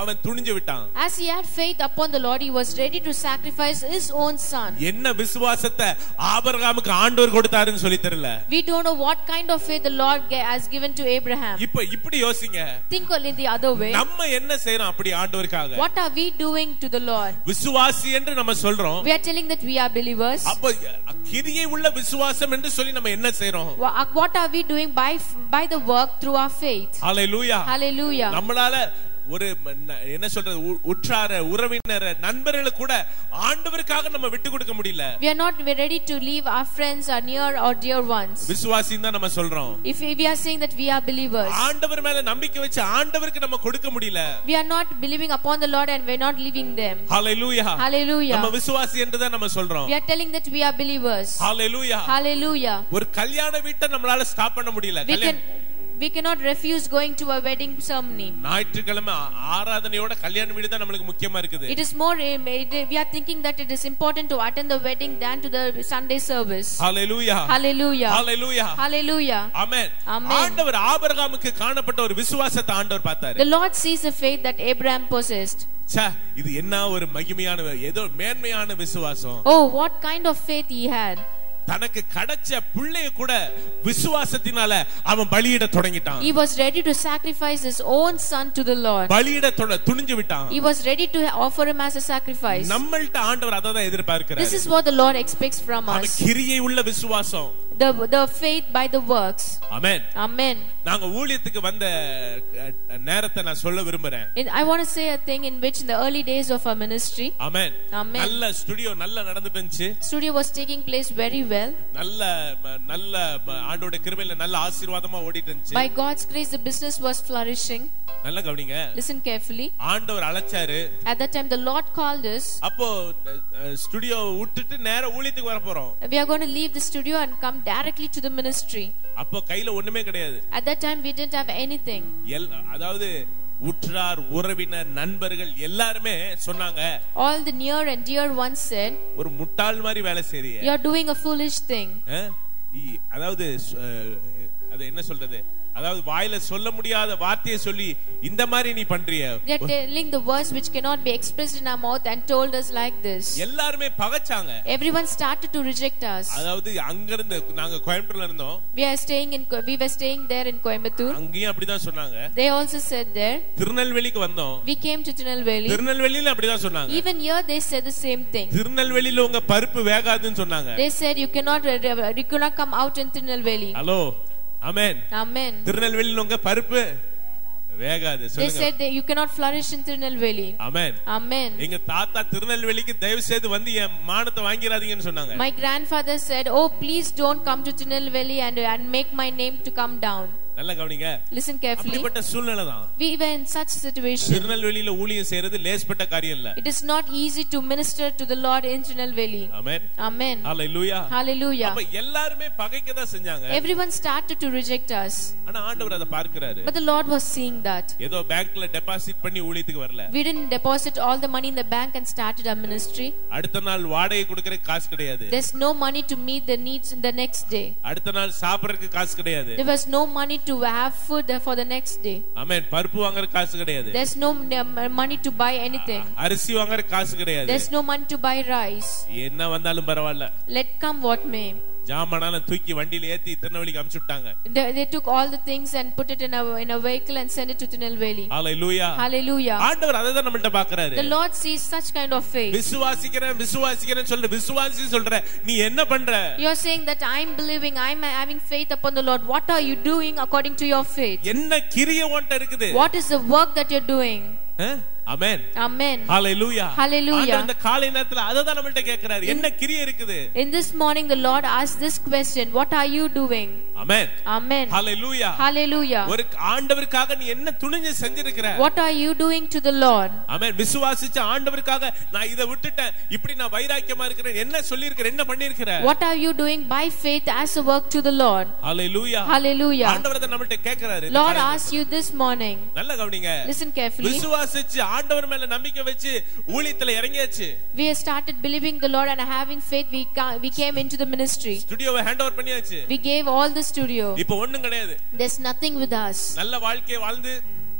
அவன் துணிஞ்சு விட்டான். As he had faith upon the Lord, he was ready to sacrifice his own son. என்ன விசுவாசத்தை ஆபிரகாமுக்கு ஆண்டவர் கொடுத்தாருன்னு சொல்லி தெரியல. We don't know what kind of faith the Lord has given to Abraham. இப்படி யோசிங்க. Think in the other way. நம்ம என்ன செய்றோம் அப்படி ஆண்டவருக்காக? What are we doing to the Lord? விசுவாசி என்று நம்ம சொல்றோம். We are telling that we are believers. அப்ப கிரியை உள்ள விசுவாசம் என்று சொல்லி நம்ம என்ன செய்றோம்? What are we doing by the work through our faith? Hallelujah. Hallelujah. நம்மளால ஒரு என்ன சொல்றது, உற்றார உறவினர் நண்பர்களுக்கு கூட ஆண்டவருக்காக நம்ம விட்டு கொடுக்க முடியல. We are not ready to leave our friends, our near or dear ones. விசுவாசின்னு தான் நம்ம சொல்றோம். If we are saying that we are believers, ஆண்டவர் மேல நம்பிக்கை வச்சு ஆண்டவருக்கு நம்ம கொடுக்க முடியல. We are not believing upon the Lord and we are not leaving them. Hallelujah. Hallelujah. நம்ம விசுவாசி என்று தான் நம்ம சொல்றோம். We are telling that we are believers. Hallelujah. Hallelujah. ஒரு கல்யாண வீட்டை நம்மளால ஸ்டாப் பண்ண முடியல. We cannot refuse going to a wedding ceremony. ஞாயிற்றுக்கிழமை ஆராதனையோட கல்யாண வீடு தான் நமக்கு முக்கியமா இருக்குது. It is more we are thinking that it is important to attend the wedding than to the Sunday service. Hallelujah. Hallelujah. Hallelujah. Hallelujah. Amen. Amen. ஆண்டவர் ஆபிரகாமுக்கு காணப்பட்ட ஒரு விசுவாசத்தை ஆண்டவர் பார்த்தாரு. The Lord sees the faith that Abraham possessed. இது என்ன ஒரு மகிமையான ஏதோ மேன்மையான விசுவாசம். Oh, what kind of faith he had. தனக்கு கிடைச்ச பிள்ளையை கூட விசுவாசத்தினால அவன் பலியிட தொடங்கிட்டான். He was ready to sacrifice his own son to the Lord. பலியிட துணிஞ்சு விட்டான். He was ready to offer him as a sacrifice. நம்மள்ட்ட ஆண்டவர் அத தான் எதிர்பார்க்கிறார். This is what the Lord expects from us. அந்த கிரியை உள்ள விசுவாசம். The faith by the works. Amen. Amen. நாங்க ஊழியத்துக்கு வந்த நேரத்தை நான் சொல்ல விரும்புறேன். I want to say a thing in which in the early days of our ministry. Amen. Amen. நல்ல ஸ்டுடியோ நல்லா நடந்துட்டு இருந்துச்சு. Studio was taking place very well. நல்ல ஆண்டவருடைய கிருபையில நல்ல ஆசீர்வாதமா ஓடிட்டு இருந்துச்சு. By God's grace the business was flourishing. நல்லா கவனிங்க. Listen carefully. ஆண்டவர் அழைச்சாரு. At that time the Lord called us. அப்போ ஸ்டுடியோ விட்டுட்டு நேரா ஊழியத்துக்கு வர போறோம். We are going to leave the studio and come directly to the ministry. அப்போ கையில ஒண்ணுமே கிடையாது. At that time we didn't have anything. அதாவது உற்றார் உறவினர் நண்பர்கள் எல்லாருமே சொன்னாங்க, all the near and dear ones said, ஒரு முட்டாள் மாதிரி வேலை செய்றீங்க, you are doing a foolish thing. அதாவது அது என்ன சொல்றது, அதாவது வாயில சொல்ல முடியாத வார்த்தையை சொல்லி இந்த மாதிரி நீ பண்றிய. They are telling the words which cannot be expressed in our mouth and told us like this. எல்லாரும் பகைச்சாங்க. Everyone started to reject us. அதாவது அங்க இருந்து நாங்க கோயம்புத்தூர்ல இருந்தோம். We were staying there in Coimbatore. அங்கேயும் அப்படிதான் சொன்னாங்க. They also said there. திருநெல்வேலிக்கு வந்தோம். We came to Tirunelveli. திருநெல்வேலில அப்படிதான் சொன்னாங்க. Even here they said the same thing. திருநெல்வேலில உங்க பருப்பு வேகாதுன்னு சொன்னாங்க. They said you cannot come out in Tirunelveli. Hello, amen. Amen. திருநெல்வேலில உங்க பருப்பு வேகாது சொல்லுங்க. They said that you cannot flourish in Tirunelveli. Amen. Amen. எங்க தாத்தா திருநெல்வேலிக்கு தயவு செய்து வந்து என் மானத்தை வாங்கிராதீங்கன்னு சொன்னாங்க. My grandfather said, "Oh, please don't come to Tirunelveli and make my name to come down." நல்லா கவனிங்க. Listen carefully. அப்படிப்பட்ட சூழ்நிலை தான். We were in such situation. திருநெல்வேலியில ஊழியம் செய்யறது லேஸ்பட்ட காரியம் இல்ல. It is not easy to minister to the Lord in Tirunelveli. Amen. Amen. Hallelujah. Hallelujah. அப்ப எல்லாரும் பகைக்க தான் செஞ்சாங்க. Everyone started to reject us. ஆனா ஆண்டவர் அதை பார்க்கிறாரு. But the Lord was seeing that. ஏதோ பேங்க்ல டெபாசிட் பண்ணி ஊழியத்துக்கு வரல. We didn't deposit all the money in the bank and started our ministry. அடுத்த நாள் வாடகை கொடுக்கற காசு கிடையாது. There's no money to meet the needs in the next day. அடுத்த நாள் சாப்பிறதுக்கு காசு கிடையாது. There was no money to have food for the next day. Amen. பருப்பு வாங்குற காசு கிடையாது. There's no money to buy anything. அரிசி வாங்குற காசு கிடையாது. There's no money to buy rice. என்ன வந்தாலும் பரவாயில்லை. Let come what may. ஜாமானால தூக்கி வண்டியில ஏத்தி திருநெல்வேலிக்கு அனுப்பிச்சு விட்டாங்க. They took all the things and put it in a vehicle and sent it to Tirunelveli. Hallelujah. Hallelujah. ஆண்டவர் அதை தான் நம்மள்ட்ட பார்க்கறாரு. The Lord sees such kind of faith. விசுவாசிக்கிறேன் சொல்ற விசுவாசி சொல்ற நீ என்ன பண்ற? You are saying that I'm believing, I'm having faith upon the Lord. What are you doing according to your faith? என்ன கிரியை உன்கிட்ட இருக்குது? What is the work that you're doing? Amen. Amen. Hallelujah. Hallelujah. அந்த காலை நேரத்துல அத தான் நம்மள்ட்ட கேக்குறாரு. என்ன கிரியை இருக்குது? In this morning the Lord asked this question, what are you doing? Amen. Amen. Hallelujah. Hallelujah. ஒரு ஆண்டவருக்காக நீ என்ன துணிஞ்சு செஞ்சிருக்கிற? What are you doing to the Lord? Amen. விசுவாசிச்ச ஆண்டவருக்காக நான் இத விட்டுட்டேன், இப்படி நான் வைராக்கியமா இருக்கிறேன், என்ன சொல்லியிருக்கிற, என்ன பண்ணியிருக்கிற? What are you doing by faith as a work to the Lord? Hallelujah. Hallelujah. ஆண்டவர் தான் நம்மள்ட்ட கேக்குறாரு. Lord asked you this morning. நல்லா கவனிங்க. Listen carefully. விசுவாசிச்ச ஆண்டவர் மேல நம்பிக்கை வச்சு ஊழியத்துல இறங்கியாச்சு. We started believing the Lord and having faith we came into the ministry. ஸ்டுடியோவை ஹேண்ட் ஓவர் பண்ணியாச்சு. We gave all the studio. இப்போ ஒண்ணும் கிடையாது. There's nothing with us. நல்ல வாழ்க்கையை வாழ்ந்து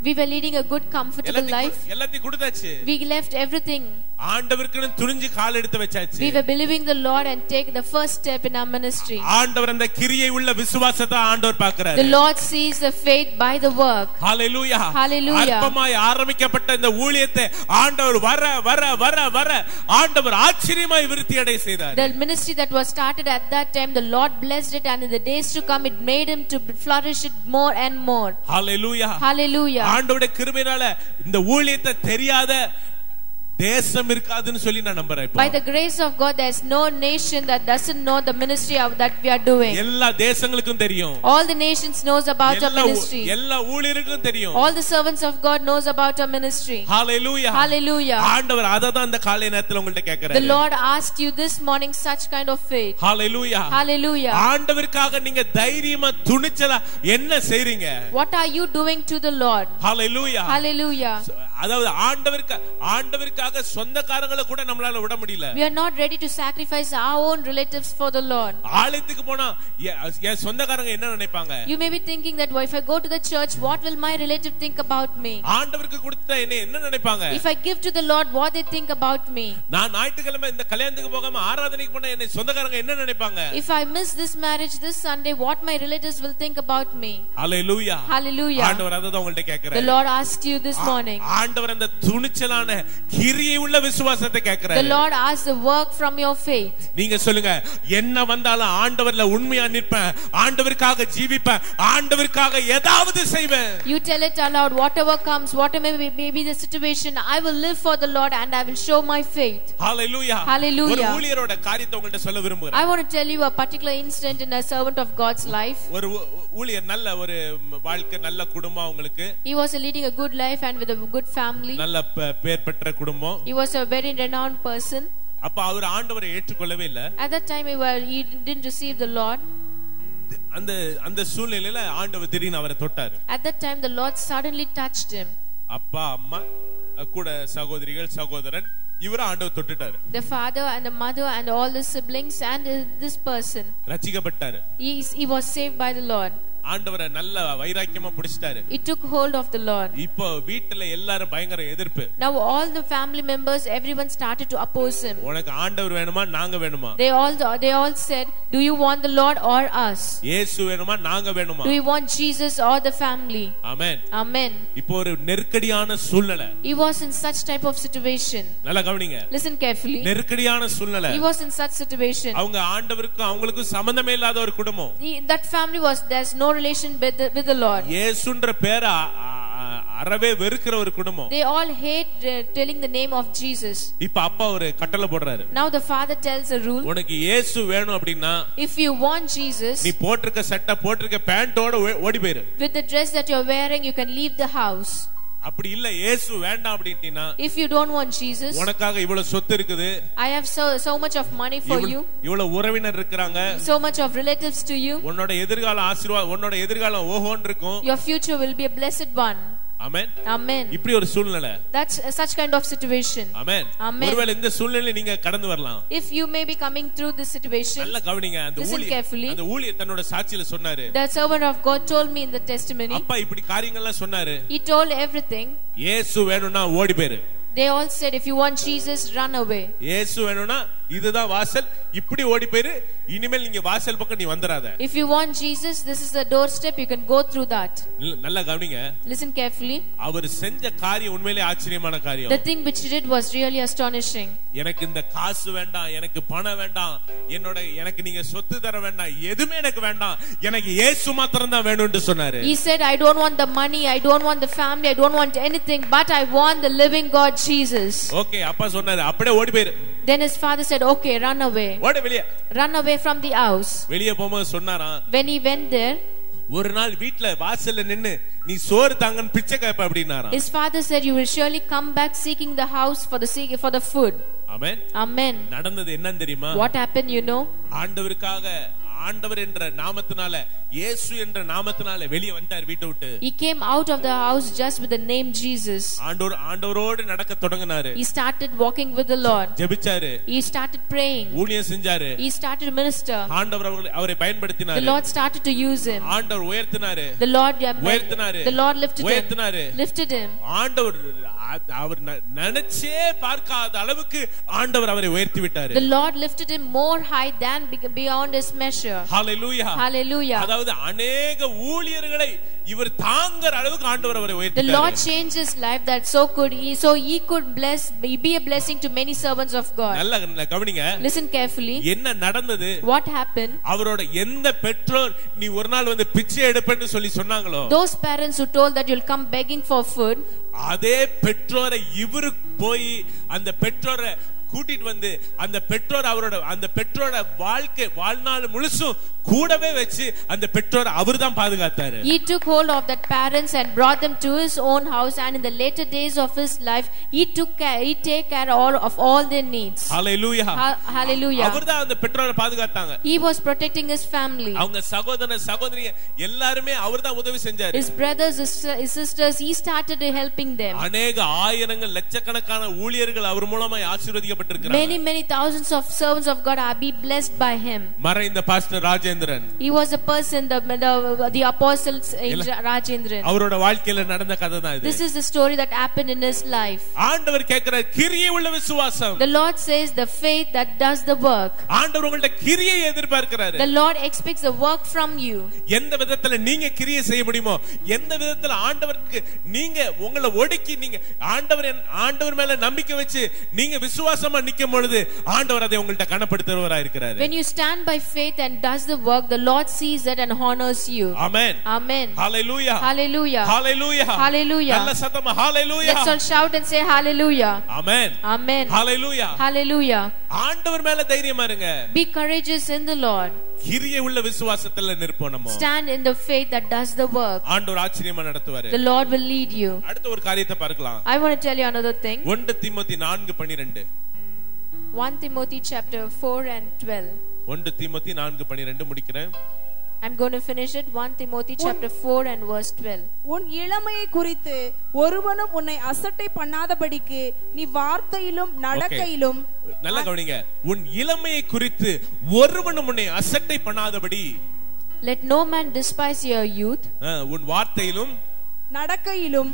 we were leading a good comfortable life. எல்லாத்தையும் கொடுத்தாச்சு. We left everything. ஆண்டவருக்கு துணிஞ்சு கால் எடுத்து வச்சாச்சு. We were believing the Lord and take the first step in our ministry. ஆண்டவர் அந்த கிரியை உள்ள விசுவாசத்தை ஆண்டவர் பார்க்கிறார். The Lord sees the faith by the work. Hallelujah. Hallelujah. அற்பமாய் ஆரம்பிக்கப்பட்ட இந்த ஊழியத்தை ஆண்டவர் வர வர வர வர ஆண்டவர் ஆச்சரியமாய் விருத்தி அடைய செய்தார். The ministry that was started at that time, the Lord blessed it, and in the days to come it made him to flourish it more and more. Hallelujah. Hallelujah. ஆண்டவருடைய கிருபையினால இந்த ஊழியத்தை தெரியாத தேசம் இருக்காதுன்னு சொல்லி நான் நம்புறேன். By the grace of God, there is no nation that doesn't know the ministry that we are doing. எல்லா தேசங்களுக்கும் தெரியும். All the nations knows about our ministry. எல்லா ஊழியர்களுக்கும் தெரியும். All the servants of God knows about our ministry. Hallelujah. Hallelujah. ஆண்டவர் அத தான் இந்த காலை நேரத்துல உங்கள்ட்ட கேக்குறாரு. The Lord asked you this morning such kind of faith. Hallelujah. Hallelujah. ஆண்டவருக்காக நீங்க தைரியமா துணிச்சலா என்ன செய்றீங்க? What are you doing to the Lord? Hallelujah. Hallelujah. அதாவது ஆண்டவருக்காக சொந்தக்காரங்களை கூட நம்மளால விட முடியல. We are not ready to sacrifice our own relatives for the Lord. ஆலயத்துக்கு போனா என் சொந்தக்காரங்க என்ன நினைப்பாங்க? You may be thinking that if I go to the church, what will my relative think about me? ஆண்டவருக்கு கொடுத்த என்ன நினைப்பாங்க? If I give to the Lord, what they think about me? நான் ஞாயிற்றுக்கிழமை இந்த கல்யாணத்துக்கு போகாம ஆராதனைக்கு போனா என்ன சொந்தக்காரங்க என்ன நினைப்பாங்க? If I miss this marriage this Sunday, what my relatives will think about me? Hallelujah. Hallelujah. ஆண்டவர் அத தான் உங்கள்ட்ட கேக்குறாரு. The Lord asked you this morning. ஆண்டவர் அந்த துணிச்சலான கிரியை உள்ள விசுவாசத்தை கேக்குறாரு. The Lord asked the work from your faith. நீங்க சொல்லுங்க, என்ன வந்தாலும் ஆண்டவர்ல உண்மையா நிற்பேன், ஆண்டவருக்காக ஜீவிப்பேன், ஆண்டவருக்காக ஏதாவது செய்வேன். You tell it aloud, whatever comes, whatever may be the situation, I will live for the Lord and I will show my faith. Hallelujah. Hallelujah. ஒரு ஊழியரோட காரியத்தை உங்கள்ட்ட சொல்ல விரும்புறேன். I want to tell you a particular incident in a servant of God's life. ஒரு ஊழியர் நல்ல ஒரு வாழ்க்கை, நல்ல குடும்பம் உங்களுக்கு. He was leading a good life and with a good family. நல்ல பேர் பெற்ற குடும்பம். He was a very renowned person. அப்ப அவர் ஆண்டவரை ஏற்றுக்கொள்ளவே இல்ல. At that time he didn't receive the Lord. அந்த சூழ்நிலையில ஆண்டவர் திடீர்னு அவரை தொட்டாரு. At that time the Lord suddenly touched him. அப்பா அம்மா கூட சகோதரிகள் சகோதரன் இவரை ஆண்டவர் தொட்டுட்டாரு. The father and the mother and all the siblings and this person. ரட்சிக்கப்பட்டாரு. He was saved by the Lord. ஆண்டவரை நல்ல வைராக்கியமா பிடிச்சிட்டாரு. He took hold of the Lord. இப்போ வீட்ல எல்லாரும் பயங்கர எதிர்ப்பு. Now all the family members, everyone started to oppose him. உனக்கு ஆண்டவர் வேணுமா நாங்க வேணுமா? They all said, do you want the Lord or us? இயேசு வேணுமா நாங்க வேணுமா? Do you want Jesus or the family? Amen. Amen. இப்போ ஒரு நெருக்கடியான சூழ்நிலை. He was in such type of situation. நல்லா கவனிங்க. Listen carefully. நெருக்கடியான சூழ்நிலை. He was in such situation. அவங்க ஆண்டவருக்கும் அவங்களுக்கும் சம்பந்தமே இல்லாத ஒரு குடும்பம். That family was, there's no relation with the Lord. இயேசுன்ற பேரை அறவே வெறுக்கிற ஒரு குடும்பம். They all hate telling the name of Jesus. இப்ப அப்பா ஒரு கட்டளை போடுறாரு. Now the father tells a rule. உனக்கு இயேசு வேணும் அப்படினா if you want Jesus, நீ போட்டிருக்க சட்டை போட்டிருக்க பேண்டோட ஓடி போயிரு. with the dress that you're wearing you can leave the house. அப்படி இல்ல இயேசு வேண்டாம் அப்படினா if you don't want Jesus, உனக்காக இவ்வளவு சொத்து இருக்குது, I have so much of money for you, இவ்வளவு உறவினர் இருக்காங்க, so much of relatives to you, உன்னோட எதிர்கால ஆசீர்வாதம் உன்னோட எதிர்காலம் ஓஹோன்னு இருக்கும், your future will be a blessed one. Amen. Amen. இப்படி ஒரு சூழ்நிலை. That's such kind of situation. Amen. Amen. ஒருவேளை இந்த சூழ்நிலையில நீங்க கடந்து வரலாம். If you may be coming through this situation, நல்ல கவனிங்க. அந்த ஊழியர் தன்னோட சாட்சியில சொன்னாரு. The servant of God told me in the testimony. அப்பா இப்படி காரியங்கள்லாம் சொன்னாரு. He told everything. இயேசு வேணும்னா ஓடி போயிரு. They all said, if you want Jesus, run away. இயேசு வேணும்னா இதுதான் வாசல், இப்படி ஓடி போயிரு, இனிமேல் நீங்க வாசல் பக்கம் நீ வந்துராத. If you want Jesus, this is the doorstep, you can go through that. நல்லா கவனிங்க. Listen carefully. அவர் செஞ்ச காரியம் உண்மையிலேயே ஆச்சரியமான காரியம். The thing which he did was really astonishing. எனக்கு இந்த காசு வேண்டாம், எனக்கு பணம் வேண்டாம், எனக்கு நீங்க சொத்து தர வேண்டாம், எதுமே எனக்கு வேண்டாம், எனக்கு இயேசு மாத்திரம் தான் வேணும்னு சொன்னாரு. He said, I don't want the money, I don't want the family, I don't want anything, but I want the living God Jesus. Okay, அப்பா சொன்னாரு அப்படியே ஓடி போயிரு. Then his father said, okay, run away. ஓடி வெளியே. Run away from the house. வெளியே போகும்போது சொன்னாராம். When he went there, ஒரு நாள் வீட்ல வாசல்ல நின்னு நீ சோறு தாங்கன்னு பிச்சை கேப்ப அப்படினாராம். His father said, you will surely come back seeking the house for the food. Amen. Amen. நடந்தது என்னன்னு தெரியுமா? What happened, you know? ஆண்டவருக்காக ஆண்டவர் என்ற நாமத்தினால இயேசு என்ற நாமத்தினால வெளியே வந்தார் வீட்டை விட்டு. He came out of the house just with the name Jesus. ஆண்டவரோடு நடக்க தொடங்கினாரு. He started walking with the Lord. ஜெபிச்சாரு. He started praying. ஊழியம் செஞ்சாரு. He started to minister. ஆண்டவர் அவரை பயன்படுத்தினாரு. The Lord started to use him. ஆண்டவர் உயர்த்தினாரு. The Lord உயர்த்தினாரு. The Lord lifted him. ஆண்டவர் அவர் நினைச்சே பார்க்காத அளவுக்கு ஆண்டவர் அவரை உயர்த்தி விட்டாரு. The Lord lifted him more high than beyond his measure. Hallelujah. Hallelujah. அதாவது अनेक ஊழியர்களை இவர் தாங்கற அளவுக்கு ஆண்டவர் அவரை உயர்த்திட்டார். The Lord changed his life that he could be a blessing to many servants of God. நல்லா கவனிங்க. Listen carefully. என்ன நடந்தது? What happened? அவரோட எந்த பெற்றோர் நீ ஒரு நாள் வந்து பிச்சை எடுப்பேன்னு சொல்லி சொன்னாங்களோ, those parents who told that you'll come begging for food, அதே பெற்றோரை இவரு போய் அந்த பெற்றோரை கூட்டிட்டு வந்து அந்த பெற்றோர வாழ்நாள் முழுசும் கூடவே வச்சு அந்த பெற்றோரை அவர்தான் பாதுகாத்தாரு. He took hold of that parents and brought them to his own house, and in the later days of his life he take care of all their needs. Hallelujah. Hallelujah. அவர்தான் அந்த பெற்றோரை பாதுகாத்தாங்க. He was protecting his family. அவங்க சகோதரி எல்லாரும் அவர்தான் உதவி செஞ்சாரு. His brothers, his sisters, he started helping them. अनेक ஆயிரங்கள் லட்சக்கணக்கான ஊழியர்கள் அவர் மூலமா ஆசீர்வதிக்கப்பட்டிருக்கிறாங்க. Many thousands of servants of God are be blessed by him. மறைந்த pastor Rajendran, he was a person, the apostle Rajendran. அவரோட வாழ்க்கையில நடந்த கதை தான் இது. This is the story that happened in his life. ஆண்டவர் கேக்குற கிரியை உள்ள விசுவாசம். The Lord says the faith that does the work. ஆண்டவர் உங்கள்ட்ட கிரியை எதிர்பார்க்கிறாரு. The Lord expects the work from you. எந்த விதத்துல நீங்க கிரியை செய்ய முடியுமோ, எந்த விதத்துல ஆண்டவருக்கு நீங்க உங்களை ஒடுக்கி நீங்க ஆண்டவர் மேல நம்பிக்கை வச்சு நீங்க விசுவாசமா நிக்கும் பொழுது ஆண்டவர் அதை உங்கள்ட்ட கனப்படுத்துறவராய் இருக்கிறாரு. When you stand by faith and does the work, the Lord sees it and honors you. Amen. Amen. Hallelujah. Hallelujah. Hallelujah. Hallelujah. நல்ல சத்தமா hallelujah. Let's all shout and say hallelujah. Amen. Amen. Hallelujah. Hallelujah. ஆண்டவர் மேல தைரியமா இருங்க. Be courageous in the Lord. கிரியை உள்ள விசுவாசத்துல நிற்போம் நம்ம. Stand in the faith that does the work. ஆண்டவர் ஆச்சரியமா நடத்துவாரு. The Lord will lead you. அடுத்த ஒரு காரியத்தை பார்க்கலாம். I want to tell you another thing. 1 Timothy 4:12. 1 Timothy chapter 4 and 12. 1 Timothy 4:12 முடிக்கிறேன். I'm going to finish it. 1 Timothy chapter 4 and verse 12. உன் இளமையை குறித்து ஒருவனும் உன்னை அசட்டை பண்ணாதபடிக்கு நீ வார்த்தையிலும் நடக்கையிலும். நல்ல கவனிங்க. உன் இளமையை குறித்து ஒருவனும் உன்னை அசட்டை பண்ணாதபடி. Let no man despise your youth. உன் வார்த்தையிலும் நடக்கையிலும்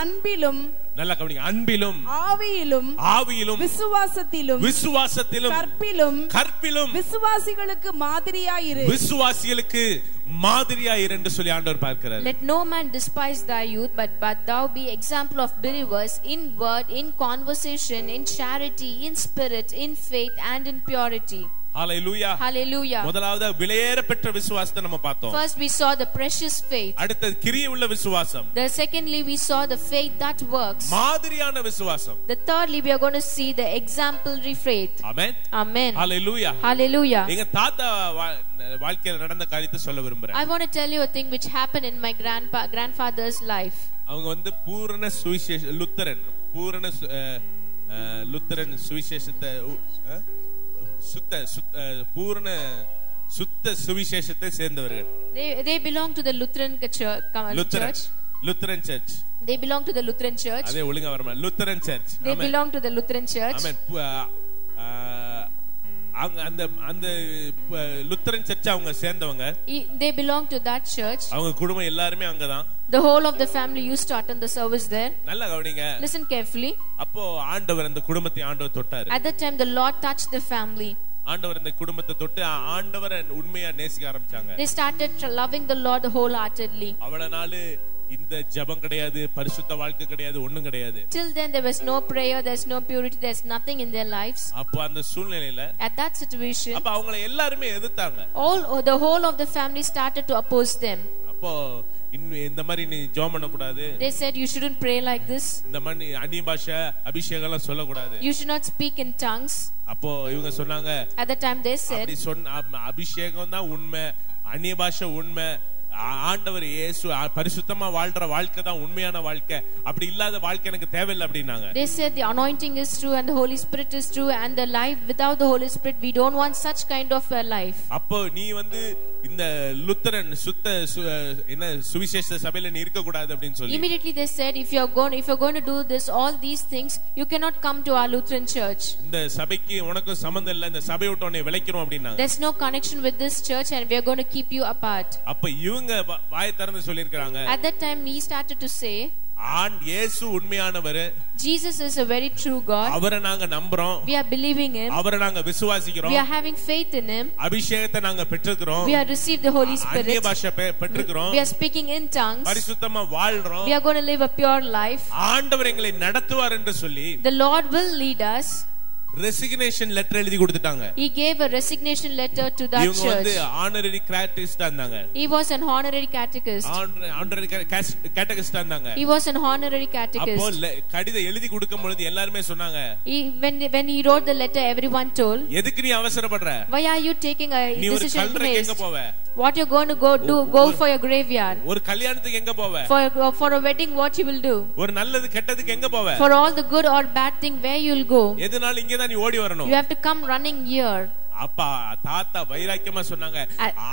அன்பிலும். நல்ல கவனிங்க. அன்பிலும் ஆவியிலும் விசுவாசத்திலும் கற்பிலும் விசுவாசிகளுக்கு மாதிரியாயிரு என்று சொல்லி ஆண்டவர் பார்க்கிறார். Let no man despise thy youth, but thou be example of believers in word, in conversation, in charity, in spirit, in faith and in purity. Hallelujah. Hallelujah. முதலாவது விலையேற பெற்ற விசுவாசத்தை நம்ம பார்த்தோம். First we saw the precious faith. அடுத்து கிரியையுள்ள விசுவாசம். The secondly we saw the faith that works. மாதிரியான விசுவாசம். The thirdly we are going to see the exemplary faith. Amen. Amen. Hallelujah. Hallelujah. எங்க தாத்தா வாழ்க்கையில நடந்த காரியத்தை சொல்ல விரும்புறேன். I want to tell you a thing which happened in my grandfather's life. அவங்க பூரண சுவிசேஷ லுத்தரன் சுவிசேஷத்தை பூரண சுத்த சுவிசேஷத்தை சேர்ந்தவர்கள். They belong to the Lutheran church. Lutheran church. They belong to the Lutheran church. அதே ஒழுங்கா வரமா Lutheran church. They belong to the Lutheran church. Amen. அந்த லுத்தரன் சர்ச் அவங்க சேர்ந்தவங்க. They belong to that church. அவங்க குடும்பம் எல்லாரும் அங்கதான். The whole of the family used to attend the service there. நல்லா கவனிங்க. Listen carefully. அப்போ ஆண்டவர் அந்த குடும்பத்தை ஆண்டவர் தொட்டாரு. At that time the Lord touched the family. ஆண்டவர் இந்த குடும்பத்தை தொட்டு ஆண்டவரை உண்மையா நேசிக்க ஆரம்பிச்சாங்க. They started loving the Lord wholeheartedly. அவ்வளவு நாள் இந்த ஜெபம் கிடையாது, பரிசுத்த வாழ்க்கை கிடையாது, ஒண்ணும் கிடையாது. Till then there was no prayer, there's no purity, there's nothing in their lives. அப்ப அந்த சூழ்நிலையில at that situation அப்ப அவங்களை எல்லாரும் எதிர்த்தாங்க. The whole of the family started to oppose them. அப்போ இந்த மாதிரி நீ ஜெபம் பண்ண கூடாது. They said you shouldn't pray like this. இந்த மாதிரி அந்நிய பாஷை அபிஷேகம் எல்லாம் சொல்ல கூடாது. You should not speak in tongues. அப்போ இவங்க சொன்னாங்க. At the time they said அப்படி அபிஷேகம் தான் உண்மை, அந்நிய பாஷை உண்மை, ஆண்டவர் இயேசு பரிசுத்தமா வாழ்ற வாழ்க்கை தான் உண்மையான வாழ்க்கை, அப்படி இல்லாத வாழ்க்கை எனக்கு தேவையில்லை அப்படினாங்க. They said the anointing is true and the Holy Spirit is true and the life without the Holy Spirit we don't want such kind of a life. அப்போ நீ இந்த லுத்தரன் சுத்த என்ன சுவிசேஷ சபையில நீ இருக்க கூடாது அப்படினு சொல்லி Immediately they said if you're going to do this all these things you cannot come to our Lutheran church. இந்த சபைக்கு உனக்கு சம்பந்தம் இல்ல, இந்த சபையை விட்டு உன்னை விலக்கிறோம் அப்படினாங்க. There's no connection with this church and we are going to keep you apart. அப்ப இவங்க வாய் திறந்து சொல்லி இருக்காங்க. At that time he started to say இயேசு உண்மையானவர், Jesus is a very true God, அவரை நாங்க நம்புறோம், we are believing him, அவரை நாங்க விசுவாசிக்கிறோம், we are having faith in him, அபிஷேகத்தை நாங்க பெற்றுக்கிறோம், we have received the Holy Spirit, அந்நிய பாஷை பெற்றுக்கிறோம், we are speaking in tongues, பரிசுத்தமா வாழ்றோம், we are going to live a pure life, ஆண்டவர் எங்களை நடத்துவார் என்று சொல்லி the Lord will lead us. Resignation letter எழுதி கொடுத்துட்டாங்க. He gave a resignation letter to that church. இவங்க honorary catechist இருந்தாங்க. He was an honorary catechist. honorary catechist இருந்தாங்க. He was an honorary catechist. அப்போ கடிதம் எழுதி கொடுக்கும் பொழுது எல்லாரும் சொன்னாங்க. When he wrote the letter everyone told, எதுக்கு நீ அவசரப்படுற? Why are you taking a decision in haste? எங்க போவே? What you're going to go for your graveyard? ஒரு கல்யாணத்துக்கு எங்க போவே? For a wedding what you will do? ஒரு நல்லது கெட்டதுக்கு எங்க போவே? For all the good or bad thing where you'll go? எதனால இங்க தான் நீ ஓடி வரணும்? You have to come running here. அப்பா தாத்தா வைராக்கியமா சொன்னாங்க,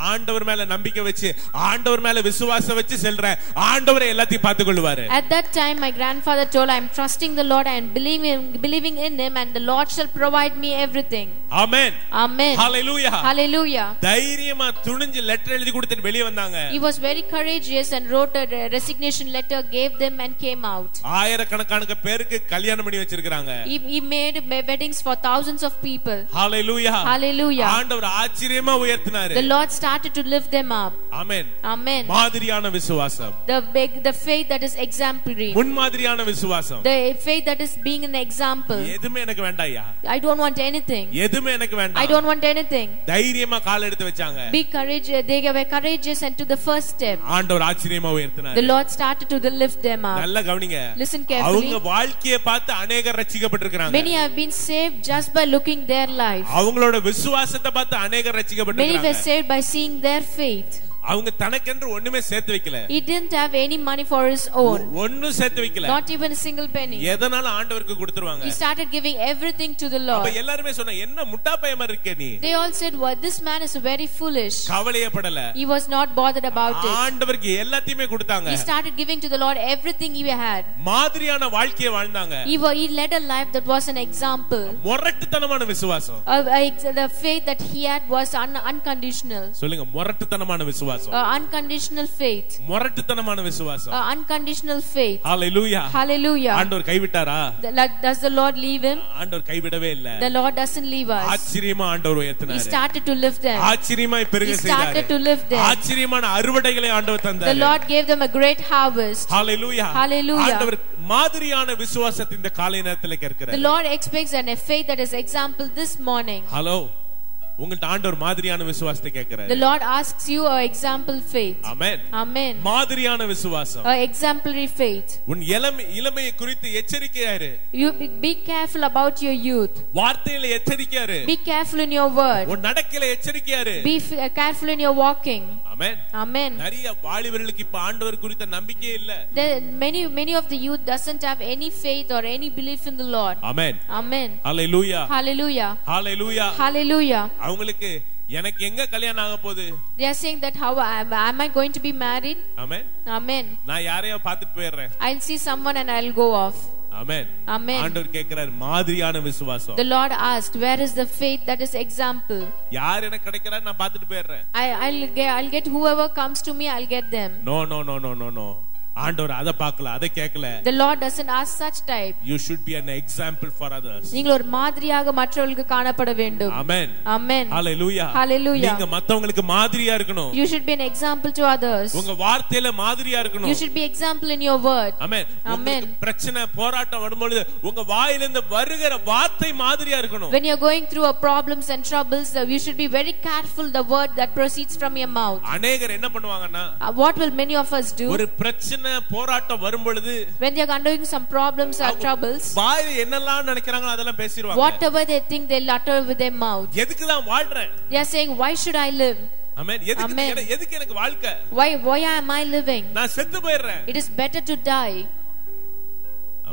ஆண்டவர் மேல நம்பிக்கை வச்சு ஆண்டவர் மேல விசுவாசம் வச்சு செல்றேன், ஆண்டவரே எல்லாத்தையும் பார்த்து கொள்வாரு. At that time my grandfather told, I am trusting the Lord and believing in him and the Lord shall provide me everything. Amen. Amen. Hallelujah. Hallelujah. தைரியமா துணிஞ்சு லெட்டர் எழுதி கொடுத்துட்டு வெளிய வந்தாங்க. He was very courageous and wrote a resignation letter, gave them and came out. ஆயிரக்கணக்கான பேருக்கு கல்யாணம் பண்ணி வச்சிருக்காங்க. He made weddings for thousands of people. Hallelujah. Hallelujah. ஆண்டவர் ஆச்சரியமா உயர்த்தினாரு. The Lord started to lift them up. Amen. Amen. மாதிரியான விசுவாசம். The faith that is exemplary. முன்மாதிரியான விசுவாசம். The faith that is being an example. எதுமே எனக்கு வேண்டாம்யா. I don't want anything. எதுமே எனக்கு வேண்டாம். I don't want anything. தைரியமா கால் எடுத்து வச்சாங்க. Be courageous. They were courageous and took the first step. ஆண்டவர் ஆச்சரியமா உயர்த்தினாரு. The Lord started to lift them up. நல்லா கவனிங்க. Listen carefully. அவங்க வாழ்க்கையை பார்த்து अनेகர் ரட்சிக்கப்பட்டிருக்காங்க. Many have been saved just by looking their life. அவங்களோட விசுவாசத்தை பார்த்து अनेகர் ரட்சிக்கப்பட்டிருக்காங்க. Many were saved by seeing their faith. அவங்க தனக்கென்று ஒண்ணுமே சேர்த்து வைக்கல. He didn't have any money for his own. ஒண்ணும் சேர்த்து வைக்கல. Not even a single penny. எதனால ஆண்டவருக்கு கொடுத்துருவாங்க. He started giving everything to the Lord. அப்ப எல்லாரும் சொன்னா என்ன முட்டா பையமா இருக்கே நீ. They all said, "Well, this man is very foolish." கவலையப்படல. He was not bothered about it. ஆண்டவருக்கு எல்லாத்தையுமே கொடுத்தாங்க. He started giving to the Lord everything he had. மாதிரியான வாழ்க்கையை வாழ்ந்தாங்க. He led a life that was an example. முரட்டுத்தனமான விசுவாசம். The faith that he had was unconditional. சொல்லுங்க முரட்டுத்தனமான விசுவாசம். Unconditional faith. முரட்டுத்தனமான விசுவாசம். Unconditional faith. Hallelujah. Hallelujah. ஆண்டவர் கைவிட்டாரா? Does the Lord leave him? ஆண்டவர் கைவிடவே இல்ல. The Lord doesn't leave us. ஆச்சரியமா ஆண்டவர் உயர்த்தினார். He started to lift them. ஆச்சரியமா பெருக செய்தார். He started to lift them. ஆச்சரியமான அறுவடைகளை ஆண்டவர் தந்தார். The Lord gave them a great harvest. Hallelujah. Hallelujah. ஆண்டவர் மாதிரியான விசுவாசத்தை இந்த காலை நேரத்தில் கேட்கிறார். The Lord expects a faith that is example this morning. Hello. உங்கள்ட்ட ஆண்டவர் மாதிரியான விசுவாசத்தை கேட்கிறார். The Lord asks you a example faith. Amen. Amen. மாதிரியான விசுவாசம். A exemplary faith. உன் இளமையை குறித்து எச்சரிக்கையா இரு. You be careful about your youth. வார்த்தையில எச்சரிக்கையா இரு. Be careful in your word. உன் நடக்கையில எச்சரிக்கையா இரு. Be careful in your walking. Amen. Amen. நிறைய வாலிபர்களுக்கு இப்ப ஆண்டவர் குறித்த நம்பிக்கையே இல்ல. Many of the youth doesn't have any faith or any belief in the Lord. Amen. Amen. Hallelujah. Hallelujah. Hallelujah. Hallelujah. அவங்களுக்கு எனக்கு எங்க கல்யாணம் ஆக போகுது? They are saying that how am I going to be married? Amen. Amen. நான் யாரையோ பார்த்துட்டு போயிடுறேன். I'll see someone and I'll go off. Amen. Amen. ஆண்டவர் கேக்குறார் மாதிரியான விசுவாசம். The Lord asked, where is the faith that is example? யார் எனக்கு கிடைக்கறார் நான் பார்த்துட்டு போயிடுறேன். I'll get whoever comes to me, I'll get them. No. ஆண்டவர் அத பார்க்கல அத கேட்கல. The Lord doesn't ask such type. You should be an example for others. நீங்கள் ஒரு மாதிரியாக மற்றவர்களுக்கு காணப்பட வேண்டும். Amen. Amen. Hallelujah. Hallelujah. நீங்க மத்தவங்களுக்கு மாதிரியா இருக்கணும். You should be an example to others. உங்க வார்த்தையில மாதிரியா இருக்கணும். You should be example in your word. Amen. Amen. பிரச்சனை போராட்டம் வரும்போது உங்க வாயில இருந்து வருகிற வார்த்தை மாதிரியா இருக்கணும். When you're going through problems and troubles, you should be very careful the word that proceeds from your mouth. அநேகர் என்ன பண்ணுவாங்கன்னா what will many of us do? ஒரு பிரச்சனை போராட்டம் வரும் பொழுது when they are undergoing some problems or troubles, வாயில என்னெல்லாம் நினைக்கறாங்களோ அதெல்லாம் பேசிடுவாங்க. whatever they think they'll utter with their mouth. எதுக்கு தான் வாழ்றேன்? They are saying, why should I live? Amen. எதுக்கு எனக்கு வாழ்க்கை? Why am I living? நான் செத்து போயிடுறேன். It is better to die.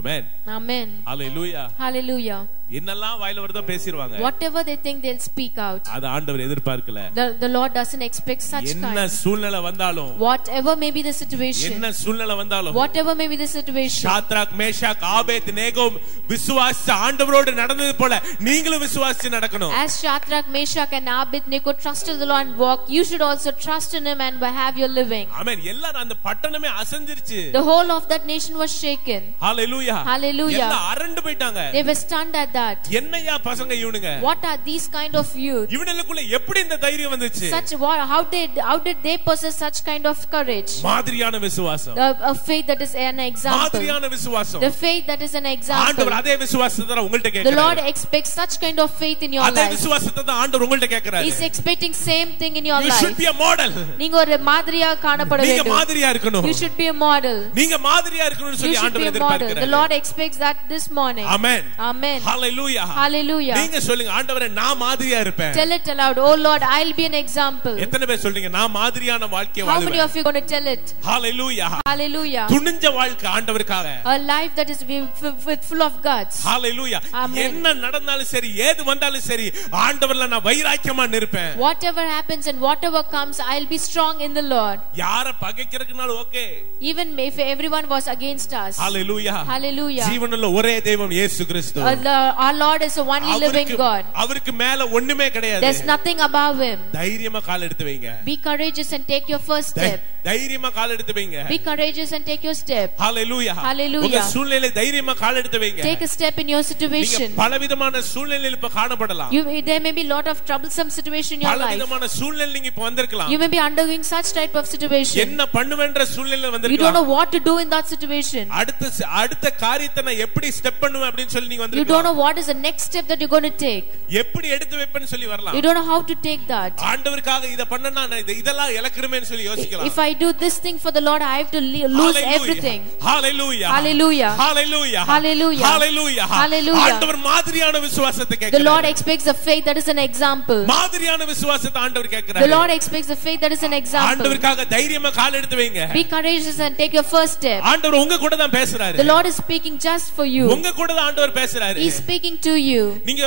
Amen. Amen. Hallelujah. Hallelujah. என்னெல்லாம் வாயில வருதோ பேசிடுவாங்க. Whatever they think they'll speak out. அது ஆண்டவர் எதிர்பார்க்கல. The Lord doesn't expect such kind. என்ன சூழ்நிலை வந்தாலும், whatever may be the situation, என்ன சூழ்நிலை வந்தாலும், whatever may be the situation, Shadrach Meshach Abednego விசுவாசிச்ச ஆண்டவரோடு நடந்தது போல நீங்களும் விசுவாசிச்சு நடக்கணும். As Shadrach, Meshach and Abednego trusted the Lord and walked, you should also trust in him and have your living. Amen. எல்லாரும் அந்த பட்டணமே அசஞ்சிருச்சு. The whole of that nation was shaken. Hallelujah. Hallelujah. எல்லாம் அரண்டு போயிட்டாங்க. They were stunned at that. என்னையா பசங்க இவனுங்க? What are these kind of youth? இவனுக்குள்ள எப்படி இந்த தைரியம் வந்துச்சு? How did they possess such kind of courage? மாதிரியான விசுவாசம். A faith that is an example. மாதிரியான விசுவாசம். The faith that is an example. ஆண்டவர் அதே விசுவாசத்தை தான் உங்கள்ட்ட கேக்குறார். The Lord expects such kind of faith in your life. அதே விசுவாசத்தை தான் ஆண்டவர் உங்கள்ட்ட கேக்குறார். He is expecting same thing in your life. You should be a model. நீங்க ஒரு மாதிரியா காணப்பட வேண்டும். நீங்க மாதிரியா இருக்கணும். You should be a model. நீங்க மாதிரியா இருக்கணும்னு சொல்லி ஆண்டவர் எதிர்பார்க்கிறார். The Lord expects that this morning. Amen. Amen. Hallelujah. Hallelujah. நீங்க சொல்லுங்க ஆண்டவரே நான் மாதிரியா இருப்பேன். Tell it aloud. Oh Lord, I'll be an example. எத்தனை பேர் சொல்றீங்க நான் மாதிரியான வாழ்க்கை வாழ்வேன்? How many of you going to tell it? Hallelujah. Hallelujah. துணிஞ்ச வாழ்க்கை ஆண்டவருக்காக. A life that is full of guts. Hallelujah. என்ன நடந்தாலும் சரி ஏது வந்தாலும் சரி ஆண்டவர்ல நான் வைராக்கியமா நிற்பேன். Whatever happens and whatever comes, I'll be strong in the Lord. யார பகைக்கிறதுனாலும் okay. Even if everyone was against us. Hallelujah. Hallelujah. ஜீவனுள்ள ஒரே தெய்வம் இயேசு கிறிஸ்து. Our Lord is the only living God. அவருக்கு மேல ஒண்ணுமே கிடையாது. There's nothing above him. தைரியமா கால் எடுத்து வைங்க. Be courageous and take your first step. தைரியமா கால் எடுத்து வைங்க. Be courageous and take your step. Hallelujah. Hallelujah. உங்க சூழ்நிலையில தைரியமா கால் எடுத்து வைங்க. Take a step in your situation. நீங்க பலவிதமான சூழ்நிலையில இப்ப காணப்படலாம். There may be lot of troublesome situation in your life. பலவிதமான சூழ்நிலையில நீங்க இப்ப வந்திருக்கலாம். You may be undergoing such type of situation. என்ன பண்ணுவேன்ற சூழ்நிலையில வந்திருக்கலாம். You don't know what to do in that situation. அடுத்த காரியத்தை நான் எப்படி ஸ்டெப் பண்ணுவேன் அப்படினு சொல்லி நீங்க வந்திருக்கலாம். You don't know what is the next step that you're going to take. எப்படி எடுத்து வைப்பேன்னு சொல்லி வரலாம். You don't know how to take that. ஆண்டவருக்காக இத பண்ணனா நான் இதெல்லாம் இழக்கிறேன்னு சொல்லி யோசிக்கலாம். If I do this thing for the Lord, I have to lose everything. Hallelujah. Hallelujah. Hallelujah. Hallelujah. Hallelujah. Hallelujah. ஆண்டவர் மாதிரியான விசுவாசத்தை The கேட்கிறார். Lord expects a faith that is an example. மாதிரியான விசுவாசத்தை ஆண்டவர் கேட்கிறார். The Lord expects a faith that is an example. ஆண்டவருக்காக தைரியமா கால் எடுத்து வைங்க. Be courageous and take your first step. ஆண்டவர் உங்க கூட தான் பேசுறாரு. The Lord is speaking just for you. உங்க கூட தான் ஆண்டவர் பேசுறாரு. He is speaking to you. நீங்க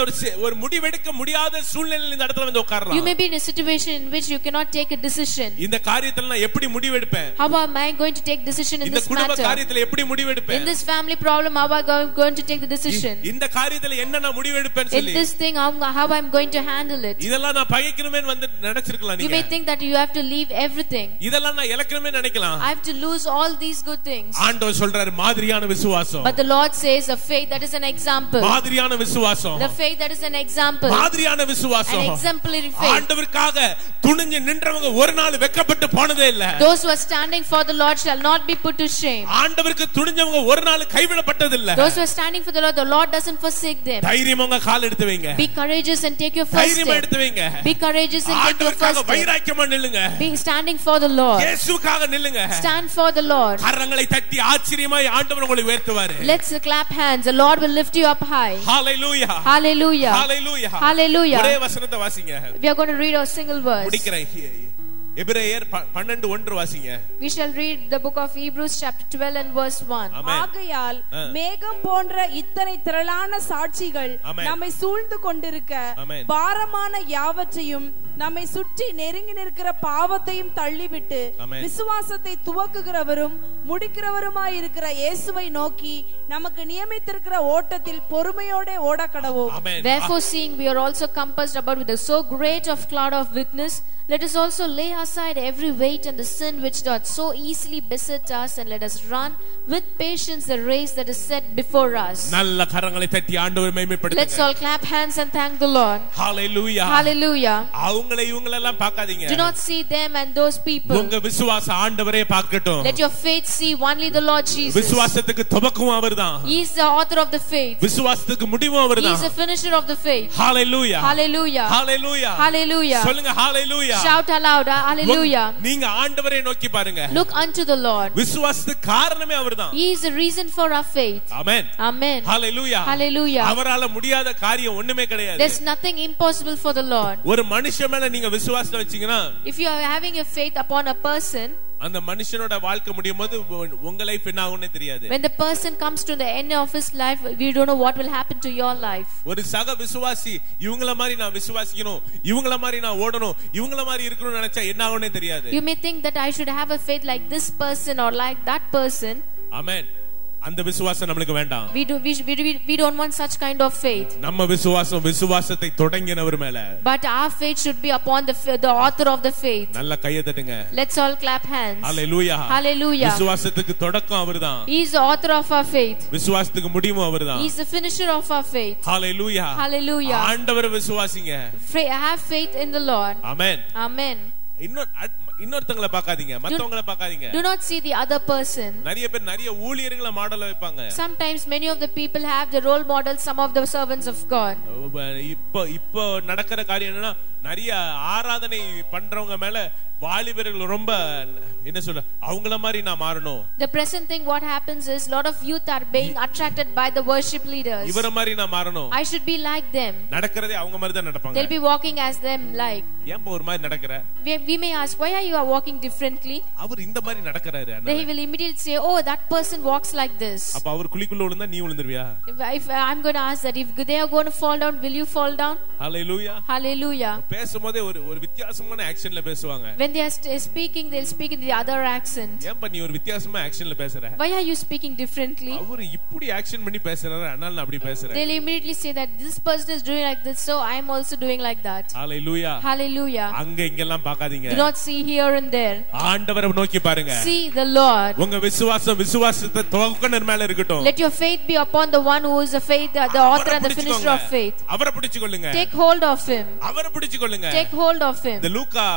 ஒரு முடிவெடுக்க முடியாத சூழ்நிலையில இந்த இடத்துல வந்து உட்காரலாம். You may be in a situation in which you cannot take a decision. இந்த காரியத்துல நான் எப்படி முடிவெடுப்பேன்? How am I going to take decision in this matter? இந்த குடும்ப காரியத்துல எப்படி முடிவெடுப்பேன்? In this family problem, how am I going to take the decision? இந்த காரியத்துல என்ன நான் முடிவெடுப்பேன்னு சொல்லி. In this thing, how I'm going to handle it? இதெல்லாம் நான் பகைக்கணுமே வந்து நினைச்சிருக்கலாம் நீங்க. You may think that you have to leave everything. இதெல்லாம் நான் இழக்கணுமே நினைக்கலாம். I have to lose all these good things. ஆண்டவர் சொல்றாரு மாதிரியான விசுவாசம். But the Lord says a faith that is an example. மாதிரியான விசுவாசம். The faith that is an example. மாதிரியான விசுவாசம். An exemplary faith. ஆண்டவருக்காக துணிஞ்சு நின்றவங்க ஒரு நாள் வெட்கப்பட்டு போனதே இல்ல. Those who are standing for the Lord shall not be put to shame. ஆண்டவருக்கு துணிஞ்சவங்க ஒரு நாள் கைவிடப்பட்டது இல்ல. Those who are standing for the Lord doesn't forsake them. தைரியமா கால் எடுத்து வைங்க. Be courageous and take your first step. தைரியமா எடுத்து வைங்க. Be courageous and take your first step. வைராக்கியமா நில்லுங்க. Be standing for the Lord. இயேசுவுக்காக நில்லுங்க. Stand for the Lord. கரங்களை தட்டி ஆச்சரியமாய் ஆண்டவர் உங்களை உயர்த்துவார். Let's clap hands. The Lord will lift you up high. Hallelujah. Hallelujah. Hallelujah. Hallelujah. ஒரே வசனத்தை வாசிங்க. We are going to read a single verse. முடிக்கிறேன். எபிரேயர் 12:1 வாசிங்க. We shall read the book of Hebrews chapter 12 and verse 1. ஆகையால் மேகம் போன்ற இத்தனை திரளான சாட்சிகள் நம்மை சூழ்ந்து கொண்டிருக்க பாரமான யாவற்றையும் நம்மை சுற்றி நெருங்கி நிற்கிற பாவத்தையும் தள்ளிவிட்டு விசுவாசத்தை துவக்குகிறவரும் முடிக்கிறவருமாய் இருக்கிற இயேசுவை நோக்கி நமக்கு நியமித்திருக்கிற ஓட்டத்தில் பொறுமையோட ஓடக்கடவோம். Therefore, seeing we are also compassed about with so great of cloud of witness, let us also lay aside every weight and the sin which doth so easily beset us, and let us run with patience the race that is set before us. நல்ல கரங்களை தட்டி ஆண்டவரை மகிமைப்படுத்துங்க. Let's all clap hands and thank the Lord. Hallelujah. Hallelujah. அவங்களை இவங்களை எல்லாம் பார்க்காதீங்க. Do not see them and those people. உங்க விசுவாச ஆண்டவரே பார்க்கட்டும். Let your faith see only the Lord Jesus. விசுவாசத்துக்கு துவக்கம் அவர்தான். He is the author of the faith. விசுவாசத்துக்கு முடிவும் அவர்தான். He is the finisher of the faith. Hallelujah. Hallelujah. Hallelujah. Hallelujah. சொல்லுங்க hallelujah. Shout aloud hallelujah. நீங்க ஆண்டவரை நோக்கி பாருங்க. Look unto the Lord. விசுவாசத்துக்கு காரணமே அவர்தான். He is the reason for our faith. Amen. Amen. Hallelujah. Hallelujah. அவரால முடியாத காரியம் ஒண்ணுமே கிடையாது. There's nothing impossible for the Lord. ஒரு மனுஷன் மேல நீங்க விசுவாசத்தை வச்சீங்கன்னா, if you are having a faith upon a person, அந்த மனுஷனோட வாழ்க்கை முடியும்போது உங்க லைஃப் என்ன ஆகும்னே தெரியாது. when the person comes to the end of his life, we don't know what will happen to your life. ஒரு சக விசுவாசி இவங்கள மாதிரி நான் விசுவாசிக்கணும், இவங்கள மாதிரி நான் ஓடணும், இவங்கள மாதிரி இருக்கணும்னு நினைச்சா என்ன ஆகும்னே தெரியாது. You may think that I should have a faith like this person or like that person. Amen. அந்த விசுவாசம் நமக்கு வேண்டாம். We don't want such kind of faith. நம்ம விசுவாசம் விசுவாசத்தை தொடங்கினவர் மேல. But our faith should be upon the author of the faith. நல்ல கையை தட்டுங்க. Let's all clap hands. Hallelujah. Hallelujah. விசுவாசத்துக்கு தொடக்கம் அவர்தான். He is the author of our faith. விசுவாசத்துக்கு முடிவும் அவர்தான். He is the finisher of our faith. Hallelujah. Hallelujah. ஆண்டவரை விசுவாசிங்க. Have faith in the Lord. Amen. Amen. இன்னொருத்தங்கள பார்க்காதீங்க, மத்தவங்கள பார்க்காதீங்க. Do not see the other person. நிறைய பேர் நிறைய ஊழியர்களை மாடலா வைப்பாங்க. Sometimes many of the people have the role models, some of the servants of God. இப்போ நடக்கிற காரியம் என்னன்னா, நிறைய ஆராதனை பண்றவங்க மேல வாலிபர்கள் ரொம்ப என்ன சொல்ல, அவங்கள மாதிரி நான் மாறணும். The present thing what happens is lot of youth are being attracted by the worship leaders. இவர மாதிரி நான் மாறணும். I should be like them. நடக்கிறதே அவங்க மாதிரி தான் நடப்பாங்க. They'll be walking as them like. ஏன் ஒரு மாதிரி நடக்கற? We may ask, why are you walking differently? அவர் இந்த மாதிரி நடக்கறாரு. They will immediately say, oh, that person walks like this. அப்ப அவர் குழிக்குள்ள விழுந்தா நீ விழுந்துருவியா? If I'm going to ask that, if they are going to fall down, will you fall down? Hallelujah. Hallelujah. பேசும்போதே ஒரு வித்தியாசமான ஆக்ஷன்ல பேசுவாங்க. When they are speaking, they'll speak in the other accent. ஏன் நீ ஒரு வித்தியாசமா ஆக்ஷன்ல பேசுற? Why are you speaking differently? அவர் இப்படி ஆக்ஷன் பண்ணி பேசுறாரு, அதனால நான் அப்படி பேசுறேன். They'll immediately say that this person is doing like this, so I am also doing like that. Hallelujah. Hallelujah. அங்க இங்கெல்லாம் பார்க்காதீங்க. Do not see here and there. ஆண்டவரை நோக்கி பாருங்க. See the Lord. உங்க விசுவாசத்தை துவக்குனர் மேல இருக்கட்டும். Let your faith be upon the one who is the faith, the author and the finisher of faith. அவரை பிடிச்சுக்கொள்ளுங்க. Take hold of him. அவரை பிடிச்சுக்கொள்ளுங்க. Take hold of him. இந்த லூக்கா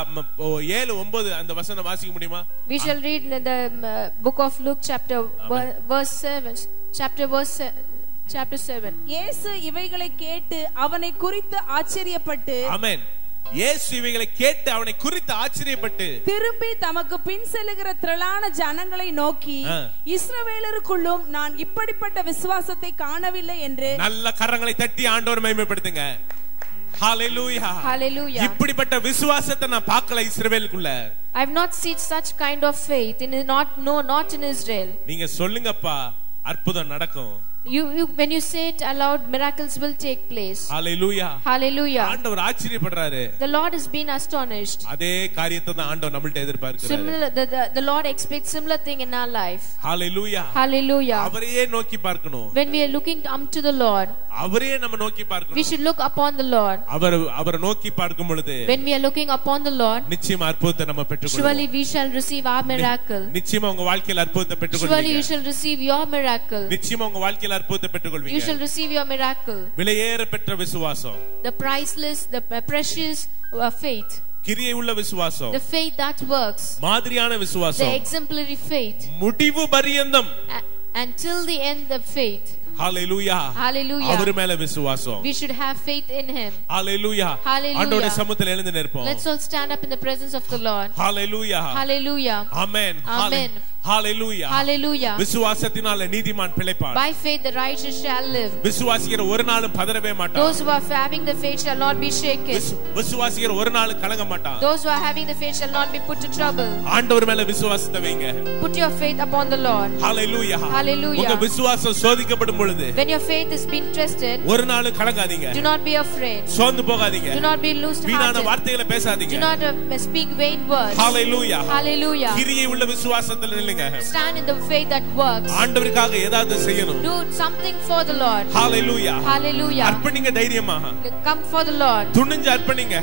7:9 அந்த வசனம் வாசிக்க முடியுமா? We shall read the book of Luke chapter 7. இயேசு இவைகளை கேட்டு அவனை குறித்து ஆச்சரியப்பட்டு. ஆமென். இயேசு இவைகளை கேட்டு அவனை குறித்து ஆச்சரியப்பட்டு திரும்பி தமக்கு பின் செல்லுகிற திரளான ஜனங்களை நோக்கி, இஸ்ரவேலருக்குள்ளும் நான் இப்படிப்பட்ட விசுவாசத்தை காணவில்லை என்று. நல்ல கரங்களை தட்டி ஆண்டவர் மகிமைப்படுத்துங்க. ஹalleluya. Hallelujah. இப்படிப்பட்ட விசுவாசத்தை நான் பார்க்கல இஸ்ரவேலுக்குள்ள. I have not seen such kind of faith not in Israel. நீங்க சொல்லுங்கப்பா, அற்புதம் நடக்கும். When you say it aloud, miracles will take place. Hallelujah. Hallelujah. ஆண்டவர் ஆச்சரியப்படுறாரு. The Lord has been astonished. அதே காரியத்தை தான் ஆண்டவர் நம்மள்ட்ட எதிர்பார்க்கிறாரு. The Lord expects similar thing in our life. Hallelujah. Hallelujah. அவரையே நோக்கி பார்க்கணும். When we are looking unto the Lord, அவரையே நம்ம நோக்கி பார்க்கணும். we should look upon the Lord. அவரை நோக்கி பார்க்கும் பொழுது, when we are looking upon the Lord, நிச்சயமா அற்புதத்தை நம்ம பெற்றுக்கொள்வோம். surely we shall receive our miracle. நிச்சயமா உங்க வாழ்க்கையில அற்புதத்தை பெற்றுக்கொள்வீங்க. surely you shall receive your miracle. நிச்சயமா உங்க வாழ்க்கையில அற்புதத்தை பெற்றுக்கொள்வீங்க. you shall receive your miracle. விலையேற பெற்ற விசுவாசம், the priceless, the precious faith, கிரியை உள்ள விசுவாசம், the faith that works, மாதிரியான விசுவாசம், the exemplary faith, முடிவு பரியந்தம், until the end of faith. Hallelujah. Hallelujah. அவர் மேல விசுவாசம். we should have faith in him. Hallelujah. ஆண்டவருடைய சமூகத்தில் எழுந்து நிற்போம். let's all stand up in the presence of the Lord. Hallelujah. Hallelujah. Amen. Amen. Hallelujah. Hallelujah. விசுவாசத்தினால நீதிமான் பிழைப்பான். by faith the righteous shall live. விசுவாசிக்கிற ஒரு நாளும் பதறவே மாட்டான். those who are having the faith shall not be shaken. விசுவாசிக்கிற ஒரு நாளும் கலங்க மாட்டான். those who are having the faith shall not be put to trouble. ஆண்டவர் மேல விசுவாசத்தை வைங்க. put your faith upon the Lord. Hallelujah. Hallelujah. உங்க விசுவாசம் சோதிக்கப்படும் பொழுது, when your faith is being tested, ஒரு நாளும் கலங்காதீங்க. do not be afraid. சோர்ந்து போகாதீங்க. do not be loose hearted. வீணான வார்த்தைகளை பேசாதீங்க. do not speak vain words. Hallelujah. Hallelujah. கிரியை உள்ள விசுவாசத்தில் நில்லுங்க. stand in the faith that works. ஆண்டவருக்காக ஏதாவது செய்யணும். do something for the Lord. Hallelujah. Hallelujah. அர்ப்பணிங்க தைரியமாக. come for the Lord. துணிஞ்சு அர்ப்பணிங்க.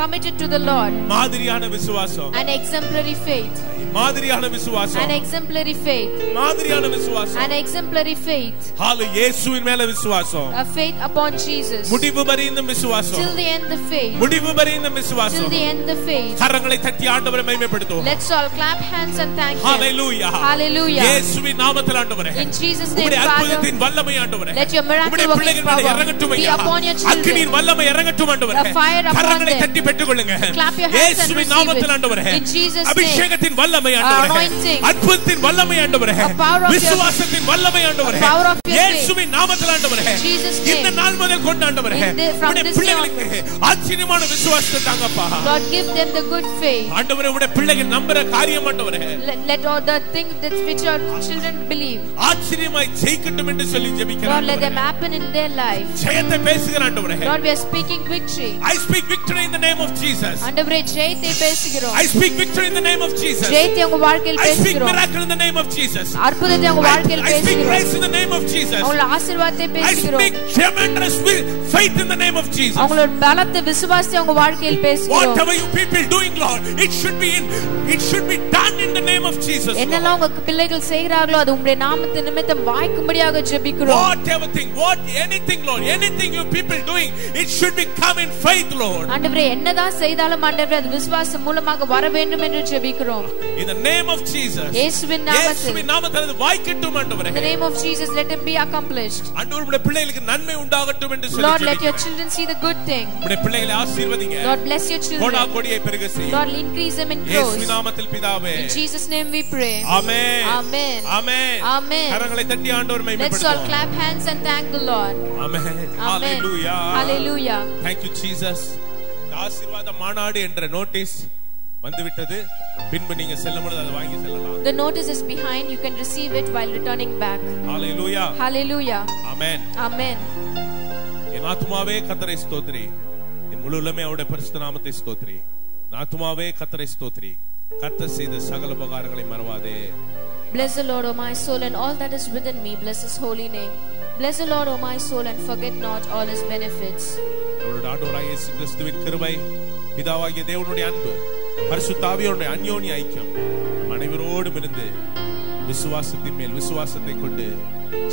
committed to the Lord. மாதிரியான விசுவாசம், an exemplary faith. மாதிரியான விசுவாசம், an exemplary faith. மாதிரியான விசுவாசம், an exemplary faith. ஹalleluya. இயேசுவின் மேல விசுவாசம், a faith upon Jesus. முடிவு பரியந்தம் விசுவாசம், till the end the faith. முடிவு பரியந்தம் விசுவாசம், till the end the faith. கரங்களை தட்டி ஆண்டவரை மகிமைப்படுத்துவோம். let's all clap hands and thank him. Hallelujah. Hallelujah. இயேசுவின் நாமத்தில் ஆண்டவரே, in Jesus name, உம்முடைய Father, அற்புதத்தின் வல்லமை ஆண்டவரே, let your miracle working power be upon your children. அக்கினியின் வல்லமை இறங்கட்டும் ஆண்டவரே, கரங்களை தட்டி பெற்றுக்கொள்ளுங்க. clap your hands and இயேசுவின் receive நாமத்தில் it. ஆண்டவரே, in Jesus name, அபிஷேகத்தின் வல்லமை ஆண்டவரே, அற்புதத்தின் வல்லமை ஆண்டவரே, விசுவாசத்தின் வல்லமை ஆண்டவரே, இயேசுவின் நாமத்தில் ஆண்டவரே, இந்த நாள் முதல் கொண்டு ஆண்டவரே, உம்முடைய பிள்ளைகளுக்கு ஆச்சரியமான விசுவாசத்தை தாங்கப்பா. Lord, give them the good faith. ஆண்டவரே, உம்முடைய பிள்ளைகள் நம்புற காரியம் ஆண்டவரே, let all the things that which your children believe, ஆச்சரியமாய் ஜெயிக்கட்டும் என்று சொல்லி ஜெபிக்கிறேன். Lord, let them happen in their life. ஜெயத்தை பேசுகிறேன் ஆண்டவரே. Lord, we are speaking victory. I speak victory in the name of Jesus. ஆண்டவரே, ஜெயத்தை பேசுகிறோம். I speak victory in the name of Jesus. ஜெயத்தை உங்க வாழ்க்கையில் I speak பேசுகிறோம். miracle in the name of Jesus. அற்புதத்தை உங்க வாழ்க்கையில் I speak பேசுகிறோம். grace in the name of Jesus. உங்க ஆசீர்வாதத்தை I பேசுகிறோம். speak tremendous faith in the name of Jesus. உங்களோட பலத்த விசுவாசத்தை உங்க வாழ்க்கையில் பேசுகிறோம். Whatever you people doing, Lord, it should be done in the name of Jesus. என்னெல்லாம் உங்க பிள்ளைகள் செய்கிறார்களோ அது உம்முடைய நாமத்தின் நிமித்தம் வாய்க்கும்படியாக ஜெபிக்கிறோம். Anything, Lord, anything you people doing, it should be come in faith, Lord. ஆண்டவரே, என்னதான் செய்தாலும் ஆண்டவரே அது விசுவாசம் மூலமாக வர வேண்டும் என்று ஜெபிக்கிறோம். In the name of Jesus. இயேசுவின் நாமத்தில் அது வாய்க்கட்டும் ஆண்டவரே. In the name of Jesus, let it be accomplished. ஆண்டவரே, உம்முடைய பிள்ளைகளுக்கு நன்மை உண்டாகட்டும் என்று சொல்லி Lord, let your children see the good thing. உம்முடைய பிள்ளைகளை ஆசீர்வதிங்க. Lord, bless your children. கோடா கோடியை பெருக செய்யுங்க. Lord, increase them in growth. இயேசுவின் நாமத்தில் பிதாவே. In Jesus name we pray. Amen. Amen. Amen. Amen. கரங்களை தட்டி ஆண்டவரை மகிமைப்படுத்துவோம். Let's all clap hands and thank the Lord. Amen. Hallelujah. Hallelujah. Thank you Jesus. ஆசீர்வாத மாநாடு என்ற நோட்டீஸ் வந்துவிட்டது. பின்பு நீங்க செல்லும்போது அதை வாங்கி செல்லலாம். The notice is behind. You can receive it while returning back. Hallelujah. Hallelujah. Amen. Amen. என் ஆத்துமாவே கர்த்தரை ஸ்தோத்திரி. என் முழு உள்ளமே அவருடைய பரிசுத்த நாமத்தை ஸ்தோத்திரி. என் ஆத்துமாவே கர்த்தரை ஸ்தோத்திரி. கர்த்தர் செய்த சகல உபகாரங்களை மறவாதே. Bless the Lord, O my soul, and all that is within me. Bless His holy name. Bless the Lord, O my soul, and forget not all His benefits. நம்முடைய ஆண்டவராகிய இயேசு கிறிஸ்துவின் கிருபை, பிதாவாகிய தேவனுடைய அன்பு, பரிசுத்த ஆவியானவருடைய அன்யோன்ய ஐக்கியம் நம் அனைவரோடும் இருந்து விசுவாசத்தின் மேல் விசுவாசத்தை கொண்டு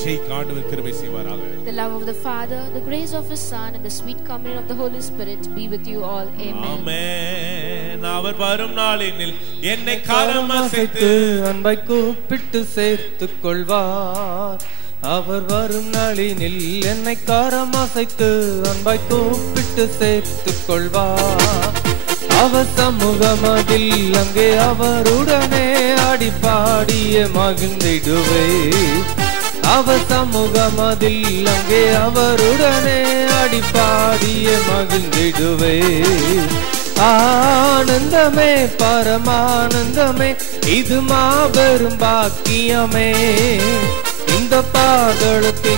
ஜெயிக்க ஆண்டவர் கிருபை செய்வாராக. The love of the Father, the grace of His Son, and the sweet communion of the Holy Spirit be with you all. Amen. Amen. அவர் வரும் நாளினில் என்னை கரம் அசைத்து அன்பை கூப்பிட்டு சேர்த்துக் கொள்வார். அவர் வரும் நாளினில் என்னை காரம் அசைத்து அன்பாய் கூப்பிட்டு சேர்த்துக் கொள்வார். அவர் சமூகமதில் அங்கே அவருடனே ஆடி பாடிய மகிழ்ந்திடுவே. அவர் சமூகமதில் அங்கே அவருடனே ஆடி பாடிய மகிழ்ந்திடுவே. ஆனந்தமே பரமானந்தமே, இது மாபெரும் பாக்கியமே. இந்த பாதளத்தின்